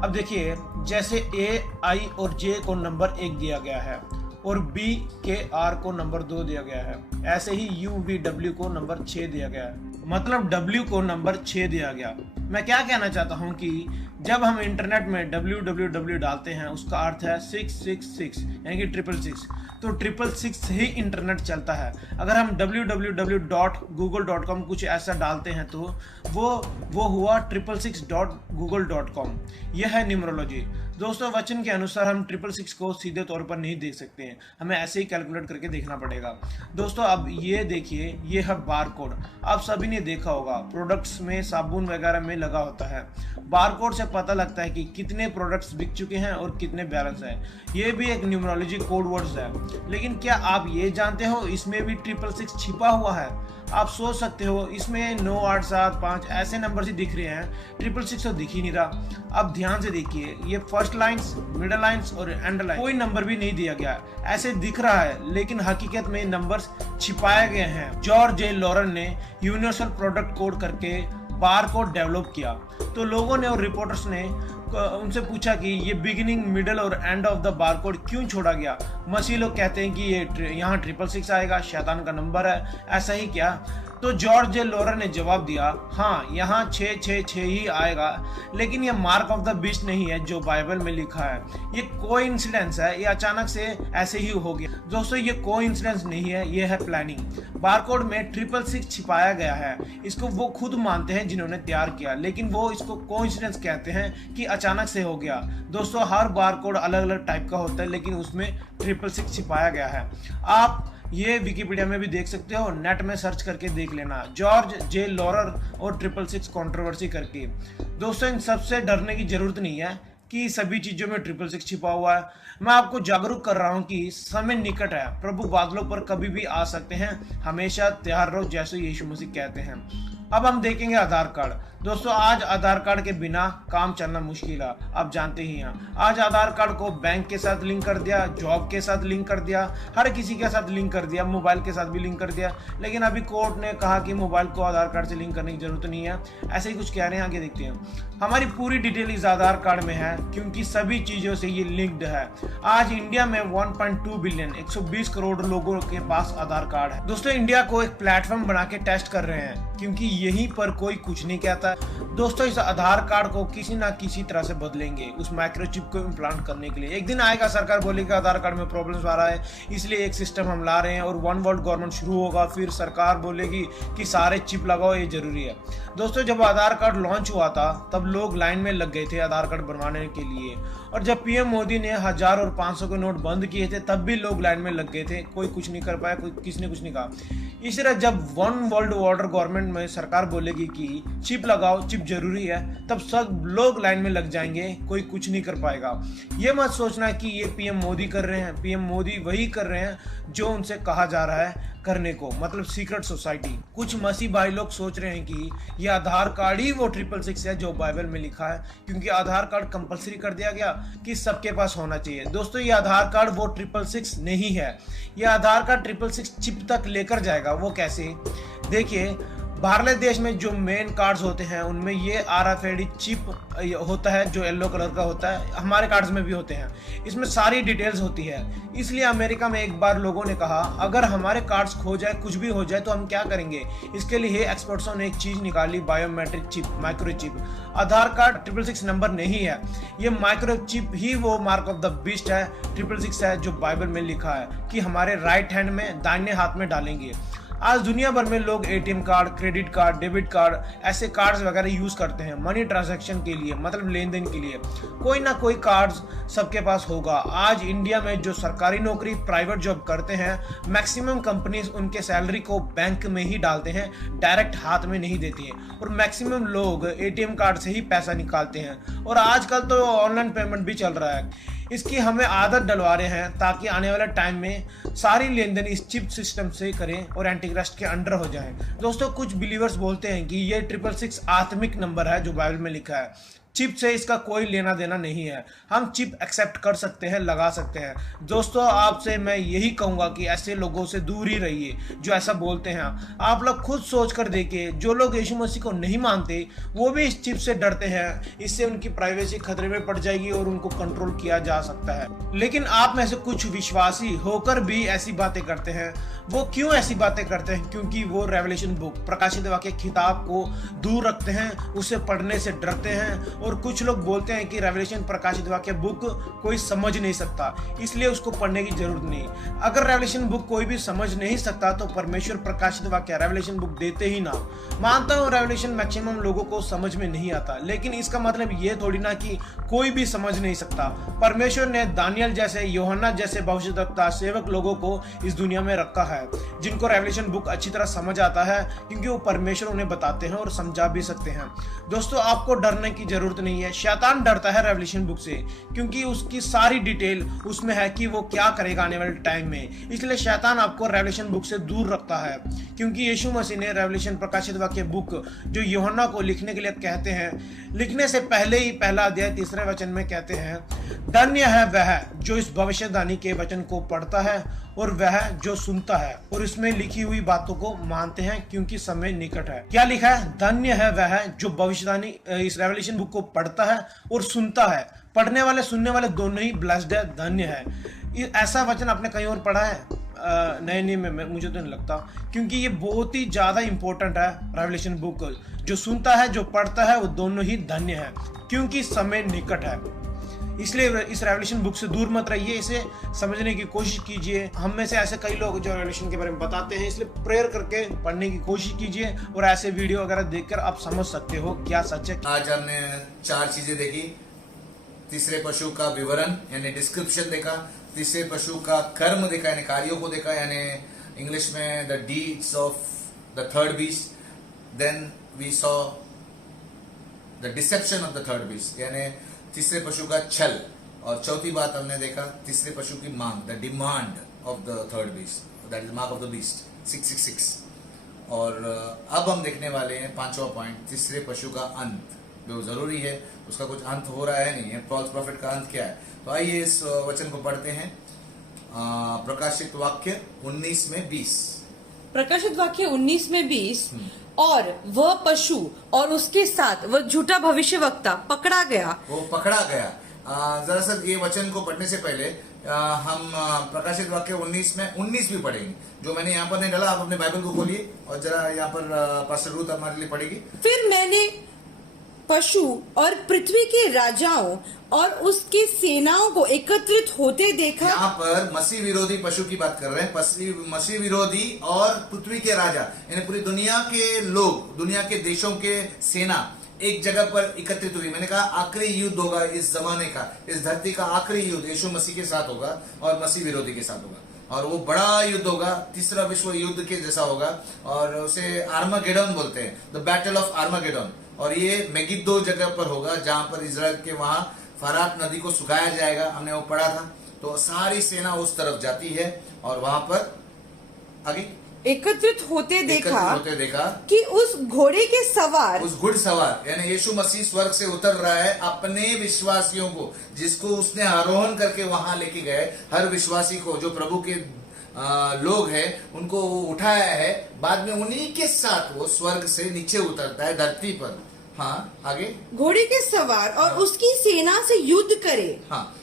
अब देखिए, जैसे A, I और J को नंबर 1 दिया गया है और B, K, R को नंबर 2 दिया गया है, ऐसे ही U, V, W को नंबर 6 दिया गया है, मतलब W को नंबर 6 दिया गया। मैं क्या कहना चाहता हूं कि जब हम इंटरनेट में www डालते हैं, उसका अर्थ है 666 यानी कि 666। तो 666 से ही इंटरनेट चलता है। अगर हम www.google.com कुछ ऐसा डालते हैं तो वो हुआ 666.google.com। यह है न्यूमरोलॉजी। दोस्तों, वचन के अनुसार हम 666 को सीधे तौर पर नहीं देख सकते हैं, हमें ऐसे ही कैलकुलेट करके देखना पड़ेगा। दोस्तों, अब ये देखिए, ये है बारकोड। आप सभी ने देखा होगा, प्रोडक्ट्स में, साबुन वगैरह में लगा होता है। बारकोड से पता लगता है कि कितने प्रोडक्ट्स बिक चुके हैं और कितने बैलेंस है। ये भी एक न्यूमरोलॉजी कोड वर्ड्स है। लेकिन क्या आप ये जानते हो, इसमें भी 666 छिपा हुआ है? आप सोच सकते हो इसमें 9, 8, 7, 5 ऐसे नंबर ही दिख रहे हैं, 666 तो दिख ही नहीं रहा। अब ध्यान से देखिए, ये फर्स्ट लाइंस, मिडल लाइंस और एंड लाइन, कोई नंबर भी नहीं दिया गया। ऐसे दिख रहा है, लेकिन हकीकत में नंबर्स छिपाए गए हैं। जॉर्ज जे लॉरेन ने यूनिवर्सल प्रोडक्ट कोड करके बारकोड डेवलप किया। तो लोगों ने और रिपोर्टर्स ने उनसे पूछा कि ये बिगिनिंग, मिडल और एंड ऑफ द बारकोड क्यों छोड़ा गया। मसीह लोग कहते हैं कि ये यहाँ 666 आएगा, शैतान का नंबर है, ऐसा ही क्या? तो जॉर्ज जे लॉरेन ने जवाब दिया, हाँ, यहाँ 666 ही आएगा, लेकिन ये मार्क ऑफ द बीस्ट नहीं है जो बाइबल में लिखा है। ये कोइंसिडेंस है, ये अचानक से ऐसे ही हो गया। दोस्तों, ये कोइंसिडेंस नहीं है, ये है प्लानिंग। बारकोड में 666 छिपाया गया है। इसको वो खुद मानते हैं जिन्होंने तैयार किया, लेकिन वो इसको कोइंसिडेंस कहते हैं कि अचानक से हो गया। दोस्तों, हर बारकोड अलग अलग टाइप का होता है, लेकिन उसमें 666 छिपाया गया है। आप ये विकिपीडिया में भी देख सकते हो, नेट में सर्च करके देख लेना, जॉर्ज जे लॉरेन और 666 कंट्रोवर्सी करके। दोस्तों, इन सबसे डरने की जरूरत नहीं है कि सभी चीजों में 666 छिपा हुआ है। मैं आपको जागरूक कर रहा हूं कि समय निकट है, प्रभु बादलों पर कभी भी आ सकते हैं। हमेशा तैयार रहो, जैसे यीशु मसीह कहते हैं। अब हम देखेंगे आधार कार्ड। दोस्तों, आज आधार कार्ड के बिना काम चलना मुश्किल है, आप जानते ही हैं। आज आधार कार्ड को बैंक के साथ लिंक कर दिया, जॉब के साथ लिंक कर दिया, हर किसी के साथ लिंक कर दिया, मोबाइल के साथ भी लिंक कर दिया। लेकिन अभी कोर्ट ने कहा कि मोबाइल को आधार कार्ड से लिंक करने की जरूरत नहीं है, ऐसे ही कुछ कह रहे हैं, आगे देखते हैं। हमारी पूरी डिटेल इस आधार कार्ड में है, क्योंकि सभी चीजों से ये लिंक्ड है। आज इंडिया में 1.2 बिलियन 120 करोड़ लोगों के पास आधार कार्ड है। दोस्तों, इंडिया को एक प्लेटफॉर्म बना के टेस्ट कर रहे हैं, क्योंकि यहीं पर कोई कुछ नहीं कहता। दोस्तों, इस आधार कार्ड को किसी ना किसी तरह से बदलेंगे, उस माइक्रोचिप को इम्प्लांट करने के लिए। एक दिन आएगा, सरकार बोलेगी आधार कार्ड में प्रॉब्लम्स आ रहा है, इसलिए एक सिस्टम हम ला रहे हैं, और वन वर्ल्ड गवर्नमेंट शुरू होगा। फिर सरकार बोलेगी कि सारे चिप लगाओ, ये जरूरी है। दोस्तों, जब आधार कार्ड लॉन्च हुआ था, तब लोग लाइन में लग गए थे आधार कार्ड बनवाने के लिए, और जब पीएम मोदी ने 1000 और 500 के नोट बंद किए थे, तब भी लोग लाइन में लग गए थे, कोई कुछ नहीं कर पाया, किसी ने कुछ नहीं कहा। इस तरह जब वन वर्ल्ड ऑर्डर गवर्नमेंट में सरकार बोलेगी कि चिप लगाओ, चिप जरूरी है, तब सब लोग लाइन में लग जाएंगे, कोई कुछ नहीं कर पाएगा। ये मत सोचना कि ये पीएम मोदी कर रहे हैं। पीएम मोदी वही कर रहे हैं जो उनसे कहा जा रहा है करने को, मतलब सीक्रेट सोसाइटी। कुछ मसीह भाई लोग सोच रहे हैं कि ये आधार कार्ड ही वो 666 है जो बाइबल में लिखा है, क्योंकि आधार कार्ड कंपलसरी कर दिया गया कि सबके पास होना चाहिए। दोस्तों, ये आधार कार्ड वो 666 नहीं है। ये आधार कार्ड 666 चिप तक लेकर जाएगा। वो कैसे? देखिए, बाहरले देश में जो मेन कार्ड्स होते हैं उनमें ये RFID चिप होता है जो येलो कलर का होता है, हमारे कार्ड्स में भी होते हैं, इसमें सारी डिटेल्स होती है। इसलिए अमेरिका में एक बार लोगों ने कहा अगर हमारे कार्ड्स खो जाए, कुछ भी हो जाए तो हम क्या करेंगे। इसके लिए एक्सपर्ट्सों ने एक चीज निकाली, बायोमेट्रिक चिप, माइक्रोचिप। आधार कार्ड 666 नंबर नहीं है, ये माइक्रोचिप ही वो मार्क ऑफ द बीस्ट है, 666 है जो बाइबल में लिखा है कि हमारे राइट हैंड में, दाहिने हाथ में डालेंगे। आज दुनिया भर में लोग ATM card, credit card, debit card, ऐसे कार्ड्स वगैरह यूज करते हैं मनी ट्रांजैक्शन के लिए, मतलब लेन देन के लिए। कोई ना कोई कार्ड्स सबके पास होगा। आज इंडिया में जो सरकारी नौकरी, प्राइवेट जॉब करते हैं, मैक्सिमम कंपनीज उनके सैलरी को बैंक में ही डालते हैं, डायरेक्ट हाथ में नहीं देती हैं। और मैक्सिमम लोग ATM कार्ड से ही पैसा निकालते हैं। और आजकल तो ऑनलाइन पेमेंट भी चल रहा है। इसकी हमें आदत डलवा रहे हैं ताकि आने वाले टाइम में सारी लेन देन इस चिप सिस्टम से करें और एंटीक्राइस्ट के अंडर हो जाएं। दोस्तों, कुछ बिलीवर्स बोलते हैं कि ये 666 आत्मिक नंबर है जो बाइबल में लिखा है, चिप से इसका कोई लेना देना नहीं है। हम चिप एक्सेप्ट कर सकते हैं, लगा सकते हैं। दोस्तों, आपसे मैं यही कहूंगा कि ऐसे लोगों से दूर ही रहिए जो ऐसा बोलते हैं। आप लोग खुद सोच कर देखिए, जो लोग यीशु मसीह को नहीं मानते वो भी इस चिप से डरते हैं। इससे उनकी प्राइवेसी खतरे में पड़ जाएगी और उनको कंट्रोल किया जा सकता है। लेकिन आप में से कुछ विश्वासी होकर भी ऐसी बातें करते हैं। वो क्यों ऐसी बातें करते हैं? क्योंकि वो रेवलेशन बुक, प्रकाशित वाक्य किताब को दूर रखते हैं, उसे पढ़ने से डरते हैं। और कुछ लोग बोलते हैं कि रेवलेशन प्रकाशित वाक्य बुक कोई समझ नहीं सकता, इसलिए उसको पढ़ने की जरूरत नहीं। अगर रेवलेशन बुक कोई भी समझ नहीं सकता तो परमेश्वर प्रकाशित वाक्य रेवलेशन बुक देते ही ना। मानता हूँ रेवलेशन मैक्सिमम लोगों को समझ में नहीं आता, लेकिन इसका मतलब ये थोड़ी ना कि कोई भी समझ नहीं सकता। परमेश्वर ने दानियल जैसे, यूहन्ना जैसे भविष्यद्वक्ता, सेवक लोगों को इस दुनिया में रखा है जिनको रेवलेशन बुक अच्छी तरह समझ आता है, क्योंकि वो परमेश्वर उन्हें बताते हैं और समझा भी सकते हैं। दोस्तों, आपको डरने की जरूरत नहीं है। शैतान डरता है रेवलेशन बुक से, क्योंकि उसकी सारी डिटेल उसमें है कि वो क्या करेगा आने वाले टाइम में। इसलिए शैतान आपको रेवलेशन बुक से दूर रखता है, क्योंकि यीशु मसीह ने रेवलेशन प्रकाशित वाक्य बुक जो यूहन्ना को लिखने के लिए कहते हैं, लिखने से पहले ही पहला अध्याय 3 वचन में कहते हैं, धन्य है वह जो इस भविष्यवाणी के वचन को पढ़ता है और वह जो सुनता है और इसमें लिखी हुई बातों को मानते हैं, क्योंकि समय निकट है। क्या लिखा है? धन्य है वह जो भविष्यवाणी, इस रेवलेशन बुक को पढ़ता है और सुनता है। पढ़ने वाले, सुनने वाले दोनों ही ब्लेस्ड है, धन्य है। ऐसा वचन आपने कहीं और पढ़ा है? नहीं, मुझे तो नहीं लगता, क्योंकि ये बहुत ही ज्यादा इंपॉर्टेंट है। रेवलेशन बुक जो सुनता है, जो पढ़ता है, वो दोनों ही धन्य है, क्योंकि समय निकट है। इसलिए इस रेवलेशन बुक से दूर मत रहिए, इसे समझने की कोशिश कीजिए। हम में से ऐसे कई लोग जो रेवलेशन के बारे में बताते हैं, इसलिए प्रेयर करके पढ़ने की कोशिश कीजिए और ऐसे वीडियो वगैरह देखकर आप समझ सकते हो क्या सच है। आज हमने 4 चीजें देखी। तीसरे पशु का विवरण यानी डिस्क्रिप्शन देखा, तीसरे पशु का कर्म देखा यानी कार्यों को देखा, यानी इंग्लिश में the deeds of the third beast. Then we saw the deception of the third beast यानी तीसरे पशु का छल। और चौथी बात हमने देखा तीसरे पशु की मांग, the demand of the third beast, that is mark of the beast 666। और अब हम देखने वाले हैं 5वां पॉइंट, तीसरे पशु का अंत जो जरूरी है। उसका कुछ अंत हो रहा है नहीं है, फॉल्स प्रॉफिट का अंत क्या है। तो आइए इस वचन को पढ़ते हैं। प्रकाशित वाक्य 19:20। प्रकाशित वाक्य 19:20, और वह पशु और उसके साथ वह झूठा भविष्यवक्ता पकड़ा गया। वो पकड़ा गया। दरअसल ये वचन को पढ़ने से पहले हम प्रकाशित वाक्य 19 में 19 भी पढ़ेंगे, जो मैंने यहाँ पर नहीं डाला। आप अपने बाइबल को खोलिए और जरा यहाँ पर पास्टर रूथ हमारे लिए पढ़ेगी। फिर मैंने पशु और पृथ्वी के राजाओं और उसकी सेनाओं को एकत्रित होते देखा। यहाँ पर मसीह विरोधी पशु की बात कर रहे हैं, मसीह विरोधी और पृथ्वी के राजा यानी पूरी दुनिया के लोग, दुनिया के देशों के सेना एक जगह पर एकत्रित हुई। मैंने कहा आखिरी युद्ध होगा इस जमाने का, इस धरती का आखिरी युद्ध यीशु मसीह के साथ होगा और मसीह विरोधी के साथ होगा। और वो बड़ा युद्ध होगा, तीसरा विश्व युद्ध के जैसा होगा, और उसे आर्मागेडोन बोलते हैं, द बैटल ऑफ आर्मागेडोन। और ये मेगिद्दो जगह पर होगा, जहां पर इजराइल के वहां फरात नदी को सुखाया जाएगा। हमने वो पढ़ा था। तो सारी सेना उस तरफ जाती है और वहां पर आगे एकत्रित होते देखा कि उस घोड़े घुड़सवार यानी यीशु मसीह स्वर्ग से उतर रहा है अपने विश्वासियों को, जिसको उसने आरोहण करके वहां लेके गए, हर विश्वासी को जो प्रभु के लोग हैं उनको वो उठाया है, बाद में उन्हीं के साथ वो स्वर्ग से नीचे उतरता है धरती पर। हाँ आगे। घोड़े के सवार और उसकी सेना से युद्ध करे। हाँ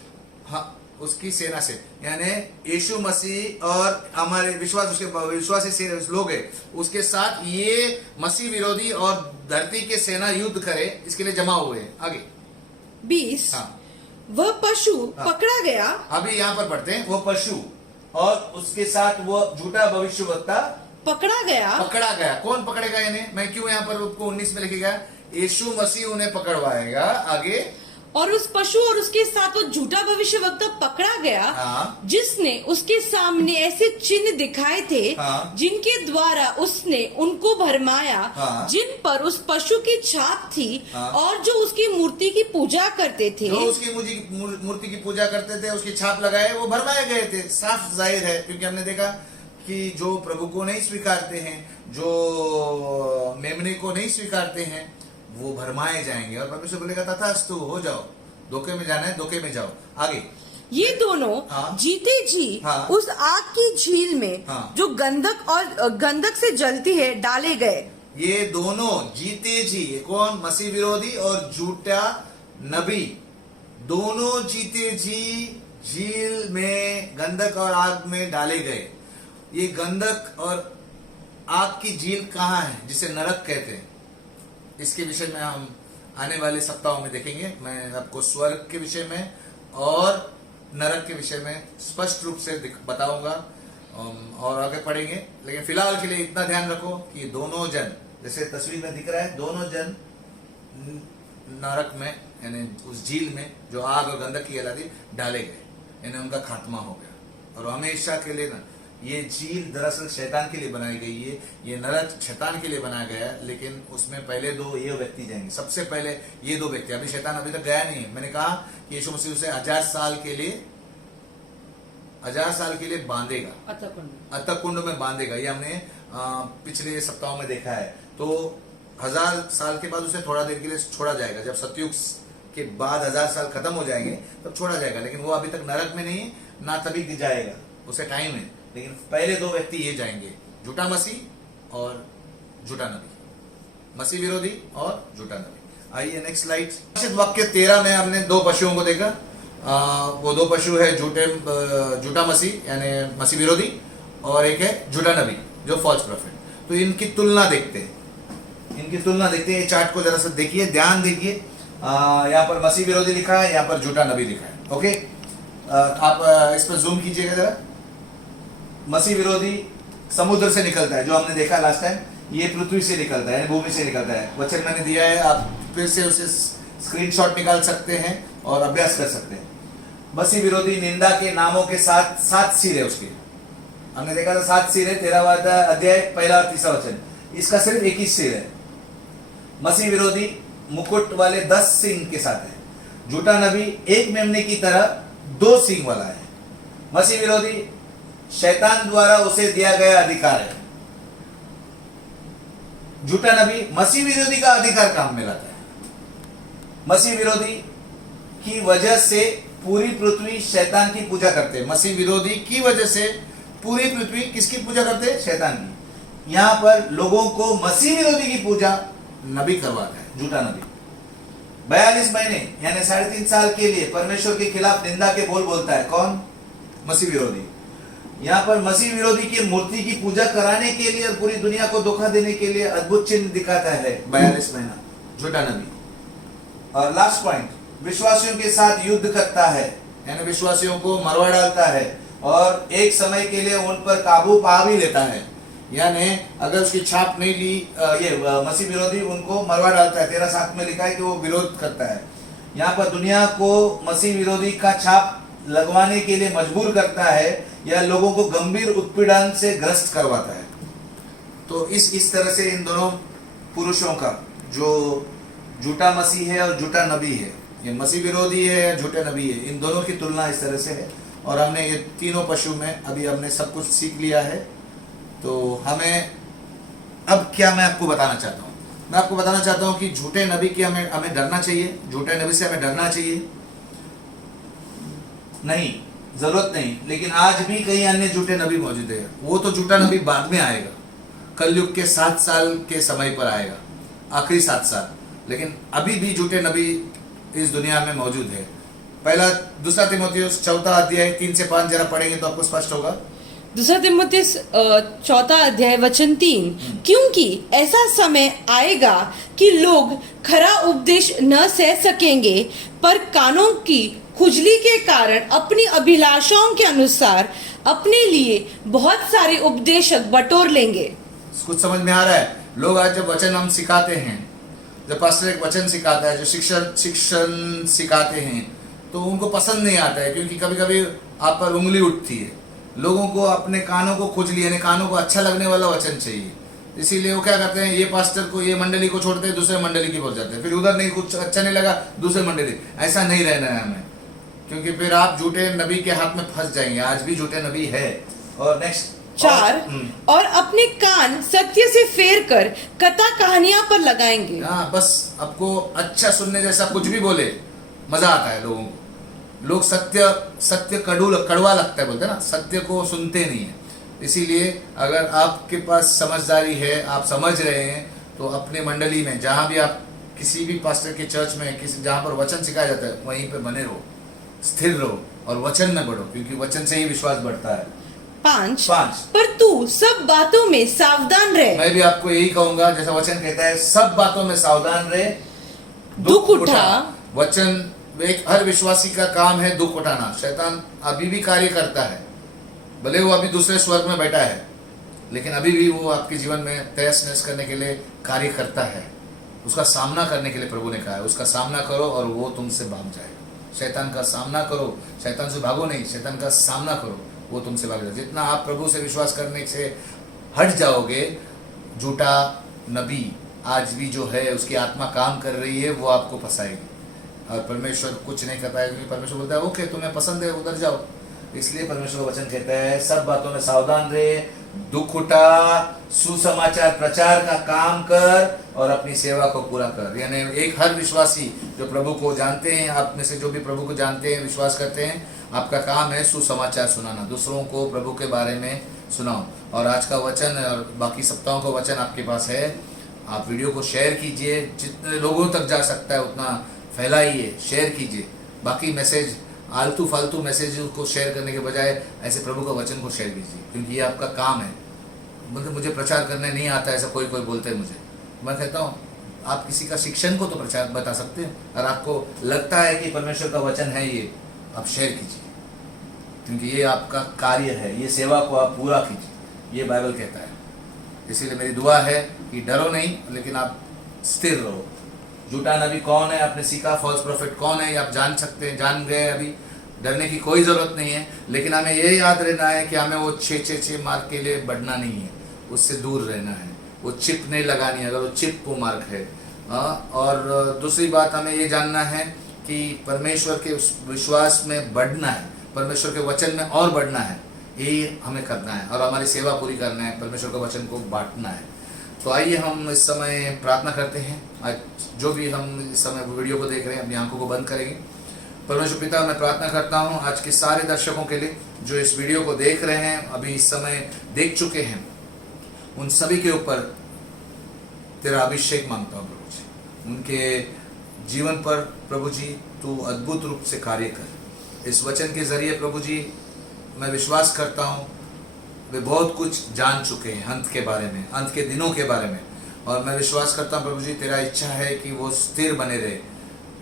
हाँ, उसकी सेना से, यानी यीशु मसीह और हमारे उसके विश्वासी से लोग हैं, उसके साथ ये मसीह विरोधी और धरती के सेना युद्ध करे, इसके लिए जमा हुए हैं। आगे 20। हाँ। वह पशु पकड़ा गया। अभी यहाँ पर पढ़ते हैं, वो पशु और उसके साथ वो झूठा भविष्यवक्ता पकड़ा गया। कौन पकड़ेगा इन्हें? मैं क्यों यहाँ पर उसको 19 में लिखेगा? यीशु मसीह उन्हें पकड़वाएगा। आगे। और उस पशु और उसके साथ वो झूठा भविष्यवक्ता पकड़ा गया। हाँ। जिसने उसके सामने ऐसे चिन्ह दिखाए थे। हाँ। जिनके द्वारा उसने उनको भरमाया। हाँ। जिन पर उस पशु की छाप थी। हाँ। और जो उसकी मूर्ति की पूजा करते थे। जो उसकी मूर्ति की पूजा करते थे, उसकी छाप लगाए, वो भरमाए गए थे। साफ जाहिर है, क्योंकि हमने देखा कि जो प्रभु को नहीं स्वीकारते हैं, जो मेमने को नहीं स्वीकारते हैं, वो भरमाए जाएंगे। और परमेश्वर बोलेगा तथास्तु, हो जाओ, धोखे में जाना है धोखे में जाओ। आगे। ये दोनों हाँ। जीते जी हाँ। उस आग की झील में हाँ। जो गंधक से जलती है डाले गए। ये दोनों जीते जी, कौन? मसीह विरोधी और झूठा नबी, दोनों जीते जी झील में गंधक और आग में डाले गए। ये गंधक और आग की झील कहाँ है, जिसे नरक कहते हैं? इसके विषय में हम आने वाले सप्ताहों में देखेंगे। मैं आपको स्वर्ग के विषय में और नरक के विषय में स्पष्ट रूप से बताऊंगा और आगे पढ़ेंगे। लेकिन फिलहाल के लिए इतना ध्यान रखो कि दोनों जन, जैसे तस्वीर में दिख रहा है, दोनों जन नरक में, यानी उस झील में जो आग और गंधक की अलादी डाले गए, यानी उनका खात्मा हो गया। और हमेशा के लिए ना, ये झील दरअसल शैतान के लिए बनाई गई है, ये नरक शैतान के लिए बनाया गया है। लेकिन उसमें पहले दो ये व्यक्ति जाएंगे, सबसे पहले ये दो व्यक्ति। अभी शैतान अभी तक गया नहीं है। मैंने कहा कि यीशु मसीह उसे 1000 साल के लिए बांधेगा, अतः कुंड में बांधेगा। ये हमने पिछले सप्ताहों में देखा है। तो 1000 साल के बाद उसे थोड़ा देर के लिए छोड़ा जाएगा। जब सतयुग के बाद 1000 साल खत्म हो जाएंगे तब छोड़ा जाएगा। लेकिन वो अभी तक नरक में नहीं है, ना तभी जाएगा, उसे टाइम है। लेकिन पहले दो व्यक्ति ये जाएंगे, झूठा मसीह और झूठा नबी, मसीह विरोधी और झूठा नबी। आइए नेक्स्ट स्लाइड। वाक्य 13 में हमने दो पशुओं को देखा। वो दो पशु है झूठा मसीह यानी मसीह विरोधी, और एक है झूठा नबी जो फॉल्स प्रॉफिट। तो इनकी तुलना देखते हैं, ये चार्ट को जरा सा देखिए, ध्यान देखिए। यहाँ पर मसीह विरोधी लिखा है, यहाँ पर झूठा नबी लिखा है। ओके, आप इस पर जूम कीजिएगा जरा। मसीह विरोधी समुद्र से निकलता है, जो हमने देखा लास्ट टाइम। ये पृथ्वी से निकलता है, भूमि से निकलता है। वचन मैंने दिया है, आप फिर से उसे स्क्रीनशॉट निकाल सकते हैं और अभ्यास कर सकते हैं। मसीह विरोधी निंदा के नामों के साथ 7 सिर है उसके। हमने देखा था 7 सिर है, 13वां अध्याय 1 और 3 वचन। इसका सिर्फ 1 ही सिर है। मसीह विरोधी मुकुट वाले 10 सिंग के साथ है। झूठा नबी एक मेमने की तरह 2 सिंग वाला है। मसीह विरोधी शैतान द्वारा उसे दिया गया अधिकार है। झूठा नबी मसीह विरोधी का अधिकार काम में लाता है। मसीह विरोधी की वजह से पूरी पृथ्वी शैतान की पूजा करते हैं। मसीह विरोधी की वजह से पूरी पृथ्वी किसकी पूजा करते हैं? शैतान की। यहां पर लोगों को मसीह विरोधी की पूजा नबी करवाता है, झूठा नबी। 42 महीने यानी 3.5 साल के लिए परमेश्वर के खिलाफ निंदा के बोल बोलता है। कौन? मसीह विरोधी। यहाँ पर मसीह विरोधी की मूर्ति की पूजा कराने के लिए और पूरी दुनिया को धोखा देने के लिए अद्भुत चिन्ह दिखाता है 42 महीना झूठा नबी। और लास्ट पॉइंट, विश्वासियों के साथ युद्ध करता है, यानी विश्वासियों को मरवा डालता है और एक समय के लिए उन पर काबू पा भी लेता है। यानी अगर उसकी छाप नहीं ली, ये मसीह विरोधी उनको मरवा डालता है। 13:7 में लिखा है कि वो विरोध करता है। यहाँ पर दुनिया को मसीह विरोधी का छाप लगवाने के लिए मजबूर करता है या लोगों को गंभीर उत्पीड़न से ग्रस्त करवाता है। तो इस तरह से इन दोनों पुरुषों का, जो झूठा मसीह है और झूठा नबी है, ये मसीह विरोधी है या झूठे नबी है, इन दोनों की तुलना इस तरह से है। और हमने ये तीनों पशु में अभी हमने सब कुछ सीख लिया है। तो हमें अब क्या मैं आपको बताना चाहता हूँ, मैं आपको बताना चाहता हूँ कि झूठे नबी की हमें डरना चाहिए, झूठे नबी से हमें डरना चाहिए नहीं। जरूरत नहीं, लेकिन आज भी कई अन्य झूठे नबी मौजूद है। वो तो झूठा नबी बाद में आएगा, कलयुग के 7 साल के समय पर आएगा, आखिरी 7 साल। लेकिन अभी भी झूठे नबी इस दुनिया में मौजूद है। पहला दूसरा तीमुथियुस 4 अध्याय 3 से 5 जरा पढ़ेंगे तो आपको स्पष्ट होगा। दूसरा तीमुथियुस 4 अध्याय वचन 3, क्योंकि ऐसा समय आएगा कि लोग खरा उपदेश न सह सकेंगे, पर कानों की खुजली के कारण अपनी अभिलाषाओं के अनुसार अपने लिए बहुत सारे उपदेशक बटोर लेंगे। कुछ समझ में आ रहा है? लोग आज जब वचन हम सिखाते हैं, जब पास्टर एक वचन सिखाता है, जो शिक्षण सिखाते हैं, तो उनको पसंद नहीं आता है, क्योंकि कभी कभी आप पर उंगली उठती है। लोगों को अपने कानों को खुजली, यानी कानों को अच्छा लगने वाला वचन चाहिए। इसीलिए वो क्या करते हैं, ये पास्टर को, ये मंडली को छोड़ते हैं, दूसरे मंडली की पहुंच जाते हैं। फिर उधर नहीं, कुछ अच्छा नहीं लगा, दूसरे मंडली। ऐसा नहीं रहना है हमें, क्योंकि फिर आप झूठे नबी के हाथ में फंस जाएंगे। आज भी झूठे नबी है। और नेक्स्ट 4, और अपने कान सत्य से फेर कर कथा कहानियां पर लगाएंगे। हाँ, बस आपको अच्छा सुनने जैसा कुछ भी बोले, मजा आता है लोगों को। लोग सत्य कड़वा लगता है, बोलते हैं ना, सत्य को सुनते नहीं है। इसीलिए अगर आपके पास समझदारी है, आप समझ रहे हैं, तो अपने मंडली में, जहाँ भी आप किसी भी पास्टर के चर्च में, किसी जहाँ पर वचन सिखाया जाता है, वहीं पे बने रहो, स्थिर रहो और वचन में बढ़ो, क्योंकि वचन से ही विश्वास बढ़ता है। 5, पर तू सब बातों में सावधान रहे। मैं भी आपको यही कहूंगा, जैसा वचन कहता है, सब बातों में सावधान रहे, दुख उठा। वचन, हर विश्वासी का काम है दुख उठाना। शैतान अभी भी कार्य करता है, भले वो अभी दूसरे स्वर्ग में बैठा है, लेकिन अभी भी वो आपके जीवन में तहस नहस करने के लिए कार्य करता है। उसका सामना करने के लिए प्रभु ने कहा है, उसका सामना करो और वो तुमसे भाग जाएगा। शैतान का सामना करो, शैतान से भागो नहीं, शैतान का सामना करो, वो तुमसे भाग जाएगा। जितना आप प्रभु से विश्वास करने से हट जाओगे, झूठा नबी आज भी जो है, उसकी आत्मा काम कर रही है, वो आपको फंसाएगी। और परमेश्वर कुछ नहीं कर पाएगा, क्योंकि परमेश्वर बोलता है ओके, तुम्हें पसंद है, उधर जाओ। इसलिए परमेश्वर का वचन कहता है, सब बातों में सावधान रहे, दुख उठा, सुसमाचार प्रचार का काम कर और अपनी सेवा को पूरा कर। यानी एक हर विश्वासी जो प्रभु को जानते हैं, आप में से जो भी प्रभु को जानते हैं, विश्वास करते हैं, आपका काम है सुसमाचार सुनाना, दूसरों को प्रभु के बारे में सुनाओ। और आज का वचन और बाकी सप्ताहों का वचन आपके पास है, आप वीडियो को शेयर कीजिए, जितने लोगों तक जा सकता है उतना फैलाइए, शेयर कीजिए। बाकी मैसेज, आलतू फालतू मैसेज को शेयर करने के बजाय ऐसे प्रभु का वचन को शेयर कीजिए, क्योंकि ये आपका काम है। मतलब मुझे प्रचार करने नहीं आता, ऐसा कोई बोलते हैं मुझे। मैं कहता हूँ आप किसी का शिक्षण को तो प्रचार बता सकते हैं, और आपको लगता है कि परमेश्वर का वचन है ये, आप शेयर कीजिए, क्योंकि ये आपका कार्य है, ये सेवा को आप पूरा कीजिए, ये बाइबल कहता है। इसीलिए मेरी दुआ है कि डरो नहीं, लेकिन आप स्थिर रहो। झूठा नबी कौन है आपने सीखा, फॉल्स प्रॉफिट कौन है आप जान सकते हैं, जान गए। अभी डरने की कोई ज़रूरत नहीं है, लेकिन हमें ये याद रहना है कि हमें वो 6 मार्क के लिए बढ़ना नहीं है, उससे दूर रहना है। वो चिप नहीं लगानी है, अगर वो चिप वो मार्क है। और दूसरी बात हमें ये जानना है कि परमेश्वर के उस विश्वास में बढ़ना है, परमेश्वर के वचन में और बढ़ना है, यही हमें करना है, और हमारी सेवा पूरी करना है, परमेश्वर के वचन को बांटना है। तो आइए हम इस समय प्रार्थना करते हैं। आज जो भी हम इस समय वीडियो को देख रहे हैं, अपनी आंखों को बंद करेंगे। परमेश्वर पिता, मैं प्रार्थना करता हूं आज के सारे दर्शकों के लिए जो इस वीडियो को देख रहे हैं, अभी इस समय देख चुके हैं, उन सभी के ऊपर तेरा अभिषेक मांगता हूं प्रभु जी। उनके जीवन पर प्रभु जी तू अद्भुत रूप से कार्य कर। इस वचन के जरिए प्रभु जी मैं विश्वास करता हूँ वे बहुत कुछ जान चुके हैं अंत के बारे में, अंत के दिनों के बारे में। और मैं विश्वास करता हूँ प्रभु जी तेरा इच्छा है कि वो स्थिर बने रहे।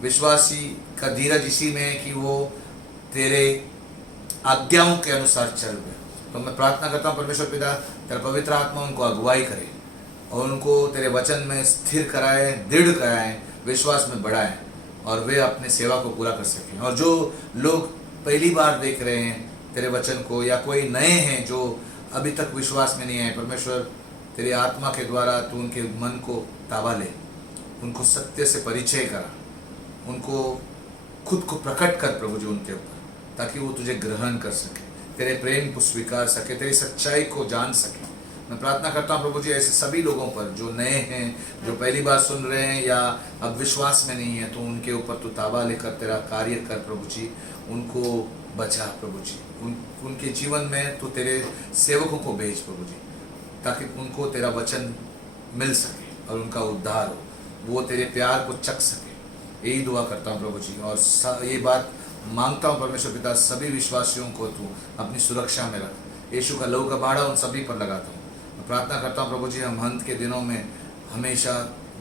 विश्वासी का धीरज इसी में है कि वो तेरे आज्ञाओं के अनुसार चल रहे। तो मैं प्रार्थना करता हूँ परमेश्वर पिता, तेरा पवित्र आत्मा उनको अगुवाई करे और उनको तेरे वचन में स्थिर कराए, दृढ़ कराए, विश्वास में बढ़ाए, और वे अपने सेवा को पूरा कर सकें। और जो लोग पहली बार देख रहे हैं तेरे वचन को, या कोई नए हैं जो अभी तक विश्वास में नहीं आए, परमेश्वर तेरी आत्मा के द्वारा तू उनके मन को ताबा ले, उनको सत्य से परिचय करा, उनको खुद को प्रकट कर प्रभु जी उनके ऊपर, ताकि वो तुझे ग्रहण कर सके, तेरे प्रेम को स्वीकार सके, तेरी सच्चाई को जान सके। मैं प्रार्थना करता हूँ प्रभु जी ऐसे सभी लोगों पर जो नए हैं, जो पहली बार सुन रहे हैं या अब विश्वास में नहीं है, तो उनके ऊपर तू ताबा लेकर तेरा कार्य कर प्रभु जी, उनको बचा प्रभु जी, उनके जीवन में तू तेरे सेवकों को भेज प्रभु जी, ताकि उनको तेरा वचन मिल सके और उनका उद्धार हो, वो तेरे प्यार को चख सके। यही दुआ करता हूँ प्रभु जी, और ये बात मांगता हूँ परमेश्वर पिता, सभी विश्वासियों को तू अपनी सुरक्षा में रख। यीशु का लहू का बाड़ा उन सभी पर लगाता हूँ। मैं प्रार्थना करता हूँ प्रभु जी, हम अंत के दिनों में हमेशा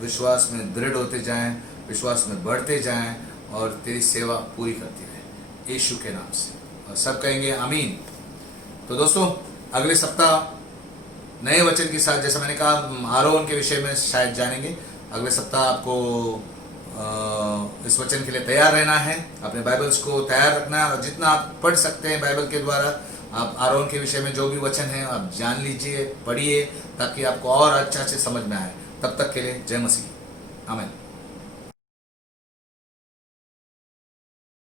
विश्वास में दृढ़ होते जाएं, विश्वास में बढ़ते जाएं और तेरी सेवा पूरी करती रहे, यीशु के नाम से। और सब कहेंगे आमीन। तो दोस्तों, अगले सप्ताह नए वचन के साथ, जैसा मैंने कहा, आरोन के विषय में शायद जानेंगे। अगले सप्ताह आपको इस वचन के लिए तैयार रहना है, अपने बाइबल्स को तैयार रखना है, और जितना आप पढ़ सकते हैं बाइबल के द्वारा, आप आरोन के विषय में जो भी वचन है आप जान लीजिए, पढ़िए, ताकि आपको और अच्छा से समझ में आए। तब तक के लिए जय मसीह, आमीन।